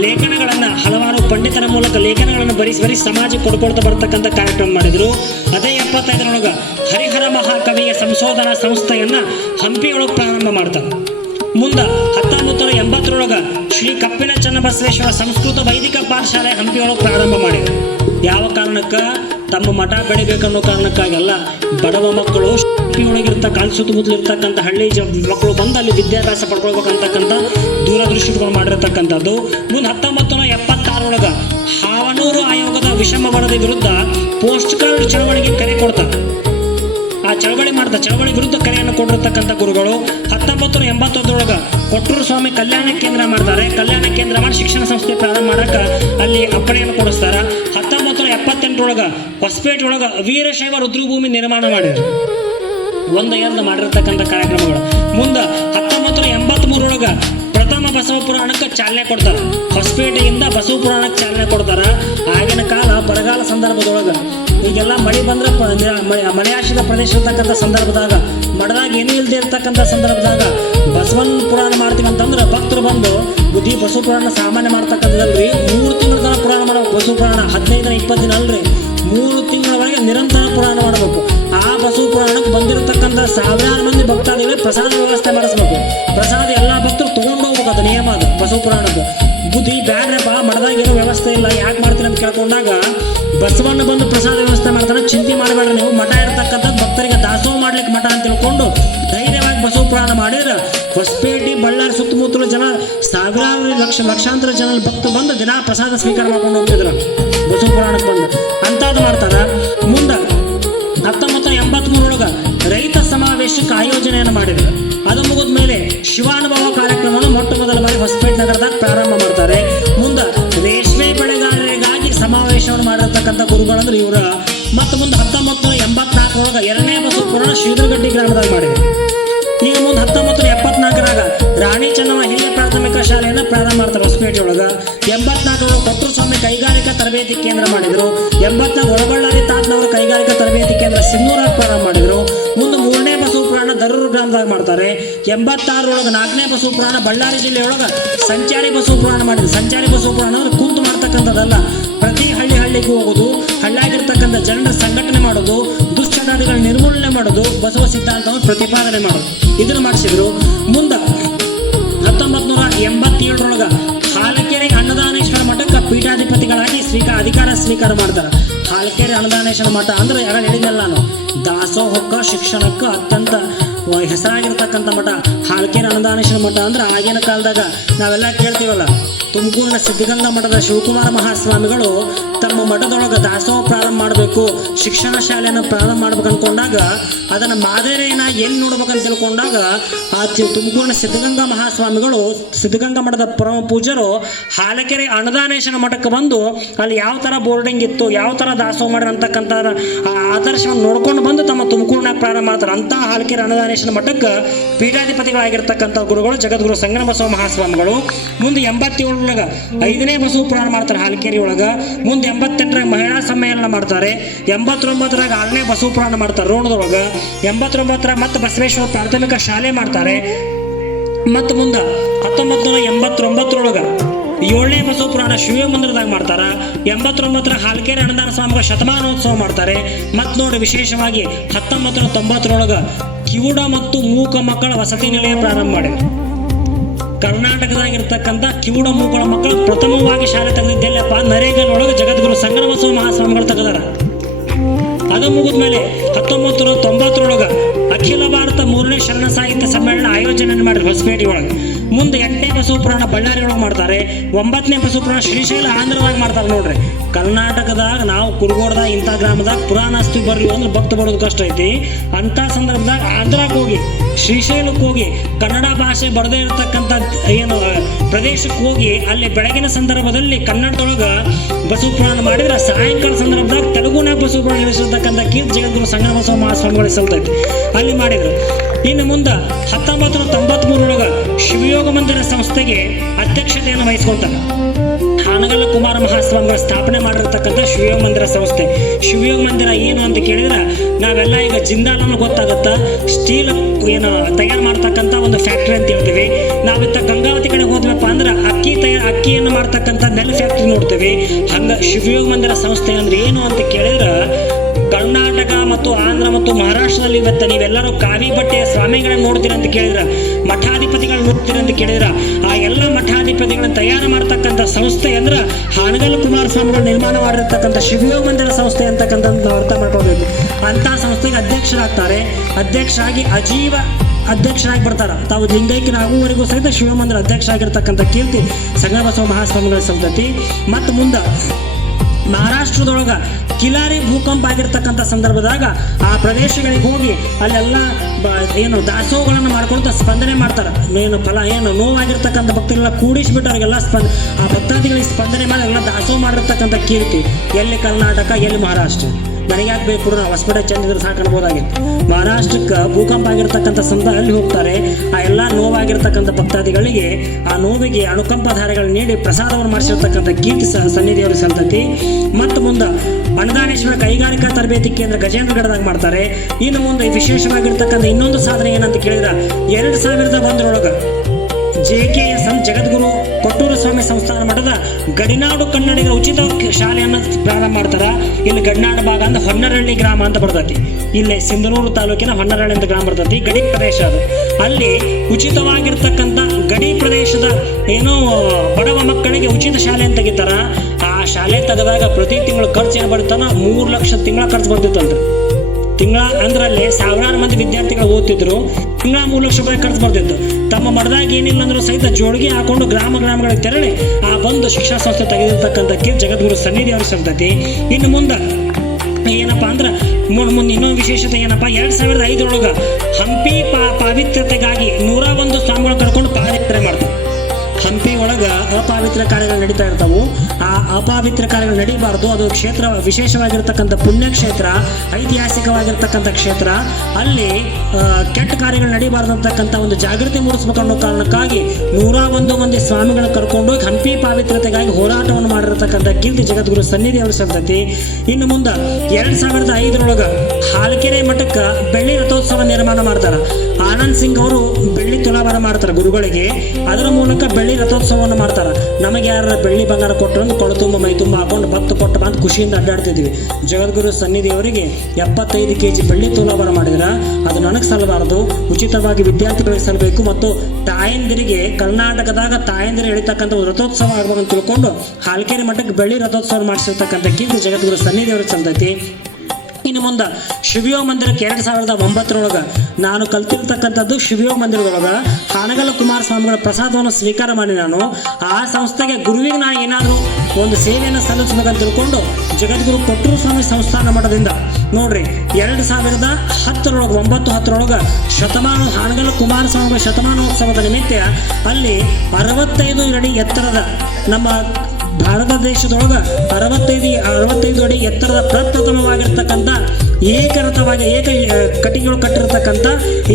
ಲೇಖನಗಳನ್ನು ಹಲವಾರು ಪಂಡಿತ ಪಂಡಿತರ ಮೂಲಕ ಲೇಖನಗಳನ್ನು ಬರೆಸಿ ಸಮಾಜಕ್ಕೆ ಕೊಡ್ಕೊಳ್ತಾ ಬರ್ತಕ್ಕಂಥ ಕಾರ್ಯಕ್ರಮ ಮಾಡಿದ್ರು. ಅದೇ 75ರೊಳಗೆ ಹರಿಹರ ಮಹಾಕವಿಯ ಸಂಶೋಧನಾ ಸಂಸ್ಥೆಯನ್ನ ಹಂಪಿಯೊಳಗೆ ಪ್ರಾರಂಭ ಮಾಡ್ತಾರೆ. ಮುಂದೆ 1980ರೊಳಗೆ ಶ್ರೀ ಕಪ್ಪಿನ ಚನ್ನಬಸವೇಶ್ವರ ಸಂಸ್ಕೃತ ವೈದಿಕ ಪಾಠಶಾಲೆ ಹಂಪಿಯೊಳಗೆ ಪ್ರಾರಂಭ ಮಾಡಿದ್ರು. ಯಾವ ಕಾರಣಕ್ಕೆ? ತಮ್ಮ ಮಠ ಬೆಳಿಬೇಕನ್ನೋ ಕಾರಣಕ್ಕಾಗಲ್ಲ. ಬಡವ ಮಕ್ಕಳು ಹಂಪಿಯೊಳಗಿರ್ತ ಕಾಲು ಸುತ್ತಮುತ್ತಲು ಇರ್ತಕ್ಕಂಥ ಹಳ್ಳಿ ಮಕ್ಕಳು ಬಂದು ಅಲ್ಲಿ ವಿದ್ಯಾಭ್ಯಾಸ ಪಡ್ಕೊಳ್ಬೇಕಂತಕ್ಕಂಥ ದೂರದೃಷ್ಟಿಗಳು ಮಾಡಿರ್ತಕ್ಕಂಥದ್ದು. ಮುಂದೆ 1976ರೊಳಗೆ ಹಾವನೂರು ಆಯೋಗದ ವಿಷಮ ವರದಿ ವಿರುದ್ಧ ಪೋಸ್ಟ್ ಕಾರ್ಡ್ ಚಳವಳಿಗೆ ಕರೆ ಕೊಡ್ತಾರೆ. ಆ ಚಳವಳಿ ವಿರುದ್ಧ ಕರೆಯನ್ನು ಕೊಟ್ಟಿರ್ತಕ್ಕಂಥ ಗುರುಗಳು 1981ರೊಳಗೆ ಕೊಟ್ಟೂರು ಸ್ವಾಮಿ ಕಲ್ಯಾಣ ಕೇಂದ್ರ ಮಾಡ್ತಾರೆ. ಕಲ್ಯಾಣ ಕೇಂದ್ರ ಮಾಡಿ ಶಿಕ್ಷಣ ಸಂಸ್ಥೆ ಪ್ರಾರಂಭ ಮಾಡಕ್ಕೆ ಅಲ್ಲಿ ಅಪ್ಪಣೆಯನ್ನು ಕೊಡಿಸ್ತಾರೆ. 1978ರೊಳಗೆ ಹೊಸಪೇಟೆ ಒಳಗೆ ವೀರಶೈವ ರುದ್ರಭೂಮಿ ನಿರ್ಮಾಣ ಮಾಡಿದ್ರು. ಎರಡು ಮಾಡಿರ್ತಕ್ಕಂಥ ಕಾರ್ಯಕ್ರಮಗಳು. ಮುಂದೆ 1983ರೊಳಗೆ ಪ್ರಥಮ ಬಸವ ಪುರಾಣಕ್ಕೆ ಚಾಲನೆ ಕೊಡ್ತಾರೆ. ಹೊಸಪೇಟೆಯಿಂದ ಬಸವ ಪುರಾಣಕ್ಕೆ ಚಾಲನೆ ಕೊಡ್ತಾರೆ. ಆಗಿನ ಕಾಲ ಬರಗಾಲ ಸಂದರ್ಭದೊಳಗೆ ಈಗೆಲ್ಲ ಮಳೆ ಬಂದ್ರೆ ಮಳೆಯಾಶ್ರಿತ ಪ್ರದೇಶ ಇರ್ತಕ್ಕಂಥ ಸಂದರ್ಭದಾಗ ಮಠದಾಗ ಏನೂ ಇಲ್ಲದೆ ಇರ್ತಕ್ಕಂಥ ಸಂದರ್ಭದಾಗ ಬಸವನ ಪುರಾಣ ಮಾಡ್ತೀವಿ ಅಂತಂದ್ರೆ ಭಕ್ತರು ಬಂದು ಬುದ್ಧಿ ಬಸವ ಪುರಾಣ ಸಾಮಾನ್ಯ ಮಾಡ್ತಕ್ಕಂಥದ್ದಲ್ರಿ. 3 ತಿಂಗಳ ತನಕ ಪುರಾಣ ಮಾಡಬೇಕು. ಬಸವ ಪುರಾಣ 15 ದಿನ 20 ದಿನ ಅಲ್ರಿ, 3 ತಿಂಗಳವರೆಗೆ ನಿರಂತರ ಪುರಾಣ ಮಾಡಬೇಕು. ಆ ಬಸವ ಪುರಾಣಕ್ಕೆ ಬಂದಿರತಕ್ಕಂಥ ಸಾವಿರಾರು ಮಂದಿ ಭಕ್ತಾದಿಗಳಿಗೆ ಪ್ರಸಾದ ವ್ಯವಸ್ಥೆ ಮಾಡಿಸ್ಬೇಕು. ಪ್ರಸಾದ ಎಲ್ಲ ಭಕ್ತರು ತೊಗೊಂಡು ಹೋಗ್ಬೇಕು. ಅದು ನಿಯಮ. ಅದು ಬಸವ ಪುರಾಣದ್ದು ಬುದ್ಧಿ ಬ್ಯಾಡ್ರಪ್ಪ ಮಠದಾಗ ಏನೋ ವ್ಯವಸ್ಥೆ ಇಲ್ಲ, ಯಾಕೆ ಮಾಡ್ತೀನಿ ಅಂತ ಕೇಳ್ಕೊಂಡಾಗ ಬಸವಣ್ಣ ಬಂದು ಪ್ರಸಾದ ವ್ಯವಸ್ಥೆ ಮಾಡ್ತಾರೆ. ಚಿಂತೆ ಮಾಡಬೇಡ್ರಿ ನೀವು, ಮಠ ಇರತಕ್ಕಂಥದ್ದು ಭಕ್ತರಿಗೆ ದಾಸೋಹ ಮಾಡ್ಲಿಕ್ಕೆ ಮಠ ಅಂತ ತಿಳ್ಕೊಂಡು ಧೈರ್ಯವಾಗಿ ಬಸವ ಪುರಾಣ ಮಾಡಿದ್ರೆ ಹೊಸಪೇಟೆ ಬಳ್ಳಾರಿ ಸುತ್ತಮುತ್ತಲ ಜನ ಸಾವಿರಾರು ಲಕ್ಷಾಂತರ ಜನ ಭಕ್ತರು ಬಂದು ದಿನ ಪ್ರಸಾದ ಸ್ವೀಕಾರ ಮಾಡ್ಕೊಂಡು ಹೋಗ್ತಿದ್ರು ಬಸವ ಪುರಾಣಕ್ಕೆ ಬಂದು. ಅಂಥದ್ದು ಮಾಡ್ತಾರೆ. ಮುಂದೆ 1983ರೊಳಗೆ ರೈತ ಸಮಾವೇಶಕ್ಕೆ ಆಯೋಜನೆಯನ್ನು ಮಾಡಿದ್ರು. ಅದು ಮುಗಿದ ಮೇಲೆ ಶಿವಾನುಭವ ಕಾರ್ಯಕ್ರಮವನ್ನು ಮೊಟ್ಟ ಮೊದಲ ಬಾರಿ ಹೊಸಪೇಟೆ ನಗರದಾಗ ಪ್ರಾರಂಭ ಮಾಡ್ತಾರೆ. ಮುಂದೆ ರೇಷ್ಮೆ ಬೆಳೆಗಾರರಿಗಾಗಿ ಸಮಾವೇಶವನ್ನು ಮಾಡಿರ್ತಕ್ಕಂಥ ಗುರುಗಳಂದ್ರೆ ಇವರ. ಮತ್ತು ಮುಂದೆ 1984ರೊಳಗೆ 2ನೇ ಬಸವ ಪುರಾಣ ಶ್ರೀಧರಗಡ್ಡಿ ಗ್ರಾಮದಾಗ ಮಾಡಿದ್ರು. ಈಗ ಮುಂದೆ 1974ರಾಗ ರಾಣಿ ಚೆನ್ನಮ್ಮ ಹಿರಿಯ ಪ್ರಾಥಮಿಕ ಶಾಲೆಯನ್ನು ಪ್ರಾರಂಭ ಮಾಡ್ತಾರೆ ಹೊಸಪೇಟೆ ಒಳಗೆ. 84ರೊಳಗೆ ಕೊಟ್ಟೂರು ಸ್ವಾಮಿ ಕೈಗಾರಿಕಾ ತರಬೇತಿ ಕೇಂದ್ರ ಮಾಡಿದ್ರು. 84 ಒಳಬಳ್ಳಾರಿ ತಾತನವರು ಕೈಗಾರಿಕಾ ತರಬೇತಿ ಕೇಂದ್ರ ಸಿನ್ನೂರಾಗ ಪ್ರಾರಂಭ ಮಾಡಿದ್ರು. ಮುಂದೆ 3ನೇ ಬಸವ ಪುರಾಣ ದರೂರು ಗ್ರಾಮದಾಗ ಮಾಡ್ತಾರೆ. 86ರೊಳಗೆ 4ನೇ ಬಸವ ಪುರಾಣ ಬಳ್ಳಾರಿ ಜಿಲ್ಲೆಯೊಳಗೆ ಸಂಚಾರಿ ಬಸವ ಪುರಾಣ ಮಾಡಿದ್ರು. ಸಂಚಾರಿ ಬಸವ ಪುರಾಣ ಅಂದ್ರೆ ಕುಂತು ಮಾಡ್ತಕ್ಕಂಥದ್ದಲ್ಲ, ಪ್ರತಿ ಹಳ್ಳಿಗೂ ಹೋಗೋದು, ಹಳ್ಳಿಯಾಗಿರ್ತಕ್ಕಂಥ ಜನರ ಸಂಘಟನೆ ಮಾಡೋದು, ದುಶ್ಚಟಗಳ ನಿರ್ಮೂಲನೆ ಮಾಡೋದು, ಬಸವ ಸಿದ್ಧಾಂತವನ್ನು ಪ್ರತಿಪಾದನೆ ಮಾಡೋದು, ಇದನ್ನು ಮಾಡಿಸಿದ್ರು. ಮುಂದೆ 1987ರೊಳಗೆ ಹಾಲಕೆರೆ ಅನ್ನದಾನೇಶ್ವರ ಮಠಕ್ಕೆ ಪೀಠಾಧಿಪತಿಗಳಾಗಿ ಅಧಿಕಾರ ಸ್ವೀಕಾರ ಮಾಡ್ತಾರೆ. ಹಾಲಕೆರೆ ಅನ್ನದಾನೇಶ್ವರ ಮಠ ಅಂದ್ರೆ ಯಾರು ಹೇಳಿದಲ್ಲ ನಾನು, ದಾಸೋಹಕ್ಕೆ ಶಿಕ್ಷಣಕ್ಕೆ ಅತ್ಯಂತ ಹೆಸರಾಗಿರ್ತಕ್ಕಂಥ ಮಠ ಹಾಲಕೆರೆ ಅನ್ನದಾನೇಶ್ವರ ಮಠ. ಅಂದ್ರೆ ಆಗಿನ ಕಾಲದಾಗ ನಾವೆಲ್ಲ ಕೇಳ್ತೀವಲ್ಲ, ತುಮಕೂರಿನ ಸಿದ್ಧಗಂಗಾ ಮಠದ ಶಿವಕುಮಾರ ಮಹಾಸ್ವಾಮಿಗಳು ತಮ್ಮ ಮಠದೊಳಗೆ ದಾಸೋಹ ಪ್ರಾರಂಭ ಮಾಡಬೇಕು, ಶಿಕ್ಷಣ ಶಾಲೆಯನ್ನು ಪ್ರಾರಂಭ ಮಾಡ್ಬೇಕು ಅಂದ್ಕೊಂಡಾಗ ಅದನ್ನು ಮಾದರಿಯನ್ನು ಎಲ್ಲಿ ನೋಡ್ಬೇಕಂತ ತಿಳ್ಕೊಂಡಾಗ ಆ ತುಮಕೂರಿನ ಸಿದ್ಧಗಂಗಾ ಮಹಾಸ್ವಾಮಿಗಳು ಸಿದ್ಧಗಂಗಾ ಮಠದ ಪರಮ ಪೂಜ್ಯರು ಹಾಲಕೆರೆ ಅನ್ನದಾನೇಶ್ವರ ಮಠಕ್ಕೆ ಬಂದು ಅಲ್ಲಿ ಯಾವ ಥರ ಬೋರ್ಡಿಂಗ್ ಇತ್ತು, ಯಾವ ಥರ ದಾಸೋಹ ಮಾಡಿರಂತಕ್ಕಂಥ ಆದರ್ಶವನ್ನು ನೋಡ್ಕೊಂಡು ಬಂದು ತಮ್ಮ ತುಮಕೂರಿನಾಗ ಪ್ರಾರಂಭ ಮಾಡ್ತಾರೆ. ಅಂಥ ಹಾಲಕೆರೆ ಅನ್ನದಾನೇಶ್ವರ ಮಠಕ್ಕೆ ಪೀಠಾಧಿಪತಿಗಳಾಗಿರ್ತಕ್ಕಂಥ ಗುರುಗಳು ಜಗದ್ಗುರು ಸಂಗನ ಬಸವ ಮಹಾಸ್ವಾಮಿಗಳು. ಮುಂದೆ 87 5ನೇ ಬಸವ ಪುರಾಣ ಮಾಡ್ತಾರೆ ಹಾಲಕೆರೆ ಒಳಗೆ. ಮುಂದೆ 88ರ ಮಹಿಳಾ ಸಮ್ಮೇಳನ ಮಾಡ್ತಾರೆ. 89ರಾಗ 6ನೇ ಬಸವ ಪುರಾಣ ಮಾಡ್ತಾರೆ ರೋಣದೊಳಗೆ. 89ರ ಮತ್ತೆ ಬಸವೇಶ್ವರ ಪ್ರಾಥಮಿಕ ಶಾಲೆ ಮಾಡ್ತಾರೆ. ಮತ್ತು ಮುಂದೆ 1989ರೊಳಗೆ 7ನೇ ಬಸವ ಪುರಾಣ ಶಿವ ಮಂದಿರದಾಗ ಮಾಡ್ತಾರೆ. 89ರ ಹಾಲಕೆರೆ ಅನ್ನದಾನ ಸ್ವಾಮಿಗಳ ಶತಮಾನೋತ್ಸವ ಮಾಡ್ತಾರೆ. ಮತ್ತು ನೋಡಿ ವಿಶೇಷವಾಗಿ 1990ರೊಳಗೆ ಕಿವುಡ ಮತ್ತು ಮೂಕ ಮಕ್ಕಳ ವಸತಿ ನಿಲಯ ಪ್ರಾರಂಭ ಮಾಡಿದ್ರು. ಕರ್ನಾಟಕದಾಗಿರ್ತಕ್ಕಂಥ ಕಿವುಡ ಮೂಕಳ ಮಕ್ಕಳು ಪ್ರಥಮವಾಗಿ ಶಾಲೆ ತೆಗೆದಿದ್ದೆಲ್ಲಪ್ಪ ನರೇಗಲ್ ಒಳಗೆ ಜಗದ್ಗುರು ಸಂಗನ ಬಸವ ಮಹಾಸ್ವಾಮಿಗಳು ತೆಗೆದಾರ. ಅದು ಮುಗಿದ ಮೇಲೆ 1990ರೊಳಗೆ ಅಖಿಲ ಭಾರತ 3ನೇ ಶರಣ ಸಾಹಿತ್ಯ ಸಮ್ಮೇಳನ ಆಯೋಜನೆ ಮಾಡಿದ್ರು ಹೊಸಪೇಟೆ ಒಳಗೆ. ಮುಂದೆ 8ನೇ ಬಸವ ಪುರಾಣ ಬಳ್ಳಾರಿ ಒಳಗೆ ಮಾಡ್ತಾರೆ. 9ನೇ ಬಸವ ಪುರಾಣ ಶ್ರೀಶೈಲ ಆಂಧ್ರದಾಗ ಮಾಡ್ತಾರೆ. ನೋಡ್ರಿ, ಕರ್ನಾಟಕದಾಗ ನಾವು ಕುರುಗೋಡದಾಗ ಇಂಥ ಗ್ರಾಮದಾಗ ಪುರಾಣಸ್ತಿ ಬರ್ರಿ ಅಂದ್ರೆ ಭಕ್ತ ಬರೋದು ಕಷ್ಟ ಐತಿ. ಅಂಥ ಸಂದರ್ಭದಾಗ ಆಂಧ್ರಕ್ಕೆ ಹೋಗಿ ಶ್ರೀಶೈಲಕ್ಕೆ ಹೋಗಿ ಕನ್ನಡ ಭಾಷೆ ಬರದೇ ಇರತಕ್ಕಂಥ ಏನು ಪ್ರದೇಶಕ್ಕೆ ಹೋಗಿ ಅಲ್ಲಿ ಬೆಳಗಿನ ಸಂದರ್ಭದಲ್ಲಿ ಕನ್ನಡದೊಳಗೆ ಬಸವ ಪುರಾಣ ಮಾಡಿದ್ರೆ ಸಾಯಂಕಾಲ ಸಂದರ್ಭದಾಗ ತೆಲುಗುನಾಗ ಬಸವ ಪುರಾಣ ಇಳಿಸಿರ್ತಕ್ಕಂಥ ಕೀರ್ತಿ ಜಗದ್ಗುರು ಸಂಗನ ಬಸವ ಮಹಾಸ್ವಾಮಿಗಳು ಸಲ್ತೈತಿ ಅಲ್ಲಿ ಮಾಡಿದ್ರು. ಇನ್ನು ಮುಂದೆ 1993ರೊಳಗೆ ಶಿವಯೋಗ ಶಿವಯೋಗ ಮಂದಿರ ಸಂಸ್ಥೆಗೆ ಅಧ್ಯಕ್ಷತೆಯನ್ನು ವಹಿಸ್ಕೊಳ್ತಾರೆ. ಹಾನಗಲ್ಲ ಕುಮಾರ ಮಹಾಸ್ವಾಮಿಗಳ ಸ್ಥಾಪನೆ ಮಾಡಿರ್ತಕ್ಕಂಥ ಶಿವಯೋಗ ಮಂದಿರ ಸಂಸ್ಥೆ. ಶಿವಯೋಗ ಮಂದಿರ ಏನು ಅಂತ ಕೇಳಿದ್ರೆ ನಾವೆಲ್ಲ ಈಗ ಜಿಂದಾಲನ್ನು ಗೊತ್ತಾಗುತ್ತಾ ಸ್ಟೀಲ್ ಏನು ತಯಾರು ಮಾಡ್ತಕ್ಕಂಥ ಒಂದು ಫ್ಯಾಕ್ಟ್ರಿ ಅಂತ ಹೇಳ್ತೀವಿ. ನಾವಿತ್ತ ಗಂಗಾವತಿ ಕಡೆ ಹೋದ್ವಪ್ಪ ಅಂದ್ರೆ ಅಕ್ಕಿಯನ್ನು ಮಾಡ್ತಕ್ಕಂಥ ನೆಲ್ ಫ್ಯಾಕ್ಟ್ರಿ ನೋಡ್ತೀವಿ. ಹಂಗೆ ಶಿವಯೋಗ ಮಂದಿರ ಸಂಸ್ಥೆ ಅಂದ್ರೆ ಏನು ಅಂತ ಕೇಳಿದ್ರೆ ಕರ್ನಾಟಕ ಮತ್ತು ಆಂಧ್ರ ಮತ್ತು ಮಹಾರಾಷ್ಟ್ರದಲ್ಲಿ ಇವತ್ತು ನೀವೆಲ್ಲರೂ ಕಾವಿ ಬಟ್ಟೆಯ ಸ್ವಾಮಿಗಳನ್ನ ನೋಡ್ತೀರ ಅಂತ ಕೇಳಿದ್ರ, ಮಠಾಧಿಪತಿಗಳನ್ನ ನೋಡ್ತೀರ ಅಂತ ಕೇಳಿದ್ರ, ಆ ಎಲ್ಲ ಮಠಾಧಿಪತಿಗಳನ್ನ ತಯಾರು ಮಾಡ್ತಕ್ಕಂಥ ಸಂಸ್ಥೆ ಅಂದ್ರೆ ಹಾನಗಲ್ ಕುಮಾರಸ್ವಾಮಿಗಳು ನಿರ್ಮಾಣ ಮಾಡಿರ್ತಕ್ಕಂಥ ಶಿವಯೋಗ ಮಂದಿರ ಸಂಸ್ಥೆ ಅಂತಕ್ಕಂಥ ನಾವು ಅರ್ಥ ಮಾಡ್ಕೋಬೇಕು. ಅಂತ ಸಂಸ್ಥೆಗೆ ಅಧ್ಯಕ್ಷರಾಗ್ತಾರೆ. ಅಧ್ಯಕ್ಷರಾಗಿ ಅಧ್ಯಕ್ಷರಾಗಿ ಬರ್ತಾರ. ತಾವು ಲಿಂಗೈಕ್ಯನಾಗುವವರೆಗೂ ಸಹಿತ ಶಿವ ಮಂದಿರ ಅಧ್ಯಕ್ಷರಾಗಿರ್ತಕ್ಕಂಥ ಕೀರ್ತಿ ಸಂಗಮಬಸವ ಮಹಾಸ್ವಾಮಿಗಳ ಸಂತತಿ. ಮತ್ತು ಮುಂದೆ ಮಹಾರಾಷ್ಟ್ರದೊಳಗ ಕಿಲಾರಿ ಭೂಕಂಪ ಆಗಿರ್ತಕ್ಕಂಥ ಸಂದರ್ಭದಾಗ ಆ ಪ್ರದೇಶಗಳಿಗೆ ಹೋಗಿ ಅಲ್ಲೆಲ್ಲ ಏನು ದಾಸೋಹಗಳನ್ನು ಮಾಡ್ಕೊಳ್ತಾ ಸ್ಪಂದನೆ ಮಾಡ್ತಾರೆ. ಏನು ನೋವಾಗಿರ್ತಕ್ಕಂಥ ಭಕ್ತರೆಲ್ಲ ಕೂಡಿಸ್ಬಿಟ್ಟು ಅವ್ರಿಗೆಲ್ಲ ಆ ಭಕ್ತಾದಿಗಳಿಗೆ ಸ್ಪಂದನೆ ಮಾಡಿ ಎಲ್ಲ ದಾಸೋಹ ಮಾಡಿರ್ತಕ್ಕಂಥ ಕೀರ್ತಿ ಎಲ್ಲಿ ಕರ್ನಾಟಕ, ಎಲ್ಲಿ ಮಹಾರಾಷ್ಟ್ರ. ನನಗೆ ಯಾಕೆ ಬೇಕು ನಾವು ಹೊಸಪೇಟೆ ಚಂದಿದ್ರೆ ಸಾಕಾಣಬಹುದಾಗಿತ್ತು. ಮಹಾರಾಷ್ಟ್ರಕ್ಕೆ ಭೂಕಂಪ ಆಗಿರ್ತಕ್ಕಂಥ ಸಂದರ್ಭ ಅಲ್ಲಿ ಹೋಗ್ತಾರೆ. ಆ ಎಲ್ಲ ನೋವಾಗಿರ್ತಕ್ಕಂಥ ಭಕ್ತಾದಿಗಳಿಗೆ ಆ ನೋವಿಗೆ ಅನುಕಂಪಧಾರೆಗಳು ನೀಡಿ ಪ್ರಸಾದವನ್ನು ಮಾಡಿಸಿರ್ತಕ್ಕಂಥ ಕೀರ್ತಿ ಸನ್ನಿಧಿಯವರ ಸಂತತಿ. ಮತ್ತು ಮುಂದೆ ಅನುದಾನೇಶ್ವರ ಕೈಗಾರಿಕಾ ತರಬೇತಿ ಕೇಂದ್ರ ಗಜೇಂದ್ರಗಢದಾಗ ಮಾಡ್ತಾರೆ. ಇನ್ನು ಮುಂದೆ ವಿಶೇಷವಾಗಿರ್ತಕ್ಕಂಥ ಇನ್ನೊಂದು ಸಾಧನೆ ಏನಂತ ಕೇಳಿದ್ರೆ 2001 JKS ಜಗದ್ಗುರು ಕೊಟ್ಟೂರು ಸ್ವಾಮಿ ಸಂಸ್ಥಾನ ಮಠದ ಗಡಿನಾಡು ಕನ್ನಡಿಗರ ಉಚಿತ ಶಾಲೆಯನ್ನು ಪ್ರಾರಂಭ ಮಾಡ್ತಾರ. ಇಲ್ಲಿ ಗಡಿನಾಡು ಭಾಗ ಅಂದ್ರೆ ಹೊನ್ನರಹಳ್ಳಿ ಗ್ರಾಮ ಅಂತ ಬರ್ತೈತಿ. ಇಲ್ಲಿ ಸಿಂಧನೂರು ತಾಲೂಕಿನ ಹೊನ್ನರಹಳ್ಳಿ ಅಂತ ಗ್ರಾಮ ಬರ್ತೈತಿ. ಗಡಿ ಪ್ರದೇಶ ಅದು. ಅಲ್ಲಿ ಉಚಿತವಾಗಿರ್ತಕ್ಕಂಥ ಗಡಿ ಪ್ರದೇಶದ ಏನೋ ಬಡವ ಮಕ್ಕಳಿಗೆ ಉಚಿತ ಶಾಲೆ ಅಂತ ತೆಗಿತಾರ. ಆ ಶಾಲೆ ತೆಗೆದಾಗ ಪ್ರತಿ ತಿಂಗಳು ಖರ್ಚು ಏನು ಬರ್ತಾನ 3 ಲಕ್ಷ ತಿಂಗಳ ಖರ್ಚು ಬರ್ತಿತ್ತಂತೆ. ತಿಂಗಳ ಅಂದ್ರಲ್ಲಿ ಸಾವಿರಾರು ಮಂದಿ ವಿದ್ಯಾರ್ಥಿಗಳು ಓದ್ತಿದ್ರು. ತಿಂಗಳ 3 ಲಕ್ಷ ರೂಪಾಯಿ ಖರ್ಚು ಬರ್ತಿತ್ತು. ತಮ್ಮ ಮಠದಾಗ ಏನಿಲ್ಲ ಅಂದ್ರೂ ಸಹಿತ ಜೋಡಿಗೆ ಹಾಕೊಂಡು ಗ್ರಾಮಗಳಿಗೆ ತೆರಳಿ ಆ ಬಂದು ಶಿಕ್ಷಣ ಸಂಸ್ಥೆ ತೆಗೆದಿರ್ತಕ್ಕಂಥ ಜಗದ್ಗುರು ಸನ್ನಿಧಿ ಅವ್ರ ಸಂತತಿ. ಇನ್ನು ಮುಂದೆ ಏನಪ್ಪಾ ಅಂದ್ರೆ ಮುಂದೆ ಇನ್ನೊಂದು ವಿಶೇಷತೆ ಏನಪ್ಪಾ, 2005 ಹಂಪಿ ಪಾವಿತ್ರ್ಯತೆಗಾಗಿ 101 ಸ್ವಾಮಿಗಳು ಕರ್ಕೊಂಡು ಪಾದಯಾತ್ರೆ ಮಾಡ್ತಾರೆ. ಹಂಪಿ ಒಳಗೆ ಅಪಾವಿತ್ರ ಕಾರ್ಯಗಳು ನಡೀತಾ ಇರ್ತಾವು. ಆ ಅಪಾವಿತ್ರ ಕಾರ್ಯಗಳು ನಡೀಬಾರ್ದು. ಅದು ಕ್ಷೇತ್ರ ವಿಶೇಷವಾಗಿರ್ತಕ್ಕಂಥ ಪುಣ್ಯಕ್ಷೇತ್ರ, ಐತಿಹಾಸಿಕವಾಗಿರ್ತಕ್ಕಂಥ ಕ್ಷೇತ್ರ. ಅಲ್ಲಿ ಕೆಟ್ಟ ಕಾರ್ಯಗಳು ನಡೀಬಾರ್ದು ಅಂತಕ್ಕಂಥ ಒಂದು ಜಾಗೃತಿ ಮೂಡಿಸ್ಬೇಕು ಅನ್ನೋ ಕಾರಣಕ್ಕಾಗಿ 101 ಮಂದಿ ಸ್ವಾಮಿಗಳನ್ನ ಕರ್ಕೊಂಡೋಗಿ ಹಂಪಿ ಪಾವಿತ್ರತೆಗಾಗಿ ಹೋರಾಟವನ್ನು ಮಾಡಿರ್ತಕ್ಕಂಥ ಕೀರ್ತಿ ಜಗದ್ಗುರು ಸನ್ನಿಧಿ ಅವರ ಸಂತತಿ. ಇನ್ನು ಮುಂದೆ 2005 ಹಾಲಕೆರೆ ಮಠಕ್ಕೆ ಬೆಳ್ಳಿ ರಥೋತ್ಸವ ನಿರ್ಮಾಣ ಮಾಡ್ತಾರೆ. ಆನಂದ್ ಸಿಂಗ್ ಅವರು ಬೆಳ್ಳಿ ತುಲಾಭಾರ ಮಾಡ್ತಾರೆ ಗುರುಗಳಿಗೆ. ಅದರ ಮೂಲಕ ಬೆಳ್ಳಿ ರಥೋತ್ಸವವನ್ನು ಮಾಡ್ತಾರೆ. ನಮಗೆ ಯಾರು ಬೆಳ್ಳಿ ಬಂಗಾರ ಕೊಟ್ಟರು ಅಂದ್ರೆ ಕೊಳ ತುಂಬ ಮೈ ತುಂಬ ಹಾಕೊಂಡು ಭಕ್ತ ಕೊಟ್ಟ ಬಂದು ಖುಷಿಯಿಂದ ಅಡ್ಡಾಡ್ತಿದ್ವಿ. ಜಗದ್ಗುರು ಸನ್ನಿಧಿ ಅವರಿಗೆ 75 kg ಬೆಳ್ಳಿ ತುಲಾಭಾರ ಮಾಡಿದ್ರೆ ಅದು ನನಗೆ ಸಲ್ಲಬಾರದು, ಉಚಿತವಾಗಿ ವಿದ್ಯಾರ್ಥಿಗಳಿಗೆ ಸಲ್ಲಬೇಕು. ಮತ್ತು ತಾಯಂದಿರಿಗೆ ಕರ್ನಾಟಕದಾಗ ತಾಯಂದಿರು ಎಳಿತಕ್ಕಂಥ ರಥೋತ್ಸವ ಆಗ್ಬೇಕಂತ ತಿಳ್ಕೊಂಡು ಹಾಲಕೆರೆ ಮಠಕ್ಕೆ ಬೆಳ್ಳಿ ರಥೋತ್ಸವ ಮಾಡಿಸಿರ್ತಕ್ಕಂಥ ಕೀರ್ತಿ ಜಗದ್ಗುರು ಸನ್ನಿಧಿ ಅವರ ಸಂತತಿ. ಇನ್ನು ಮುಂದೆ ಶಿವಯೋಗ ಮಂದಿರಕ್ಕೆ 2009 ನಾನು ಕಲ್ತಿರ್ತಕ್ಕಂಥದ್ದು ಶಿವಯೋಗ ಮಂದಿರದೊಳಗೆ ಹಾನಗಲ್ಲ ಕುಮಾರಸ್ವಾಮಿಗಳ ಪ್ರಸಾದವನ್ನು ಸ್ವೀಕಾರ ಮಾಡಿ ನಾನು ಆ ಸಂಸ್ಥೆಗೆ ಗುರುವಿಗೆ ನಾನು ಏನಾದರೂ ಒಂದು ಸೇವೆಯನ್ನು ಸಲ್ಲಿಸಬೇಕಂತ ತಿಳ್ಕೊಂಡು ಜಗದ್ಗುರು ಕೊಟ್ಟೂರು ಸ್ವಾಮಿ ಸಂಸ್ಥಾನ ಮಠದಿಂದ ನೋಡ್ರಿ 2010 ಶತಮಾನ ಹಾನಗಲ್ಲ ಕುಮಾರಸ್ವಾಮಿಗಳ ಶತಮಾನೋತ್ಸವದ ನಿಮಿತ್ತ ಅಲ್ಲಿ 65 ಅಡಿ ಎತ್ತರದ ನಮ್ಮ ಭಾರತ ದೇಶದೊಳಗೆ 65 ಅಡಿ ಎತ್ತರದ ಪ್ರಪ್ರಥಮವಾಗಿರ್ತಕ್ಕಂಥ ಏಕರಥವಾಗಿ ಕಟ್ಟಿಗೆಗಳು ಕಟ್ಟಿರ್ತಕ್ಕಂಥ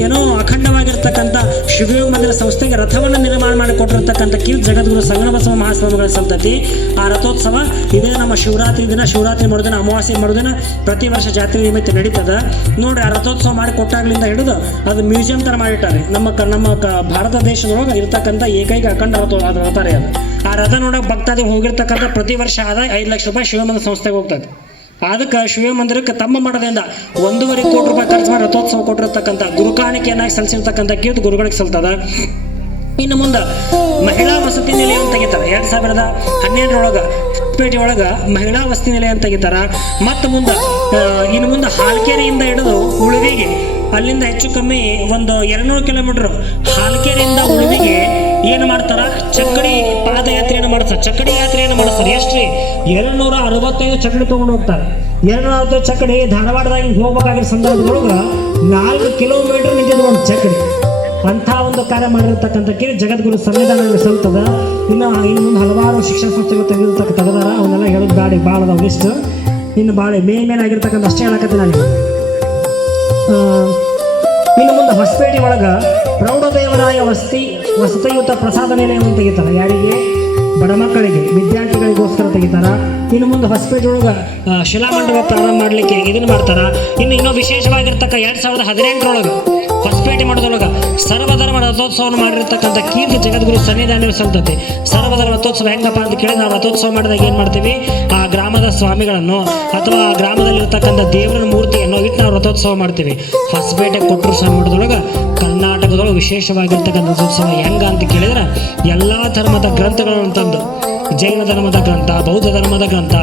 ಏನೋ ಅಖಂಡವಾಗಿರ್ತಕ್ಕಂಥ ಶಿವಯೋಗ ಮಂದಿರ ಸಂಸ್ಥೆಗೆ ರಥವನ್ನು ನಿರ್ಮಾಣ ಮಾಡಿಕೊಟ್ಟಿರ್ತಕ್ಕಂಥ ಕೀರ್ತಿ ಜಗದ್ಗುರು ಸಂಗಮಬಸವ ಮಹಾಸ್ವಾಮಿಗಳ ಸಂತತಿ. ಆ ರಥೋತ್ಸವ ಇದೇ ನಮ್ಮ ಶಿವರಾತ್ರಿ ಮರುದಿನ ಅಮಾವಾಸ್ಯೆ ಮರುದಿನ ಪ್ರತಿ ವರ್ಷ ಜಾತ್ರೆ ನಿಮಿತ್ತ ನಡೀತದ ನೋಡ್ರಿ. ಆ ರಥೋತ್ಸವ ಮಾಡಿಕೊಟ್ಟಾಗ್ಲಿಂದ ಹಿಡಿದು ಅದು ಮ್ಯೂಸಿಯಂ ಥರ ಮಾಡಿಟ್ಟಾರೆ. ನಮ್ಮ ಭಾರತ ದೇಶದೊಳಗೆ ಇರ್ತಕ್ಕಂಥ ಏಕೈಕ ಅಖಂಡ ರಥ ರೀ ಅದು. ಆ ರಥ ನೋಡೋಕೆ ಭಕ್ತಾದಿಗಳು ಹೋಗಿರ್ತಕ್ಕಂಥ ಪ್ರತಿ ವರ್ಷ ಆದಾಯ 5 ಲಕ್ಷ ರೂಪಾಯಿ ಶಿವಮಂದಿರ ಸಂಸ್ಥೆಗೆ ಹೋಗ್ತದೆ. ಅದಕ್ಕೆ ಶಿವ ಮಂದಿರಕ್ಕೆ ತಮ್ಮ ಮಠದಿಂದ 1.5 ಕೋಟಿ ರೂಪಾಯಿ ಖರ್ಚು ಮಾಡಿ ರಥೋತ್ಸವ ಕೊಟ್ಟಿರ್ತಕ್ಕಂಥ ಗುರುಕಾಣಿಕೆಯನ್ನಾಗಿ ಸಲ್ಲಿಸಿರ್ತಕ್ಕಂಥ ಕೀರ್ತಿ ಗುರುಗಳಿಗೆ ಸಲ್ತದ. ಇನ್ನು ಮುಂದೆ ಮಹಿಳಾ ವಸತಿ ನಿಲಯ ಅಂತ ತೆಗಿತಾರೆ. 2012 ಪೇಟೆ ಒಳಗೆ ಮಹಿಳಾ ವಸತಿ ನಿಲಯ ಅಂತ ತೆಗಿತಾರ. ಮತ್ತು ಇನ್ನು ಮುಂದೆ ಹಾಲಕೆರೆಯಿಂದ ಹಿಡಿದು ಉಳುವಿಗೆ ಅಲ್ಲಿಂದ ಹೆಚ್ಚು ಕಮ್ಮಿ ಒಂದು 200 ಕಿಲೋಮೀಟರ್ ಹಾಲಕೆರೆಯಿಂದ ಉಳುವಿಗೆ ಏನು ಮಾಡ್ತಾರ, ಚಕ್ಕಡಿ ಪಾದಯಾತ್ರೆಯನ್ನು ಮಾಡಿಸ್ತಾರೆ. ಚಕ್ಕಡಿ ಯಾತ್ರೆಯನ್ನು ಮಾಡಿಸ್ತಾರೆ. ಎಷ್ಟ್ರಿ 265 ಚಕ್ಕಡಿ ತೊಗೊಂಡು ಹೋಗ್ತಾರೆ. 260 ಚಕ್ಕಡಿ ಧಾರವಾಡದಾಗ ಹೋಗ್ಬೇಕಾಗಿರೋ ಸಂದರ್ಭದೊಳಗೆ 4 ಕಿಲೋಮೀಟರ್ ನಿಂತಿದ್ದು ಒಂದು ಚಕ್ಕಡಿ. ಅಂಥ ಒಂದು ಕಾರ್ಯ ಮಾಡಿರ್ತಕ್ಕಂಥ ಕೀರ್ತಿ ಜಗದ್ಗುರು ಸನ್ನಿಧಾನದಲ್ಲಿ ಸಲ್ತದ. ಇನ್ನು ಮುಂದೆ ಹಲವಾರು ಶಿಕ್ಷಣ ಸಂಸ್ಥೆಗಳು ತೆಗೆದಾರ. ಅವನ್ನೆಲ್ಲ ಹೇಳೋದು ಗಾಡಿ ಭಾಳ ಅದಾವ ಇಷ್ಟು. ಇನ್ನು ಭಾಳ ಮೇಲಾಗಿರ್ತಕ್ಕಂಥ ಅಷ್ಟೇ ಹೇಳಕತ್ತೀನಿ ನಾನು. ಇನ್ನು ಮುಂದೆ ಹೊಸಪೇಟೆ ಒಳಗೆ ಪ್ರೌಢದೇವರಾಯ ವಸತಿ ವಸತಿಯುತ ಪ್ರಸಾದ ನಿಲಯವನ್ನು ತೆಗಿತಾರೆ. ಯಾರಿಗೆ? ಬಡ ಮಕ್ಕಳಿಗೆ, ವಿದ್ಯಾರ್ಥಿಗಳಿಗೋಸ್ಕರ ತೆಗಿತಾರ. ಇನ್ನು ಮುಂದೆ ಹೊಸಪೇಟೆ ಒಳಗೆ ಶಿಲಾಮಂಡಪ ಪ್ರಾರಂಭ ಮಾಡಲಿಕ್ಕೆ ಇದನ್ನು ಮಾಡ್ತಾರ. ಇನ್ನೂ ವಿಶೇಷವಾಗಿರ್ತಕ್ಕ 2018 ಹೊಸಪೇಟೆ ಮಠದೊಳಗೆ ಸರ್ವಧರ್ಮ ರಥೋತ್ಸವವನ್ನು ಮಾಡಿರ್ತಕ್ಕಂಥ ಕೀರ್ತಿ ಜಗದ್ಗುರು ಸನ್ನಿಧಾನ ಸಲ್ತತೆ. ಸರ್ವಧರ್ಮ ರಥೋತ್ಸವ ಹೆಂಗಪ್ಪ ಅಂತ ಕೇಳಿ, ನಾವು ರಥೋತ್ಸವ ಮಾಡಿದಾಗ ಏನು ಮಾಡ್ತೀವಿ, ಆ ಗ್ರಾಮದ ಸ್ವಾಮಿಗಳನ್ನು ಅಥವಾ ಆ ಗ್ರಾಮದಲ್ಲಿರ್ತಕ್ಕಂಥ ದೇವರ ಮೂರ್ತಿಯನ್ನು ಇಟ್ಟು ನಾವು ರಥೋತ್ಸವ ಮಾಡ್ತೀವಿ. ಹೊಸಪೇಟೆ ಕೊಟ್ಟೂರು ಸ್ವಾಮಿ ಮಠದೊಳಗೆ ಕರ್ನಾಟಕದೊಳಗೆ ವಿಶೇಷವಾಗಿರ್ತಕ್ಕಂಥ ರಥೋತ್ಸವ ಹೆಂಗ ಅಂತ ಕೇಳಿದ್ರೆ, ಎಲ್ಲ ಧರ್ಮದ ಗ್ರಂಥಗಳನ್ನು ತಂದು, ಜೈನ ಧರ್ಮದ ಗ್ರಂಥ, ಬೌದ್ಧ ಧರ್ಮದ ಗ್ರಂಥ,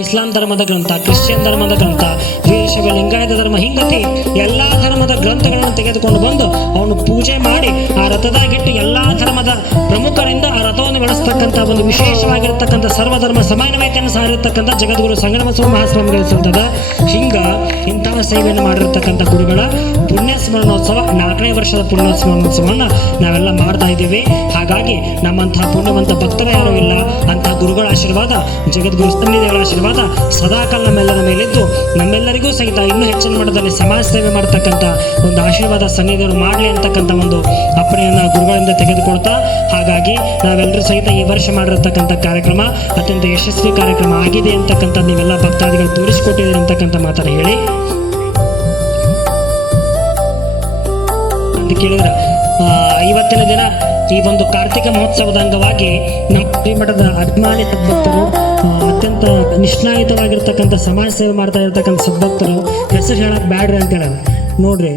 ಇಸ್ಲಾಂ ಧರ್ಮದ ಗ್ರಂಥ, ಕ್ರಿಶ್ಚಿಯನ್ ಧರ್ಮದ ಗ್ರಂಥ, ವೀರಶೈವ ಲಿಂಗಾಯತ ಧರ್ಮ, ಹಿಂಗತಿ ಎಲ್ಲ ಧರ್ಮದ ಗ್ರಂಥಗಳನ್ನು ತೆಗೆದುಕೊಂಡು ಬಂದು ಅವನು ಪೂಜೆ ಮಾಡಿ ಆ ರಥದಾಗಿಟ್ಟು ಎಲ್ಲ ಧರ್ಮದ ಪ್ರಮುಖರಿಂದ ಆ ರಥವನ್ನು ಬೆಳೆಸ್ತಕ್ಕಂಥ ಒಂದು ವಿಶೇಷವಾಗಿರ್ತಕ್ಕಂಥ ಸರ್ವಧರ್ಮ ಸಮನ್ವಯತೆಯನ್ನು ಸಾರಿರ್ತಕ್ಕಂಥ ಜಗದ್ಗುರು ಸಂಗಮಬಸವ ಮಹಾಸ್ವಾಮಿಗಳು ಸಲ್ತದ. ಹಿಂಗ ಇಂತಹ ಸೇವೆಯನ್ನು ಮಾಡಿರ್ತಕ್ಕಂಥ ಗುರುಗಳ ಪುಣ್ಯ ಸ್ಮರಣೋತ್ಸವ 4ನೇ ವರ್ಷದ ಪುಣ್ಯ ಸ್ಮರಣೋತ್ಸವವನ್ನು ನಾವೆಲ್ಲ ಮಾಡ್ತಾ ಇದ್ದೀವಿ. ಹಾಗಾಗಿ ನಮ್ಮಂತಹ ಪುಣ್ಯವಂತ ಭಕ್ತರು ಯಾರೂ ಇಲ್ಲ. ಅಂತಹ ಗುರುಗಳ ಆಶೀರ್ವಾದ, ಜಗದ್ಗುರು ಸನ್ನಿಧಿಗಳ ಆಶೀರ್ವಾದ ಸದಾಕಾಲ ನಮ್ಮೆಲ್ಲರ ಮೇಲಿದ್ದು ನಮ್ಮೆಲ್ಲರಿಗೂ ಸಹಿತ ಇನ್ನೂ ಹೆಚ್ಚಿನ ಮಟ್ಟದಲ್ಲಿ ಸಮಾಜ ಸೇವೆ ಮಾಡತಕ್ಕಂಥ ಒಂದು ಆಶೀರ್ವಾದ ಸನ್ನಿಧಿಗಳು ಮಾಡಲಿ ಅಂತಕ್ಕಂಥ ಒಂದು ಅಪ್ಪಣೆಯನ್ನು ಗುರುಗಳಿಂದ ತೆಗೆದುಕೊಳ್ತಾ, ಹಾಗಾಗಿ ನಾವೆಲ್ಲರೂ ಸಹಿತ ಈ ವರ್ಷ ಮಾಡಿರ್ತಕ್ಕಂಥ ಕಾರ್ಯಕ್ರಮ ಅತ್ಯಂತ ಯಶಸ್ವಿ ಕಾರ್ಯಕ್ರಮ ಆಗಿದೆ ಅಂತಕ್ಕಂಥ ನೀವೆಲ್ಲ ಭಕ್ತಾದಿಗಳು ತೋರಿಸಿಕೊಟ್ಟಿದ್ದೀರಿ ಅಂತಕ್ಕಂಥ ಮಾತನ್ನು ಹೇಳಿ ಅಂತ ಕೇಳಿದ್ರೆ, ಇವತ್ತಿನ ದಿನ ಈ ಒಂದು ಕಾರ್ತಿಕ ಮಹೋತ್ಸವದ ಅಂಗವಾಗಿ ನಮ್ಮ ಶ್ರೀಮಠದ ಅಭಿಮಾನಿ ಸದ್ಭಕ್ತರು, ಅತ್ಯಂತ ನಿಷ್ಣಾಯಿತವಾಗಿರ್ತಕ್ಕಂಥ ಸಮಾಜ ಸೇವೆ ಮಾಡ್ತಾ ಇರ್ತಕ್ಕಂಥ ಸದ್ಭಕ್ತರು, ಹೆಸರು ಹೇಳಕ್ಕೆ ಬ್ಯಾಡ್ರಿ ಅಂತ ಹೇಳೋದು. ನೋಡ್ರಿ,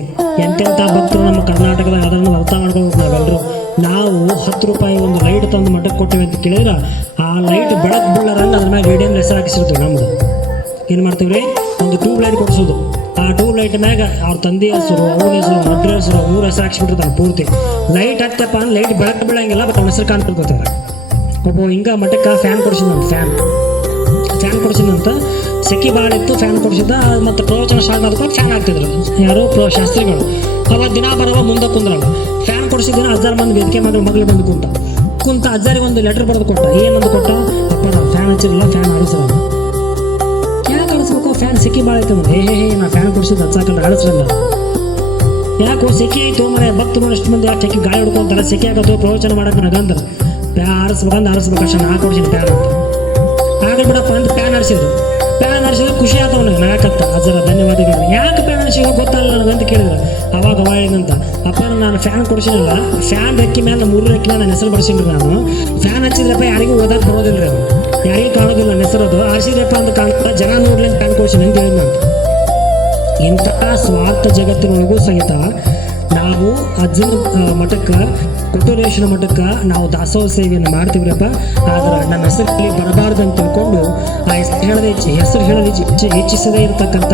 ಎಂತೆಂಥ ಭಕ್ತರು ನಮ್ಮ ಕರ್ನಾಟಕದಾಗ ಅದನ್ನು ಅರ್ಥ ಮಾಡ್ಕೋಬೇಕು ನಾವೆಲ್ಲರೂ. ನಾವು 10 ರೂಪಾಯಿ ಒಂದು ಲೈಟ್ ತಂದು ಮಠಕ್ಕೆ ಕೊಟ್ಟಿವಿ ಅಂತ ಕೇಳಿದ್ರೆ, ಆ ಲೈಟ್ ಬೆಳಕು ಬೀಳರಂಗೆ ಅದ್ರ ಮ್ಯಾಗ ರೇಡಿಯಂ ಹೆಸರು ಹಾಕಿಸಿರ್ತೀವಿ. ನಮ್ದು ಏನು ಮಾಡ್ತೀವಿ ರೀ, ಒಂದು ಟ್ಯೂಬ್ ಲೈಟ್ ಕೊಡಿಸೋದು. ಆ ಟ್ಯೂಬ್ ಲೈಟ್ ಮ್ಯಾಗ ಅವ್ರ ತಂದೆ ಹೆಸರು, ಅವ್ರ ಹೆಸರು, ಮಡ್ರ ಹೆಸರು, ಊರ ಹೆಸರು ಹಾಕ್ಸ್ಬಿಟ್ಟಿರ್ತಾರೆ ಪೂರ್ತಿ. ಲೈಟ್ ಹತ್ತಪ್ಪ ಅಂದ್ರೆ ಲೈಟ್ ಬೆಳಕು ಬೀಳಂಗಿಲ್ಲ, ಬಟ್ ಅವ್ನ ಹೆಸರು ಕಾಣ್ತಿರ್ತಾರೆ. ಒಬ್ಬ ಹಿಂಗೆ ಮಠಕ್ಕೆ ಫ್ಯಾನ್ ಕೊಡಿಸಿದಂತ ಫ್ಯಾನ್ ಕೊಡಿಸಿದಂತ ಸೆಕೆ ಭಾಳ ಇತ್ತು, ಫ್ಯಾನ್ ಕೊಡಿಸಿದ್ದ. ಮತ್ತು ಪ್ರವಚನ ಸ್ಟಾರ್ಟ್ ಮಾಡ್ಕೊಂಡು ಫ್ಯಾನ್ ಹಾಕ್ತಿದ್ರು ಯಾರೋ ಶಾಸ್ತ್ರಿಗಳು. ಅವತ್ತು ದಿನ ಬರವ ಮುಂದೆ ಕುಂದ್ರಲ್ಲ. ಫ್ಯಾನ್ ಕೊಡಿಸಿದ ದಿನ 1000 ಮಂದಿ ವೇದಿಕೆ ಮಗಳು ಬಂದು ಕುಂತ ಅಜ್ಜಾರಿಗೆ ಒಂದು ಲೆಟರ್ ಬರೆದು ಕೊಟ್ಟ. ಏನಂದು ಕೊಟ್ಟ? ಅಪ್ಪ ನಾವು ಫ್ಯಾನ್ ಹಚ್ಚಿರಲ್ಲ, ಫ್ಯಾನ್ ಆಡಿಸ್ರಲ್ಲ. ಯಾಕೆ ಆಡಿಸ್ಬೇಕು? ಫ್ಯಾನ್ ಸೆಕೆ ಭಾಳ ಐತೆ ಅಂದ್ರೆ. ನಾ ಫ್ಯಾನ್ ಕೊಡಿಸಿದ್ದು ಹಚ್ಚಾಕಲ್ಲ, ಆಡಿಸ್ರಲ್ಲ. ಯಾಕೋ ಸೆಕೆ ಆಯ್ತು ಮನೆ ಭಕ್ತರು ಎಷ್ಟು ಮಂದಿ ಯಾಕೆ ಸೆಕೆ ಗಾಳಿ ಹೊಡ್ಕೊಂತಾರೆ, ಸೆಕೆ ಆಗತ್ತೋ ಪ್ರವಚನ ಮಾಡಕ್ಕೆ ನನಗಂದ್ರೆ ಆರಿಸ್ಬೇಕಂತ ನಾ ಕೊಡಿಸಿನಿ ಫ್ಯಾನ್ ಅಂತ. ಆಗಲಿ ಬಿಡಪ್ಪ ಅಂತ ಫ್ಯಾನ್ ಆಡಿಸಿದ್ರು. ಫ್ಯಾನ್ ಆಡಿಸಿದ್ರೆ ಖುಷಿ ಆಯ್ತು ನನಗೆ, ನಾಕತ್ತ ಅಜ್ಜರ ಧನ್ಯವಾದಗಳು. ಯಾಕೆ ಫ್ಯಾನ್ ಆಡಿಸಿಗೋ ಗೊತ್ತಲ್ಲ ನನಗಂತ ಕೇಳಿದ್ರು. ಅವಾಗ ಹೇಳಿದಂತ, ಅಪ್ಪ ನಾನು ಫ್ಯಾನ್ ಕೊಡಿಸಿರಲ್ಲ, ಫ್ಯಾನ್ ರೆಕ್ಕಿ ಮೇಲೆ 3 ರೆಕ್ಕಿ ಮೇಲೆ ನನ್ನ ಹೆಸರು ಬರ್ಸಿನ್ರಿ. ನಾನು ಫ್ಯಾನ್ ಹಚ್ಚಿದ್ರಪ್ಪ ಯಾರಿಗೂ ಓದಕ್ಕೆ ಬರೋದಿಲ್ಲ ರೀ, ಅದು ಯಾರಿಗೂ ಕಾಣೋದಿಲ್ಲ ನನ್ನ ಹೆಸರು. ಅದು ಆರಿಸಿದ್ರಪ್ಪ ಅಂತ ಕಾಣ್ತಾ ಜನ ನೋಡ್ಲಿ ಅಂತ ಫ್ಯಾನ್ ಕೊಡಿಸಿನಿ ಅಂತ ಹೇಳಿದ ನಾನು. ಇಂತಹ ಸ್ವಾರ್ಥ ಜಗತ್ತಿನೊಳಗೂ ಸಹಿತ ನಾವು ಅಜ್ಜನ ಮಠಕ್ಕೆ, ಕೊಟ್ಟೂರೇಶ್ವರ ಮಠಕ್ಕೆ ನಾವು ದಾಸೋಹ ಸೇವೆಯನ್ನು ಮಾಡ್ತೀವ್ರಪ್ಪ. ಆದ್ರೆ ನಮ್ಮ ಹೆಸರಲ್ಲಿ ಬರಬಾರ್ದು ಅಂತ ತಿಳ್ಕೊಂಡು ಆ ಹೆಸರು ಹೇಳೋದು ಹೆಚ್ಚಿಸದೇ ಇರತಕ್ಕಂಥ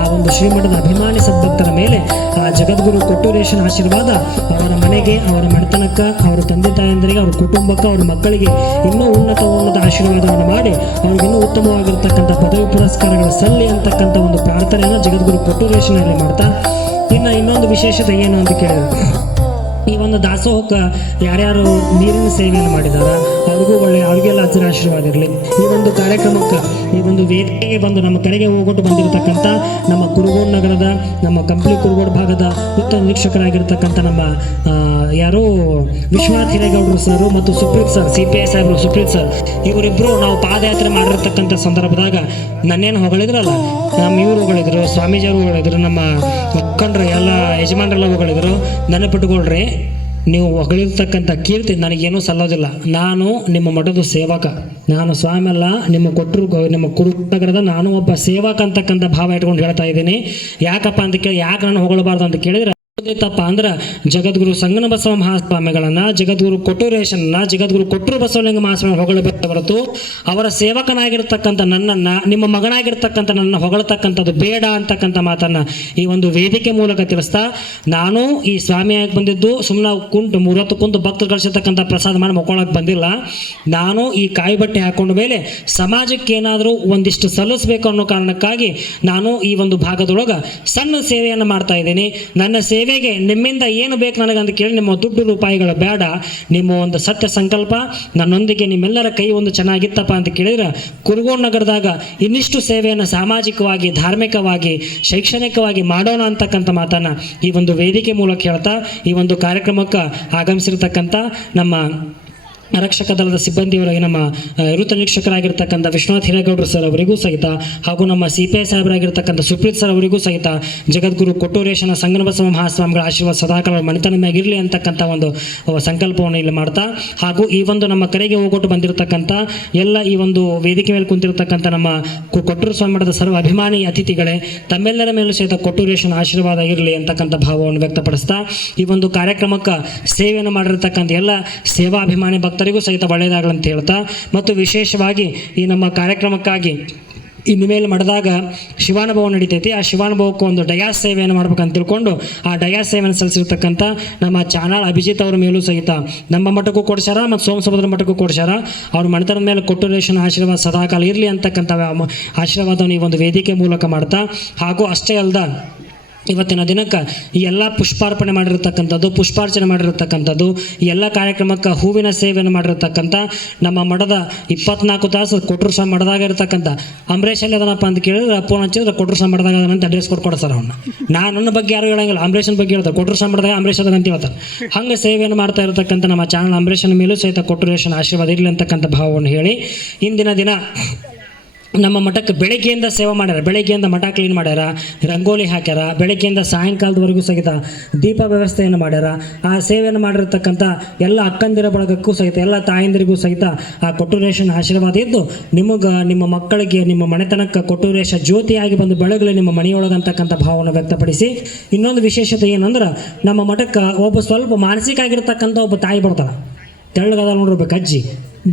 ಆ ಒಂದು ಶ್ರೀಮಠದ ಅಭಿಮಾನಿ ಸದ್ಭಕ್ತರ ಮೇಲೆ ಆ ಜಗದ್ಗುರು ಕೊಟ್ಟೂರೇಶ್ವರ ಆಶೀರ್ವಾದ ಅವರ ಮನೆಗೆ, ಅವರ ಮನೆತನಕ್ಕೆ, ಅವರ ತಂದೆ ತಾಯಂದರಿಗೆ, ಅವ್ರ ಕುಟುಂಬಕ್ಕೆ, ಅವ್ರ ಮಕ್ಕಳಿಗೆ ಇನ್ನೂ ಉನ್ನತ ಆಶೀರ್ವಾದವನ್ನು ಮಾಡಿ ಅವ್ರಿಗಿನ್ನೂ ಉತ್ತಮವಾಗಿರ್ತಕ್ಕಂಥ ಪದವಿ ಪುರಸ್ಕಾರಗಳು ಸಲ್ಲಿ ಅಂತಕ್ಕಂಥ ಒಂದು ಪ್ರಾರ್ಥನೆಯನ್ನು ಜಗದ್ಗುರು ಕೊಟ್ಟೂರೇಶ್ವರಲ್ಲಿ ಮಾಡ್ತಾ, ಇನ್ನೊಂದು ವಿಶೇಷತೆ ಏನು ಅಂತ ಕೇಳಿದ್ರು, ಈ ಒಂದು ದಾಸೋಹಕ್ಕೆ ಯಾರ್ಯಾರು ನೀರಿನ ಸೇವೆಯನ್ನು ಮಾಡಿದಾರ ಅವ್ರಿಗೆಲ್ಲ ಅಜ್ಜರ ಆಶೀರ್ವಾದ ಇರಲಿ. ಈ ಒಂದು ಕಾರ್ಯಕ್ರಮಕ್ಕೆ, ಈ ಒಂದು ವೇದಿಕೆಗೆ ಬಂದು ನಮ್ಮ ಕಡೆಗೆ ಹೋಗೋಟ್ಟು ಬಂದಿರತಕ್ಕಂಥ ನಮ್ಮ ಕುರುಗೋಡು ನಗರದ, ನಮ್ಮ ಕಂಪ್ಲಿ ಕುರುಗೋಡು ಭಾಗದ ಉತ್ತಮ ವೀಕ್ಷಕರಾಗಿರ್ತಕ್ಕಂಥ ನಮ್ಮ ಯಾರು ವಿಶ್ವನಾಥ್ ಹಿರೇಗೌಡರು ಸರ್ ಮತ್ತು ಸುಪ್ರೀತ್ ಸರ್, CPI ಸಾಹೇಬರು ಸುಪ್ರೀತ್ ಸರ್, ಇವರಿಬ್ಬರು ನಾವು ಪಾದಯಾತ್ರೆ ಮಾಡಿರ್ತಕ್ಕಂಥ ಸಂದರ್ಭದಾಗ ನನ್ನೇನು ಹೊಗಳಿದ್ರಲ್ಲ, ನಮ್ಮ ಇವರು ಹೊಗಳಿದ್ರು, ಸ್ವಾಮೀಜಿಯವರು ಹೊಗಳಿದ್ರು, ನಮ್ಮ ಮುಖಂಡರು ಎಲ್ಲ ಯಜಮಾನರೆಲ್ಲ ಹೊಗಳಿದ್ರು. ನೆನಪಿಟ್ಟುಕೊಳ್ರಿ, ನೀವು ಹೊಗಳಿರ್ತಕ್ಕಂಥ ಕೀರ್ತಿ ನನಗೇನೂ ಸಲ್ಲೋದಿಲ್ಲ. ನಾನು ನಿಮ್ಮ ಮಠದ ಸೇವಕ, ನಾನು ಸ್ವಾಮಿ ಅಲ್ಲ, ನಿಮ್ಮ ಕುರುನಗರದ ನಾನು ಒಬ್ಬ ಸೇವಕ ಅಂತಕ್ಕಂಥ ಭಾವ ಇಟ್ಕೊಂಡು ಹೇಳ್ತಾ ಇದ್ದೀನಿ. ಯಾಕಪ್ಪ ಅಂತ ಕೇಳಿ, ಯಾಕೆ ನಾನು ಹೊಗಳಬಾರ್ದು ಅಂತ ಕೇಳಿದ್ರೆ, ತಪ್ಪ ಅಂದ್ರೆ ಜಗದ್ಗುರು ಸಂಗಮಬಸವ ಮಹಾಸ್ವಾಮಿಗಳನ್ನ, ಜಗದ್ಗುರು ಕೊಟ್ಟೂರೇಶನ್ನ, ಜಗದ್ಗುರು ಕೊಟ್ಟೂರು ಬಸವಲಿಂಗ ಮಹಾಸ್ವಾಮಿ ಹೊಗಳಬೇಕು ಹೊರತು ಅವರ ಸೇವಕನಾಗಿರ್ತಕ್ಕಂಥ ನನ್ನನ್ನು, ನಿಮ್ಮ ಮಗನಾಗಿರ್ತಕ್ಕಂಥ ನನ್ನ ಹೊಗಳತಕ್ಕಂಥದ್ದು ಬೇಡ ಅಂತಕ್ಕಂಥ ಮಾತನ್ನು ಈ ಒಂದು ವೇದಿಕೆ ಮೂಲಕ ತಿಳಿಸ್ತಾ, ನಾನು ಈ ಸ್ವಾಮಿಯಾಗಿ ಬಂದಿದ್ದು ಸುಮ್ಮನೆ ಕುಂಟು 30 ಕುಂಟು ಭಕ್ತರು ಕಳಿಸಿರ್ತಕ್ಕಂಥ ಪ್ರಸಾದ ಮಾಡಿ ಮಕ್ಕೊಳಕ್ಕೆ ಬಂದಿಲ್ಲ. ನಾನು ಈ ಕಾಯಿ ಬಟ್ಟೆ ಹಾಕೊಂಡ ಮೇಲೆ ಸಮಾಜಕ್ಕೆ ಏನಾದರೂ ಒಂದಿಷ್ಟು ಸಲ್ಲಿಸಬೇಕು ಅನ್ನೋ ಕಾರಣಕ್ಕಾಗಿ ನಾನು ಈ ಒಂದು ಭಾಗದೊಳಗೆ ಸಣ್ಣ ಸೇವೆಯನ್ನು ಮಾಡ್ತಾ ಇದ್ದೀನಿ. ನನ್ನ ಸೇವೆ ಸೇವೆಗೆ ನಿಮ್ಮಿಂದ ಏನು ಬೇಕು ನನಗೆ ಅಂತ ಕೇಳಿ ನಿಮ್ಮ ದುಡ್ಡು ರೂಪಾಯಿಗಳು ಬೇಡ, ನಿಮ್ಮ ಒಂದು ಸತ್ಯ ಸಂಕಲ್ಪ ನನ್ನೊಂದಿಗೆ ನಿಮ್ಮೆಲ್ಲರ ಕೈ ಒಂದು ಚೆನ್ನಾಗಿತ್ತಪ್ಪ ಅಂತ ಕೇಳಿದ್ರೆ ಕುರುಗೋಡು ನಗರದಾಗ ಇನ್ನಿಷ್ಟು ಸೇವೆಯನ್ನು ಸಾಮಾಜಿಕವಾಗಿ, ಧಾರ್ಮಿಕವಾಗಿ, ಶೈಕ್ಷಣಿಕವಾಗಿ ಮಾಡೋಣ ಅಂತಕ್ಕಂಥ ಮಾತನ್ನು ಈ ಒಂದು ವೇದಿಕೆ ಮೂಲಕ ಹೇಳ್ತಾ ಈ ಒಂದು ಕಾರ್ಯಕ್ರಮಕ್ಕೆ ಆಗಮಿಸಿರ್ತಕ್ಕಂಥ ನಮ್ಮ ಆರಕ್ಷಕ ದಳದ ಸಿಬ್ಬಂದಿಯವರಾಗಿ ನಮ್ಮ ವೃತ್ತ ನಿರೀಕ್ಷಕರಾಗಿರ್ತಕ್ಕಂಥ ವಿಶ್ವನಾಥ್ ಹಿರೇಗೌಡರು ಸರ್ ಅವರಿಗೂ ಸಹಿತ, ಹಾಗೂ ನಮ್ಮ CPI ಸಾಹೇಬರಾಗಿರ್ತಕ್ಕಂಥ ಸುಪ್ರೀತ್ ಸರ್ ಅವರಿಗೂ ಸಹಿತ ಜಗದ್ಗುರು ಕೊಟ್ಟೂರೇಶನ ಸಂಗನಬಸವ ಮಹಾಸ್ವಾಮಿಗಳ ಆಶೀರ್ವಾದ ಸದಾಕಾಲ ಮನೆತನ ಮ್ಯಾಗಿರಲಿ ಅಂತಕ್ಕಂಥ ಒಂದು ಸಂಕಲ್ಪವನ್ನು ಇಲ್ಲಿ ಮಾಡ್ತಾ, ಹಾಗೂ ಈ ಒಂದು ನಮ್ಮ ಕರೆಗೆ ಹೋಗೊಟ್ಟು ಬಂದಿರತಕ್ಕಂಥ ಎಲ್ಲ ಈ ಒಂದು ವೇದಿಕೆ ಮೇಲೆ ಕುಂತಿರತಕ್ಕಂಥ ನಮ್ಮ ಕೊಟ್ಟೂರು ಸ್ವಾಮಿ ಮಠದ ಸರ್ವ ಅಭಿಮಾನಿ ಅತಿಥಿಗಳೇ, ತಮ್ಮೆಲ್ಲರ ಮೇಲೂ ಸಹಿತ ಕೊಟ್ಟೂರೇಶನ ಆಶೀರ್ವಾದ ಇರಲಿ ಅಂತಕ್ಕಂಥ ಭಾವವನ್ನು ವ್ಯಕ್ತಪಡಿಸ್ತಾ, ಈ ಒಂದು ಕಾರ್ಯಕ್ರಮಕ್ಕೆ ಸೇವೆಯನ್ನು ಮಾಡಿರ್ತಕ್ಕಂಥ ಎಲ್ಲ ಸೇವಾಭಿಮಾನಿ ಭಕ್ತರಿಗೂ ಸಹಿತ ಒಳ್ಳೆಯದಾಗಲಂತ ಹೇಳ್ತಾ, ಮತ್ತು ವಿಶೇಷವಾಗಿ ಈ ನಮ್ಮ ಕಾರ್ಯಕ್ರಮಕ್ಕಾಗಿ ಇನ್ನು ಮೇಲೆ ಮಾಡಿದಾಗ ಶಿವಾನುಭವ ನಡೀತೈತಿ. ಆ ಶಿವಾನುಭವಕ್ಕೆ ಒಂದು ಡಯಾಸ್ ಸೇವೆಯನ್ನು ಮಾಡ್ಬೇಕಂತ ತಿಳ್ಕೊಂಡು ಆ ಡಯಾಸ್ ಸೇವೆಯನ್ನು ಸಲ್ಲಿಸಿರ್ತಕ್ಕಂಥ ನಮ್ಮ ಚಾನಲ್ ಅಭಿಜಿತ್ ಅವರ ಮೇಲೂ ಸಹಿತ ನಮ್ಮ ಮಠಕ್ಕೂ ಕೊಡ್ಸ್ಯಾರ ಮತ್ತು ಸೋಮಸಮುದ್ರ ಮಠಕ್ಕೂ ಕೊಡ್ಸ್ಯಾರ. ಅವ್ರ ಮನೆತನದ ಮೇಲೆ ಕೊಟ್ಟೂರೇಶನ ಆಶೀರ್ವಾದ ಸದಾಕಾಲ ಇರಲಿ ಅಂತಕ್ಕಂಥ ಆಶೀರ್ವಾದವನ್ನು ಈ ಒಂದು ವೇದಿಕೆ ಮೂಲಕ ಮಾಡ್ತಾ, ಹಾಗೂ ಅಷ್ಟೇ ಅಲ್ದ ಇವತ್ತಿನ ದಿನಕ್ಕೆ ಈ ಎಲ್ಲ ಪುಷ್ಪಾರ್ಪಣೆ ಮಾಡಿರ್ತಕ್ಕಂಥದ್ದು, ಪುಷ್ಪಾರ್ಚನೆ ಮಾಡಿರ್ತಕ್ಕಂಥದ್ದು, ಈ ಎಲ್ಲ ಕಾರ್ಯಕ್ರಮಕ್ಕೆ ಹೂವಿನ ಸೇವೆಯನ್ನು ಮಾಡಿರ್ತಕ್ಕಂಥ ನಮ್ಮ ಮಠದ 24 ತಾಸು ಕೊಟ್ಟೂರು ಸ್ವಾಮಿ ಮಠದಾಗ ಇರತಕ್ಕಂಥ ಅಂಬರೀಷ್ ಎಲ್ಲಿ ಅದನಪ್ಪ ಅಂತ ಕೇಳಿದ್ರೆ ಫೋನ್ ಹಚ್ಚಿದ್ರೆ ಕೊಟ್ಟೂರು ಸ್ವಾಮಿ ಮಠದಾಗ ಅದನ್ನಂತ ಅಡ್ರೆಸ್ ಕೊಡ್ಕೊಡ ಸರ್. ಅವನ್ನ ನನ್ನ ಬಗ್ಗೆ ಯಾರು ಹೇಳಂಗಿಲ್ಲ, ಅಂಬರೀಷನ ಬಗ್ಗೆ ಹೇಳ್ತಾರೆ, ಕೊಟ್ಟೂರು ಸ್ವಾಮಿ ಮಠದಾಗ ಅಂಬರೀಷ್ ಅದನ್ನಂತ ಹೇಳ್ತಾರೆ. ಹಂಗೆ ಸೇವೆಯನ್ನು ಮಾಡ್ತಾ ಇರತಕ್ಕಂಥ ನಮ್ಮ ಚಾನಲ್ ಅಂಬರೀಷನ ಮೇಲೂ ಸಹಿತ ಕೊಟ್ಟೂರೇಶನ ಆಶೀರ್ವಾದ ಇರಲಿ ಅಂತಕ್ಕಂಥ ಭಾವವನ್ನು ಹೇಳಿ, ಇಂದಿನ ದಿನ ನಮ್ಮ ಮಠಕ್ಕೆ ಬೆಳಗ್ಗೆಯಿಂದ ಸೇವೆ ಮಾಡ್ಯಾರ. ಬೆಳಗ್ಗೆಯಿಂದ ಮಠ ಕ್ಲೀನ್ ಮಾಡ್ಯಾರ, ರಂಗೋಲಿ ಹಾಕ್ಯಾರ, ಬೆಳಗ್ಗೆಯಿಂದ ಸಾಯಂಕಾಲದವರೆಗೂ ಸಹಿತ ದೀಪ ವ್ಯವಸ್ಥೆಯನ್ನು ಮಾಡ್ಯಾರ. ಆ ಸೇವೆಯನ್ನು ಮಾಡಿರ್ತಕ್ಕಂಥ ಎಲ್ಲ ಅಕ್ಕಂದಿರ ಬಳಗಕ್ಕೂ ಸಹಿತ, ಎಲ್ಲ ತಾಯಂದಿರಿಗೂ ಸಹಿತ ಆ ಕೊಟ್ಟೂರೇಶನ ಆಶೀರ್ವಾದ ಇದ್ದು ನಿಮಗೆ, ನಿಮ್ಮ ಮಕ್ಕಳಿಗೆ, ನಿಮ್ಮ ಮನೆತನಕ್ಕೆ ಕೊಟ್ಟೂರೇಶ ಜ್ಯೋತಿಯಾಗಿ ಬಂದು ಬೆಳಗಲಿ ನಿಮ್ಮ ಮನೆಯೊಳಗೆ ಅಂತಕ್ಕಂಥ ಭಾವವನ್ನು ವ್ಯಕ್ತಪಡಿಸಿ, ಇನ್ನೊಂದು ವಿಶೇಷತೆ ಏನಂದ್ರೆ ನಮ್ಮ ಮಠಕ್ಕೆ ಒಬ್ಬ ಸ್ವಲ್ಪ ಮಾನಸಿಕ ಆಗಿರ್ತಕ್ಕಂಥ ಒಬ್ಬ ತಾಯಿ ಬರ್ತಾಳೆ, ತೆಳ್ಳಗದ ನೋಡಿರ್ಬೇಕು ಅಜ್ಜಿ,